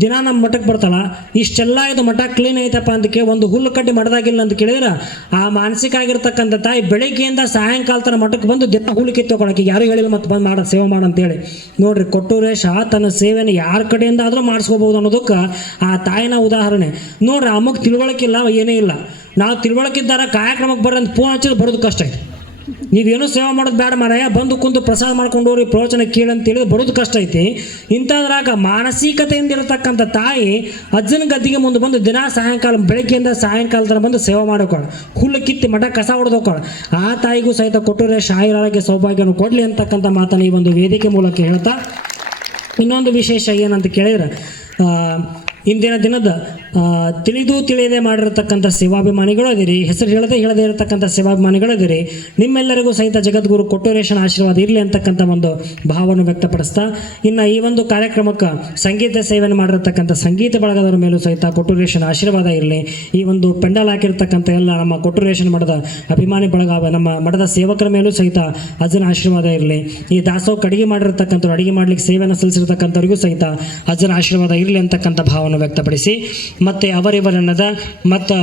ದಿನ ನಮ್ಮ ಮಠಕ್ಕೆ ಬರ್ತಾಳ. ಇಷ್ಟೆಲ್ಲ ಇದು ಮಠ ಕ್ಲೀನ್ ಐತಪ್ಪ ಅಂತಕ್ಕೆ ಒಂದು ಹುಲ್ಲು ಕಡ್ಡಿ ಮಠದಾಗಿಲ್ಲ ಅಂತ ಕೇಳಿದ್ರೆ ಆ ಮಾನಸಿಕ ಆಗಿರ್ತಕ್ಕಂಥ ತಾಯಿ ಬೆಳಗ್ಗೆಯಿಂದ ಸಾಯಂಕಾಲ ತನ ಮಠಕ್ಕೆ ಬಂದು ದಿನ ಹುಲ್ಲು ಕಿತ್ತೊಗೊಳಕ್ಕೆ ಯಾರು ಹೇಳಿಲ್ಲ ಮತ್ತು ಬಂದು ಮಾಡೋ ಸೇವೆ ಮಾಡಂತೇಳಿ. ನೋಡ್ರಿ, ಕೊಟ್ಟೂರೇಶ ತನ್ನ ಸೇವೆಯನ್ನು ಯಾರ ಕಡೆಯಿಂದ ಆದರೂ ಮಾಡಿಸ್ಕೋಬೋದು ಅನ್ನೋದಕ್ಕೆ ಆ ತಾಯಿನ ಉದಾಹರಣೆ ನೋಡ್ರಿ. ಅಮ್ಮಕ್ಕೆ ತಿಳುವಳಿಕಿಲ್ಲ, ಏನೇ ಇಲ್ಲ. ನಾವು ತಿಳುವಳಿಕಿದ್ದಾರ ಕಾರ್ಯಕ್ರಮಕ್ಕೆ ಬರ್ರಿ ಅಂತ ಫೋನ್ ಹಚ್ಚಿದ್ರೆ ಬರೋದು ಕಷ್ಟ ಐತೆ. ನೀವೇನೂ ಸೇವೆ ಮಾಡೋದು ಬೇಡ ಮಾರಾಯ, ಬಂದು ಕುಂತು ಪ್ರಸಾದ ಮಾಡ್ಕೊಂಡು ಹೋಗ್ರಿ, ಪ್ರವಚನ ಕೇಳಂತೇಳಿ ಬರೋದು ಕಷ್ಟ ಐತಿ. ಇಂಥದ್ರಾಗ ಮಾನಸಿಕತೆಯಿಂದ ಇರತಕ್ಕಂಥ ತಾಯಿ ಅಜ್ಜನ ಗದ್ದಿಗೆ ಮುಂದೆ ಬಂದು ದಿನ ಸಾಯಂಕಾಲ, ಬೆಳಗ್ಗೆಯಿಂದ ಸಾಯಂಕಾಲ ತನಕ ಬಂದು ಸೇವೆ ಮಾಡೋಕೋಳ, ಹುಲ್ಲು ಕಿತ್ತಿ ಮಠ ಕಸ ಹೊಡೆದೋಕೋಳ. ಆ ತಾಯಿಗೂ ಸಹಿತ ಕೊಟ್ಟೂರೇಶ ಆಯುರಾರೋಗ್ಯ ಸೌಭಾಗ್ಯವನ್ನು ಕೊಡಲಿ ಅಂತಕ್ಕಂಥ ಮಾತನ್ನು ಈ ಒಂದು ವೇದಿಕೆ ಮೂಲಕ ಹೇಳ್ತಾ, ಇನ್ನೊಂದು ವಿಶೇಷ ಏನಂತ ಕೇಳಿದ್ರೆ, ಇಂದಿನ ದಿನದ ತಿಳಿದು ತಿಳಿಯದೆ ಮಾಡಿರತಕ್ಕಂಥ ಸೇವಾಭಿಮಾನಿಗಳು ಅದಿರಿ, ಹೆಸರು ಹೇಳದೆ ಇರತಕ್ಕಂಥ ಸೇವಾಭಿಮಾನಿಗಳು ಅದಿರಿ. ನಿಮ್ಮೆಲ್ಲರಿಗೂ ಸಹಿತ ಜಗದ್ಗುರು ಕೊಟ್ಟೂರೇಶನ ಆಶೀರ್ವಾದ ಇರಲಿ ಅಂತಕ್ಕಂಥ ಒಂದು ಭಾವವನ್ನು ವ್ಯಕ್ತಪಡಿಸ್ತಾ, ಇನ್ನು ಈ ಒಂದು ಕಾರ್ಯಕ್ರಮಕ್ಕೆ ಸಂಗೀತ ಸೇವೆಯನ್ನು ಮಾಡಿರತಕ್ಕಂಥ ಸಂಗೀತ ಬಳಗದವರ ಮೇಲೂ ಸಹಿತ ಕೊಟ್ಟೂರೇಶನ ಆಶೀರ್ವಾದ ಇರಲಿ. ಈ ಒಂದು ಪೆಂಡಲ್ ಹಾಕಿರ್ತಕ್ಕಂಥ ಎಲ್ಲ ನಮ್ಮ ಕೊಟ್ಟೂರೇಶನ ಮಠದ ಅಭಿಮಾನಿ ಬಳಗ, ನಮ್ಮ ಮಠದ ಸೇವಕರ ಮೇಲೂ ಸಹಿತ ಅಜ್ಜನ ಆಶೀರ್ವಾದ ಇರಲಿ. ಈ ದಾಸೋಹಕ್ಕೆ ಅಡುಗೆ ಮಾಡಿರ್ತಕ್ಕಂಥವ್ರು, ಅಡುಗೆ ಮಾಡ್ಲಿಕ್ಕೆ ಸೇವೆಯನ್ನು ಸಲ್ಲಿಸಿರ್ತಕ್ಕಂಥವ್ರಿಗೂ ಸಹಿತ ಅಜ್ಜನ ಆಶೀರ್ವಾದ ಇರಲಿ ಅಂತಕ್ಕಂಥ ಭಾವವನ್ನು ವ್ಯಕ್ತಪಡಿಸಿ, ಮತ್ತು ಅವರಿವರನ್ನದ ಮತ್ತು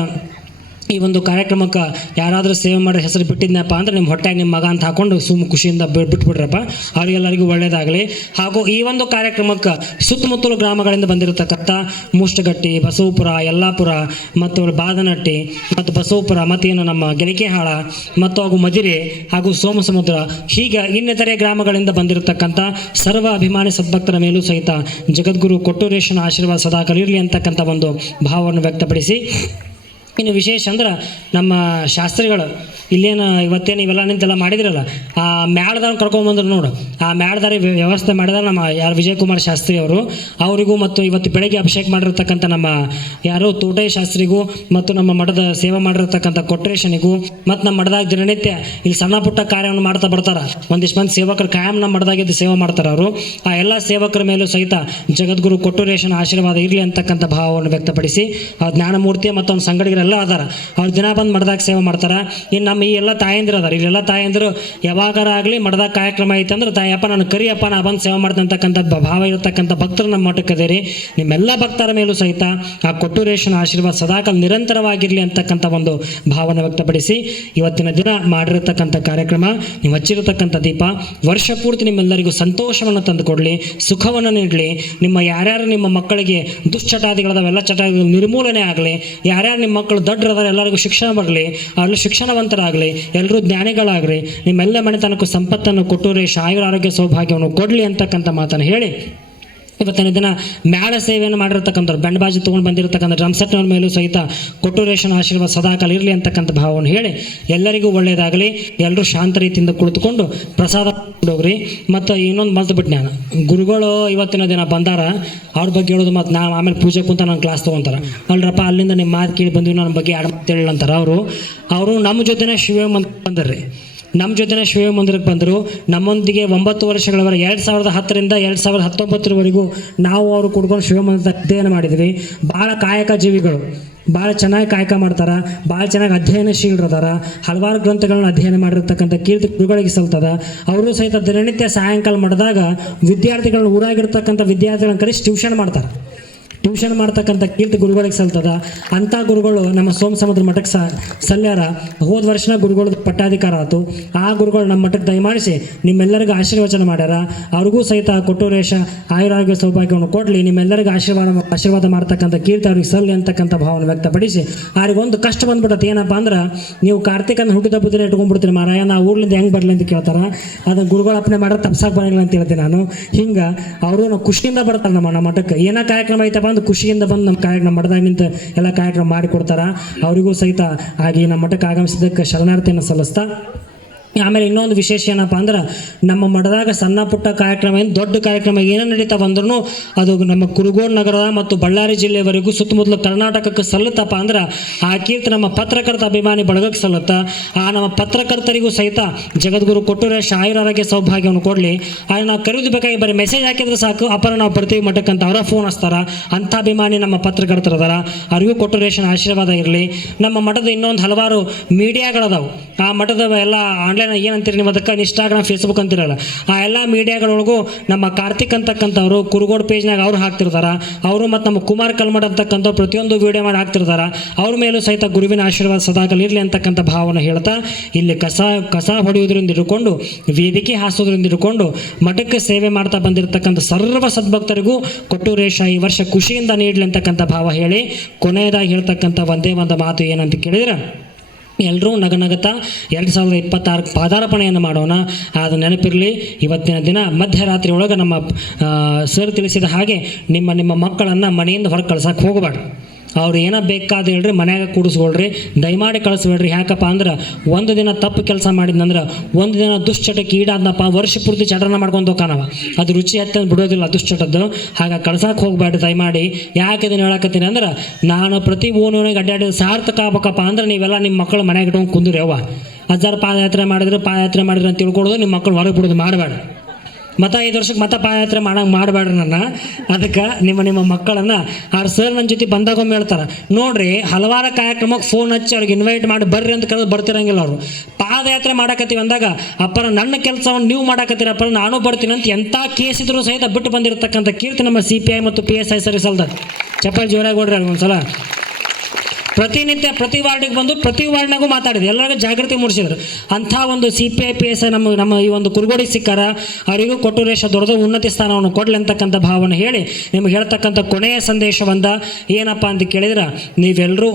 ಈ ಒಂದು ಕಾರ್ಯಕ್ರಮಕ್ಕೆ ಯಾರಾದರೂ ಸೇವೆ ಮಾಡೋ ಹೆಸರು ಬಿಟ್ಟಿದ್ನಪ್ಪ ಅಂದರೆ ನಿಮ್ಮ ಹೊಟ್ಟೆಗೆ ನಿಮ್ಮ ಮಗ ಅಂತ ಹಾಕೊಂಡು ಖುಷಿಯಿಂದ ಬಿಟ್ಬಿಡ್ರಪ್ಪ, ಅವರಿಗೆಲ್ಲರಿಗೂ ಒಳ್ಳೆಯದಾಗಲಿ. ಹಾಗೂ ಈ ಒಂದು ಕಾರ್ಯಕ್ರಮಕ್ಕೆ ಸುತ್ತಮುತ್ತಲು ಗ್ರಾಮಗಳಿಂದ ಬಂದಿರತಕ್ಕಂಥ ಮುಷ್ಟಗಟ್ಟಿ, ಬಸವಪುರ, ಯಲ್ಲಾಪುರ ಮತ್ತು ಬಾದನಟ್ಟಿ ಮತ್ತು ಬಸವಪುರ ಮತ್ತೇನು ನಮ್ಮ ಗೆಲಿಕೆಹಾಳ ಮತ್ತು ಹಾಗೂ ಮದಿರೆ ಹಾಗೂ ಸೋಮಸಮುದ್ರ, ಹೀಗೆ ಇನ್ನಿತರೆ ಗ್ರಾಮಗಳಿಂದ ಬಂದಿರತಕ್ಕಂಥ ಸರ್ವ ಅಭಿಮಾನಿ ಸದ್ಭಕ್ತರ ಮೇಲೂ ಸಹಿತ ಜಗದ್ಗುರು ಕೊಟ್ಟೂರೇಶನ ಆಶೀರ್ವಾದ ಸದಾಕಾಲ ಇರಲಿ ಅಂತಕ್ಕಂಥ ಒಂದು ಭಾವವನ್ನು ವ್ಯಕ್ತಪಡಿಸಿ, ಇನ್ನು ವಿಶೇಷ ಅಂದ್ರೆ ನಮ್ಮ ಶಾಸ್ತ್ರಿಗಳು ಇಲ್ಲೇನು ಇವತ್ತೇನು ಇವೆಲ್ಲ ನಿಂತೆಲ್ಲ ಮಾಡಿದ್ರಲ್ಲ, ಆ ಮ್ಯಾಳ್ದಾರ ಕರ್ಕೊಂಬಂದ್ರು ನೋಡು. ಆ ಮ್ಯಾಳ್ದಾರಿ ವ್ಯವಸ್ಥೆ ಮಾಡಿದ ನಮ್ಮ ಯಾರು ವಿಜಯಕುಮಾರ್ ಶಾಸ್ತ್ರಿ ಅವರು, ಅವರಿಗೂ ಮತ್ತು ಇವತ್ತು ಬೆಳಗ್ಗೆ ಅಭಿಷೇಕ ಮಾಡಿರ್ತಕ್ಕಂಥ ನಮ್ಮ ಯಾರು ತೋಟಯ್ಯ ಶಾಸ್ತ್ರಿಗೂ ಮತ್ತು ನಮ್ಮ ಮಠದ ಸೇವೆ ಮಾಡಿರ್ತಕ್ಕಂಥ ಕೊಟ್ರೇಶನಿಗೂ ಮತ್ತು ನಮ್ಮ ಮಠದಾಗ ದಿನನಿತ್ಯ ಇಲ್ಲಿ ಸಣ್ಣ ಪುಟ್ಟ ಕಾರ್ಯವನ್ನು ಮಾಡ್ತಾ ಬರ್ತಾರೆ. ಒಂದಿಷ್ಟು ಮಂದಿ ಸೇವಕರು ಕಾಯಂ ನಮ್ಮ ಮಠದಾಗಿದ್ದು ಸೇವೆ ಮಾಡ್ತಾರೆ. ಅವರು ಆ ಎಲ್ಲ ಸೇವಕರ ಮೇಲೂ ಸಹಿತ ಜಗದ್ಗುರು ಕೊಟ್ಟೂರೇಶನ ಆಶೀರ್ವಾದ ಇರಲಿ ಅಂತಕ್ಕಂಥ ಭಾವವನ್ನು ವ್ಯಕ್ತಪಡಿಸಿ, ಆ ಜ್ಞಾನಮೂರ್ತಿ ಮತ್ತು ಅವ್ನ ಸಂಗಡಿಗರೆಲ್ಲ ಅದಾರ, ಅವ್ರು ದಿನ ಬಂದು ಮಠದಾಗ ಸೇವೆ ಮಾಡ್ತಾರೆ. ಇನ್ನು ನಮ್ಮ ಈ ಎಲ್ಲ ತಾಯಂದಿರು ಅದಾರ, ಇಲ್ಲೆಲ್ಲ ತಾಯಂದಿರು ಯಾವಾಗಾರ ಆಗಲಿ ಮಠದಾಗ ಕಾರ್ಯಕ್ರಮ ಐತೆ ಅಂದ್ರೆ ತಾಯಪ್ಪ ನಾನು ಕರಿಯಪ್ಪ, ನಾ ಬಂದು ಸೇವೆ ಮಾಡ್ತೇನೆ ಅಂತಕ್ಕಂಥ ಭಾವ ಇರತಕ್ಕಂಥ ಭಕ್ತರು ನಮ್ಮ ಮಠಕ್ಕೆ ಅದೇರಿ. ನಿಮ್ಮೆಲ್ಲ ಭಕ್ತರ ಮೇಲೂ ಸಹಿತ ಆ ಕೊಟ್ಟೂರೇಶನ ಆಶೀರ್ವಾದ ಸದಾಕಾಲ ನಿರಂತರವಾಗಿರಲಿ ಅಂತಕ್ಕಂಥ ಒಂದು ಭಾವನೆ ವ್ಯಕ್ತಪಡಿಸಿ, ಇವತ್ತಿನ ದಿನ ಮಾಡಿರತಕ್ಕಂಥ ಕಾರ್ಯಕ್ರಮ, ನೀವು ಹಚ್ಚಿರತಕ್ಕಂಥ ದೀಪ ವರ್ಷ ಪೂರ್ತಿ ನಿಮ್ಮೆಲ್ಲರಿಗೂ ಸಂತೋಷವನ್ನು ತಂದುಕೊಡಲಿ, ಸುಖವನ್ನು ನೀಡಲಿ. ನಿಮ್ಮ ಯಾರ್ಯಾರು ನಿಮ್ಮ ಮಕ್ಕಳಿಗೆ ದುಶ್ಚಟಾದಿಗಳದಾವೆಲ್ಲ ಚಟಾದಿಗಳು ನಿರ್ಮೂಲನೆ ಆಗಲಿ. ಯಾರ್ಯಾರು ನಿಮ್ಮ ಮಕ್ಕಳು ದೊಡ್ಡರದಾರ ಎಲ್ಲರಿಗೂ ಶಿಕ್ಷಣ ಬರಲಿ, ಅಲ್ಲಿ ಶಿಕ್ಷಣವಂತರಾಗಲಿ. ಒಳ್ಳೆಯದಾಗಲಿ, ಎಲ್ಲರೂ ಜ್ಞಾನಿಗಳಾಗ್ರಿ, ನಿಮ್ಮೆಲ್ಲ ಮನೆತನಕ್ಕೂ ಸಂಪತ್ತನ್ನು ಕೊಟ್ಟೂರಿ ಆಯುರ ಆರೋಗ್ಯ ಸೌಭಾಗ್ಯವನ್ನು ಕೊಡಲಿ ಅಂತಕ್ಕಂಥ ಮಾತನ್ನು ಹೇಳಿ ಇವತ್ತಿನ ದಿನ ಮ್ಯಾಳ ಸೇವೆಯನ್ನು ಮಾಡಿರ್ತಕ್ಕಂಥವ್ರು ಬೆಂಡಬಾಜಿ ತೊಗೊಂಡು ಬಂದಿರತಕ್ಕಂಥ ಡ್ರಮ್ಸೆಟ್ನವ್ರ ಮೇಲೂ ಸಹಿತ ಕೊಟ್ಟೂರೇಶನ ಆಶೀರ್ವಾದ ಸದಾಕಾಲ ಇರಲಿ ಅಂತಕ್ಕಂಥ ಭಾವವನ್ನು ಹೇಳಿ ಎಲ್ಲರಿಗೂ ಒಳ್ಳೆಯದಾಗಲಿ. ಎಲ್ಲರೂ ಶಾಂತ ರೀತಿಯಿಂದ ಕುಳಿತುಕೊಂಡು ಪ್ರಸಾದ ಹೋಗ್ರಿ. ಮತ್ತು ಇನ್ನೊಂದು ಮಲ್ತು ನಾನು ಗುರುಗಳು ಇವತ್ತಿನ ದಿನ ಬಂದಾರ, ಅವ್ರ ಬಗ್ಗೆ ಹೇಳೋದು ಮತ್ತು ನಾವು ಆಮೇಲೆ ಪೂಜೆ ಕುಂತ ನಾನು ಕ್ಲಾಸ್ ತೊಗೊತಾರೆ ಅಲ್ರಪ್ಪ, ಅಲ್ಲಿಂದ ನಿಮ್ಮ ಮಾತು ಕೇಳಿ ಬಂದ್ವಿ, ನನ್ನ ಬಗ್ಗೆ ಹೇಳಿ ಅಂತಾರೆ. ಅವರು ನಮ್ಮ ಜೊತೆನೇ ಶಿವ ಮಂದಿರ ಬಂದರ್ರಿ, ನಮ್ಮ ಜೊತೆನೇ ಶಿವ ಮಂದಿರಕ್ಕೆ ಬಂದರು. ನಮ್ಮೊಂದಿಗೆ 9 ವರ್ಷಗಳವರೆಗೆ 2010ರಿಂದ 2019ರವರೆಗೂ ನಾವು ಅವರು ಕುಡ್ಕೊಂಡು ಶಿವ ಮಂದಿರದ ಅಧ್ಯಯನ ಮಾಡಿದ್ವಿ. ಭಾಳ ಕಾಯಕ ಜೀವಿಗಳು, ಭಾಳ ಚೆನ್ನಾಗಿ ಕಾಯಕ ಮಾಡ್ತಾರೆ, ಭಾಳ ಚೆನ್ನಾಗಿ ಅಧ್ಯಯನಶೀಲರದಾರ, ಹಲವಾರು ಗ್ರಂಥಗಳನ್ನ ಅಧ್ಯಯನ ಮಾಡಿರ್ತಕ್ಕಂಥ ಕೀರ್ತಿ ಗುರುಗಳಿಗೆ ಸಲ್ತದ. ಅವರು ಸಹಿತ ದಿನನಿತ್ಯ ಸಾಯಂಕಾಲ ಮಾಡಿದಾಗ ವಿದ್ಯಾರ್ಥಿಗಳನ್ನ ಊರಾಗಿರ್ತಕ್ಕಂಥ ವಿದ್ಯಾರ್ಥಿಗಳನ್ನ ಕರೆಸಿ ಟ್ಯೂಷನ್ ಮಾಡ್ತಕ್ಕಂಥ ಕೀರ್ತಿ ಗುರುಗಳಿಗೆ ಸಲ್ತದ. ಅಂಥ ಗುರುಗಳು ನಮ್ಮ ಸೋಮಸಮುದ್ರ ಮಠಕ್ಕೆ ಸಲ್ಯಾರ. ಹೋದ ವರ್ಷ ಗುರುಗಳ ಪಟ್ಟಾಧಿಕಾರ ಆಯಿತು. ಆ ಗುರುಗಳು ನಮ್ಮ ಮಠಕ್ಕೆ ದಯಮಾಡಿಸಿ ನಿಮ್ಮೆಲ್ಲರಿಗೂ ಆಶೀರ್ವಚನ ಮಾಡ್ಯಾರ. ಅವ್ರಿಗೂ ಸಹಿತ ಕೊಟ್ಟೂರೇಶ ಆಯುರಾರೋಗ್ಯ ಸೌಭಾಗ್ಯವನ್ನು ಕೊಡಲಿ, ನಿಮ್ಮೆಲ್ಲರಿಗೂ ಆಶೀರ್ವಾದ ಮಾಡ್ತಕ್ಕಂಥ ಕೀರ್ತಿ ಅವ್ರಿಗೆ ಸಲ್ಲಿ ಅಂತಕ್ಕಂಥ ಭಾವನೆ ವ್ಯಕ್ತಪಡಿಸಿ, ಅವ್ರಿಗೊಂದು ಕಷ್ಟ ಬಂದ್ಬಿಟ್ಟತ್ತೆ. ಏನಪ್ಪ ಅಂದ್ರೆ, ನೀವು ಕಾರ್ತಿಕನ ಹುಟ್ಟಿದ ದಿನ ಇಟ್ಕೊಂಡ್ಬಿಡ್ತೀರಿ ಮಾರಾಯ, ನಾವು ಊರ್ಲಿಂದ ಹೆಂಗೆ ಬರಲಿ ಅಂತ ಕೇಳ್ತಾರೆ. ಅದನ್ನು ಗುರುಗಳು ಅಪ್ಪನೆ ಮಾಡೋದು ತಪ್ಸಾಕ್ ಬರೋಂಗಿಲ್ಲ ಅಂತ ಹೇಳ್ತೀನಿ ನಾನು. ಹಿಂಗೆ ಅವರು ನಾವು ಖುಷಿಯಿಂದ ಬರ್ತಾರೆ ನಮ್ಮ ಮಠಕ್ಕೆ. ಏನೋ ಕಾರ್ಯಕ್ರಮ ಐತಪ್ಪ ಅಂದ್ರೆ ಖುಷಿಯಿಂದ ಬಂದು ನಮ್ಮ ಕಾರ್ಯಕ್ರಮ ಮಠದಾಗ ನಿಂತು ಎಲ್ಲ ಕಾರ್ಯಕ್ರಮ ಮಾಡಿಕೊಡ್ತಾರೆ. ಅವರಿಗೂ ಸಹಿತ ಹಾಗೆ ನಮ್ಮ ಮಠಕ್ಕೆ ಆಗಮಿಸಿದ್ದಕ್ಕೆ ಶರಣಾರ್ಥಿಯನ್ನು ಸಲ್ಲಿಸ್ತಾ, ಆಮೇಲೆ ಇನ್ನೊಂದು ವಿಶೇಷ ಏನಪ್ಪ ಅಂದ್ರೆ, ನಮ್ಮ ಮಠದಾಗ ಸಣ್ಣ ಪುಟ್ಟ ಕಾರ್ಯಕ್ರಮ ಏನು ದೊಡ್ಡ ಕಾರ್ಯಕ್ರಮ ಏನೋ ನಡೀತಾ ಬಂದ್ರೂ ಅದು ನಮ್ಮ ಕುರುಗೋಡು ನಗರದ ಮತ್ತು ಬಳ್ಳಾರಿ ಜಿಲ್ಲೆವರೆಗೂ ಸುತ್ತಮುತ್ತಲ ಕರ್ನಾಟಕಕ್ಕೆ ಸಲ್ಲುತ್ತಪ್ಪ ಅಂದ್ರೆ ಆ ಕೀರ್ತಿ ನಮ್ಮ ಪತ್ರಕರ್ತ ಅಭಿಮಾನಿ ಬಳಗಕ್ಕೆ ಸಲ್ಲುತ್ತಾ. ಆ ನಮ್ಮ ಪತ್ರಕರ್ತರಿಗೂ ಸಹಿತ ಜಗದ್ಗುರು ಕೊಟ್ಟೂರೇಶ ಆಯುರಾರೋಗ್ಯ ಸೌಭಾಗ್ಯವನ್ನು ಕೊಡಲಿ. ಆದರೆ ನಾವು ಕರೆಯೋದು ಬೇಕಾಗಿ ಬರೀ ಮೆಸೇಜ್ ಹಾಕಿದ್ರೆ ಸಾಕು, ಅಪರ ನಾವು ಬರ್ತೀವಿ ಮಠಕ್ಕೆ ಅಂತ ಅವರ ಫೋನ್ ಹಚ್ತಾರ. ಅಂಥ ಅಭಿಮಾನಿ ನಮ್ಮ ಪತ್ರಕರ್ತರದಾರ, ಅವರಿಗೂ ಕೊಟ್ಟೂರೇಶನ ಆಶೀರ್ವಾದ ಇರಲಿ. ನಮ್ಮ ಮಠದ ಇನ್ನೊಂದು ಹಲವಾರು ಮೀಡಿಯಾಗಳದಾವು. ಆ ಮಠದ ಎಲ್ಲ ಆನ್ಲೈನ್ ಏನಂತೀರಿ ನೀವು ಅದಕ್ಕೆ, ಇನ್ಸ್ಟಾಗ್ರಾಮ್ ಫೇಸ್ಬುಕ್ ಅಂತಿರಲ್ಲ, ಆ ಎಲ್ಲ ಮೀಡಿಯಾಗಳೊಳಗೂ ನಮ್ಮ ಕಾರ್ತಿಕ್ ಅಂತಕ್ಕಂಥವ್ರು ಕುರುಗೋಡು ಪೇಜ್ನಾಗ ಅವ್ರು ಹಾಕ್ತಿರ್ತಾರೆ. ಅವರು ಮತ್ತು ನಮ್ಮ ಕುಮಾರ್ ಕಲ್ಮಡ್ ಅಂತಕ್ಕಂಥ ಪ್ರತಿಯೊಂದು ವಿಡಿಯೋ ಮಾಡಿ ಹಾಕ್ತಿರ್ತಾರೆ. ಅವ್ರ ಮೇಲೂ ಸಹಿತ ಗುರುವಿನ ಆಶೀರ್ವಾದ ಸದಾಕಾಲ ಇರಲಿ ಅಂತಕ್ಕಂಥ ಭಾವನೆ ಹೇಳ್ತಾ, ಇಲ್ಲಿ ಕಸ ಹೊಡೆಯೋದ್ರಿಂದ ಹಿಡ್ಕೊಂಡು ವೇದಿಕೆ ಹಾಸೋದ್ರಿಂದ ಹಿಡ್ಕೊಂಡು ಮಠಕ್ಕೆ ಸೇವೆ ಮಾಡ್ತಾ ಬಂದಿರತಕ್ಕಂಥ ಸರ್ವ ಸದ್ಭಕ್ತರಿಗೂ ಕೊಟ್ಟೂರೇಶ ಈ ವರ್ಷ ಖುಷಿಯಿಂದ ನೀಡಲಿ ಅಂತಕ್ಕಂಥ ಭಾವ ಹೇಳಿ ಕೊನೆಯದಾಗಿ ಹೇಳ್ತಕ್ಕಂಥ ಒಂದೇ ಒಂದು ಮಾತು ಏನಂತ ಕೇಳಿದ್ರೆ, ಎಲ್ಲರೂ ನಗನಗತಾ 2026 ಪಾದಾರ್ಪಣೆಯನ್ನು ಮಾಡೋಣ. ಅದು ನೆನಪಿರಲಿ. ಇವತ್ತಿನ ದಿನ ಮಧ್ಯರಾತ್ರಿ ಒಳಗೆ ನಮ್ಮ ಸರ್ ತಿಳಿಸಿದ ಹಾಗೆ ನಿಮ್ಮ ಮಕ್ಕಳನ್ನು ಮನೆಯಿಂದ ಹೊರಗೆ ಕಳ್ಸಕ್ಕೆ ಹೋಗಬೇಡ್ರಿ. ಅವ್ರು ಏನೋ ಬೇಕಾದ ಹೇಳ್ರಿ ಮನ್ಯಾಗ ಕೂಡಿಸ್ಕೊಳ್ರಿ, ದಯಮಾಡಿ ಕಳಿಸ್ಬೇಡ್ರಿ. ಯಾಕಪ್ಪ ಅಂದ್ರೆ ಒಂದು ದಿನ ತಪ್ಪು ಕೆಲಸ ಮಾಡಿದ್ನಂದ್ರೆ, ಒಂದು ದಿನ ದುಶ್ಚಟಕ್ಕೆ ಈಡಾದ್ನಪ್ಪ, ವರ್ಷ ಪೂರ್ತಿ ಚಟನ ಮಾಡ್ಕೊಂಡು ಹೋಗ್ಕಾನವ, ಅದು ರುಚಿ ಹತ್ತ ಬಿಡೋದಿಲ್ಲ ದುಶ್ಚಟದ್ದು. ಹಾಗಾಗಿ ಕಳ್ಸಕ್ಕೆ ಹೋಗ್ಬೇಡ್ರಿ ದಯಮಾಡಿ. ಯಾಕೆ ಇದನ್ನು ಹೇಳಕತ್ತೀನಿ ಅಂದ್ರೆ, ನಾನು ಪ್ರತಿ ಓಣಿಗೆ ಅಡ್ಡಾಡಿ ಸಾರ್ಥಕ ಆಗ್ಬೇಕಪ್ಪ ಅಂದ್ರೆ ನೀವೆಲ್ಲ ನಿಮ್ಮ ಮಕ್ಕಳು ಮನೆಯಾಗ ಇಟ್ಕೊಂಡು ಕುಂದ್ರಿ. ಅವ್ವ ಅಜ್ಜಾರು ಪಾದಯಾತ್ರೆ ಮಾಡಿದ್ರೆ ಅಂತ ತಿಳ್ಕೊಡೋದು, ನಿಮ್ಮ ಮಕ್ಕಳು ಹೊರಗೆ ಬಿಡೋದು ಮಾಡಬೇಡ. 5 ವರ್ಷಕ್ಕೆ ಪಾದಯಾತ್ರೆ ಮಾಡಬೇಡ್ರಿ ನನ್ನ. ಅದಕ್ಕೆ ನಿಮ್ಮ ಮಕ್ಕಳನ್ನು ಅವ್ರ ಸರ್ ನನ್ನ ಜೊತೆ ಬಂದಾಗೊಮ್ಮೆ ಹೇಳ್ತಾರೆ, ನೋಡ್ರಿ ಹಲವಾರು ಕಾರ್ಯಕ್ರಮಕ್ಕೆ ಫೋನ್ ಹಚ್ಚಿ ಅವ್ರಿಗೆ ಇನ್ವೈಟ್ ಮಾಡಿ ಬರ್ರಿ ಅಂತ ಕರೆದು ಬರ್ತಿರಂಗಿಲ್ಲ. ಅವರು ಪಾದಯಾತ್ರೆ ಮಾಡಕತ್ತೀವಿ ಅಂದಾಗ, ಅಪ್ಪರ ನನ್ನ ಕೆಲಸವನ್ನು ನೀವು ಮಾಡಕತ್ತೀರಪ್ಪ, ನಾನು ಬರ್ತೀನಿ ಅಂತ ಎಂಥ ಕೇಸ್ ಇದ್ರೂ ಸಹಿತ ಬಿಟ್ಟು ಬಂದಿರತಕ್ಕಂಥ ಕೀರ್ತಿ ನಮ್ಮ CPI ಮತ್ತು PSI ಸರಿಸಲ್ದ. ಚಪ್ಪಲ್ ಜೋರಾಗಿ ಹೊಡ್ರಿ ಒಂದ್ಸಲ. ಪ್ರತಿನಿತ್ಯ ಪ್ರತಿ ವಾರ್ಡಿಗೆ ಬಂದು ಪ್ರತಿ ವಾರ್ಡ್ನಾಗೂ ಮಾತಾಡಿದ್ರು, ಎಲ್ಲರಿಗೂ ಜಾಗೃತಿ ಮೂಡಿಸಿದ್ರು. ಅಂಥ ಒಂದು CPI PSI ನಮ್ಮ ಈ ಒಂದು ಕುರುಗೋಡಿಗೆ ಸಿಕ್ಕಾರ. ಅವರಿಗೂ ಕೊಟ್ಟೂರೇಶ ದೊಡ್ಡ ಉನ್ನತಿ ಸ್ಥಾನವನ್ನು ಕೊಡಲಿ ಅಂತಕ್ಕಂಥ ಭಾವನೆ ಹೇಳಿ ನಿಮ್ಗೆ ಹೇಳ್ತಕ್ಕಂಥ ಕೊನೆಯ ಸಂದೇಶವಂದ ಏನಪ್ಪ ಅಂತ ಕೇಳಿದ್ರೆ, ನೀವೆಲ್ಲರೂ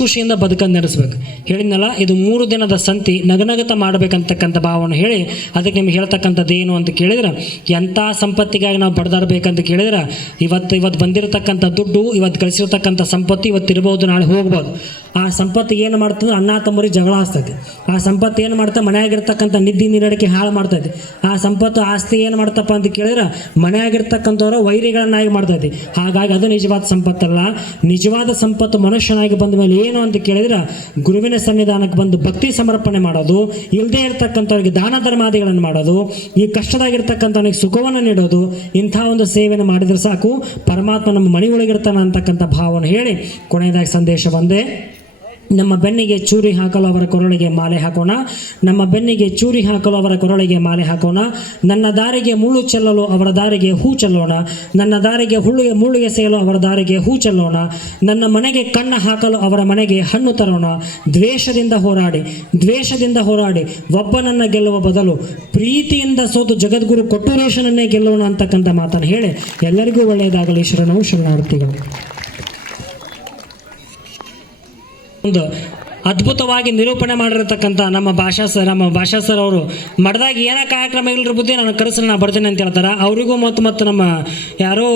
ಖುಷಿಯಿಂದ ಬದುಕನ್ನು ನಡೆಸ್ಬೇಕು. ಹೇಳಿದ್ನಲ್ಲ, ಇದು 3 ದಿನದ ಸಂತಿ, ನಗನಗತ ಮಾಡಬೇಕಂತಕ್ಕಂಥ ಭಾವನೆ ಹೇಳಿ ಅದಕ್ಕೆ ನಿಮ್ಗೆ ಹೇಳ್ತಕ್ಕಂಥದ್ದು ಏನು ಅಂತ ಕೇಳಿದ್ರೆ, ಎಂಥ ಸಂಪತ್ತಿಗಾಗಿ ನಾವು ಬಡ್ದಾಡಬೇಕಂತ ಕೇಳಿದ್ರೆ, ಇವತ್ತು ಬಂದಿರತಕ್ಕಂಥ ದುಡ್ಡು, ಇವತ್ತು ಗಳಿಸಿರ್ತಕ್ಕಂಥ ಸಂಪತ್ತು ಇವತ್ತಿರ್ಬೋದು, ನಾಳೆ ಹೋಗ್ಬೋದು. ಆ ಸಂಪತ್ತು ಏನು ಮಾಡ್ತದೆ, ಅಣ್ಣ ತಮ್ಮರಿಗೆ ಜಗಳ ಹಚ್ತೈತಿ. ಆ ಸಂಪತ್ತು ಏನು ಮಾಡ್ತಾ ಮನೆಯಾಗಿರ್ತಕ್ಕಂಥ ನಿದ್ದೆ ನೀರಡಿಕೆ ಹಾಳು ಮಾಡ್ತೈತಿ. ಆ ಸಂಪತ್ತು ಆಸ್ತಿ ಏನು ಮಾಡ್ತಪ್ಪ ಅಂತ ಕೇಳಿದ್ರೆ, ಮನೆಯಾಗಿರ್ತಕ್ಕಂಥವ್ರು ವೈರಿಗಳನ್ನಾಗಿ ಮಾಡ್ತೈತಿ. ಹಾಗಾಗಿ ಅದು ನಿಜವಾದ ಸಂಪತ್ತಲ್ಲ. ನಿಜವಾದ ಸಂಪತ್ತು ಮನುಷ್ಯನಾಗಿ ಬಂದ ಮೇಲೆ ಏನು ಅಂತ ಕೇಳಿದ್ರೆ, ಗುರುವಿನ ಸನ್ನಿಧಾನಕ್ಕೆ ಬಂದು ಭಕ್ತಿ ಸಮರ್ಪಣೆ ಮಾಡೋದು, ಇಲ್ಲದೇ ಇರ್ತಕ್ಕಂಥವ್ರಿಗೆ ದಾನ ಧರ್ಮಾದಿಗಳನ್ನು ಮಾಡೋದು, ಈ ಕಷ್ಟದಾಗಿರ್ತಕ್ಕಂಥವನಿಗೆ ಸುಖವನ್ನು ನೀಡೋದು. ಇಂಥ ಒಂದು ಸೇವೆಯನ್ನು ಮಾಡಿದರೆ ಸಾಕು, ಪರಮಾತ್ಮ ನಮ್ಮ ಮನೆ ಒಳಗಿರ್ತಾನೆ ಅಂತಕ್ಕಂಥ ಭಾವನೆ ಹೇಳಿ ಕೊನೆಯದಾಗಿ ಸಂದೇಶ ಬಂದೆ. ನಮ್ಮ ಬೆನ್ನಿಗೆ ಚೂರಿ ಹಾಕಲು ಅವರ ಕೊರಳಿಗೆ ಮಾಲೆ ಹಾಕೋಣ, ನಮ್ಮ ಬೆನ್ನಿಗೆ ಚೂರಿ ಹಾಕಲು ಅವರ ಕೊರಳಿಗೆ ಮಾಲೆ ಹಾಕೋಣ. ನನ್ನ ದಾರಿಗೆ ಮುಳ್ಳು ಚೆಲ್ಲಲು ಅವರ ದಾರಿಗೆ ಹೂ ಚೆಲ್ಲೋಣ, ನನ್ನ ದಾರಿಗೆ ಮುಳ್ಳು ಎಸೆಯಲು ಅವರ ದಾರಿಗೆ ಹೂ ಚೆಲ್ಲೋಣ. ನನ್ನ ಮನೆಗೆ ಕಣ್ಣ ಹಾಕಲು ಅವರ ಮನೆಗೆ ಹಣ್ಣು ತರೋಣ. ದ್ವೇಷದಿಂದ ಹೋರಾಡಿ ಒಬ್ಬನನ್ನು ಗೆಲ್ಲುವ ಬದಲು ಪ್ರೀತಿಯಿಂದ ಸೋತು ಜಗದ್ಗುರು ಕೊಟ್ಟೂರೇಶನನ್ನೇ ಗೆಲ್ಲೋಣ ಅಂತಕ್ಕಂಥ ಮಾತನ್ನು ಹೇಳಿ ಎಲ್ಲರಿಗೂ ಒಳ್ಳೆಯದಾಗಲಿ. ಶರಣವು ಶರಣಾರ್ಥಿಗಳು. ಒಂದು ಅದ್ಭುತವಾಗಿ ನಿರೂಪಣೆ ಮಾಡಿರತಕ್ಕಂಥ ನಮ್ಮ ಭಾಷಾ ಸರ್ ಅವರು ಮಠದಾಗ ಏನೋ ಕಾರ್ಯಕ್ರಮ ಇಲ್ಲರ ನಾನು ಕರೆಸಲು ನಾನು ಬರ್ತೀನಿ ಅಂತ ಹೇಳ್ತಾರೆ. ಅವರಿಗೂ ಮತ್ತು ನಮ್ಮ ಯಾರೋ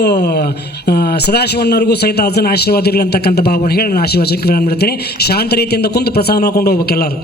ಸದಾಶಿವಣ್ಣವ್ರಿಗೂ ಸಹಿತ ಅದನ್ನ ಆಶೀರ್ವಾದ ಇರಲಿ ಅಂತಕ್ಕಂಥ ಭಾವನೆ ಹೇಳಿ ನಾನು ಆಶೀರ್ವಾದಕ್ಕೆ ವಿರಾಮ ಬಿಡ್ತೀನಿ. ಶಾಂತ ರೀತಿಯಿಂದ ಕುಂತು ಪ್ರಸಾದ ಮಾಡ್ಕೊಂಡು ಹೋಗ್ಬೇಕು ಎಲ್ಲರೂ.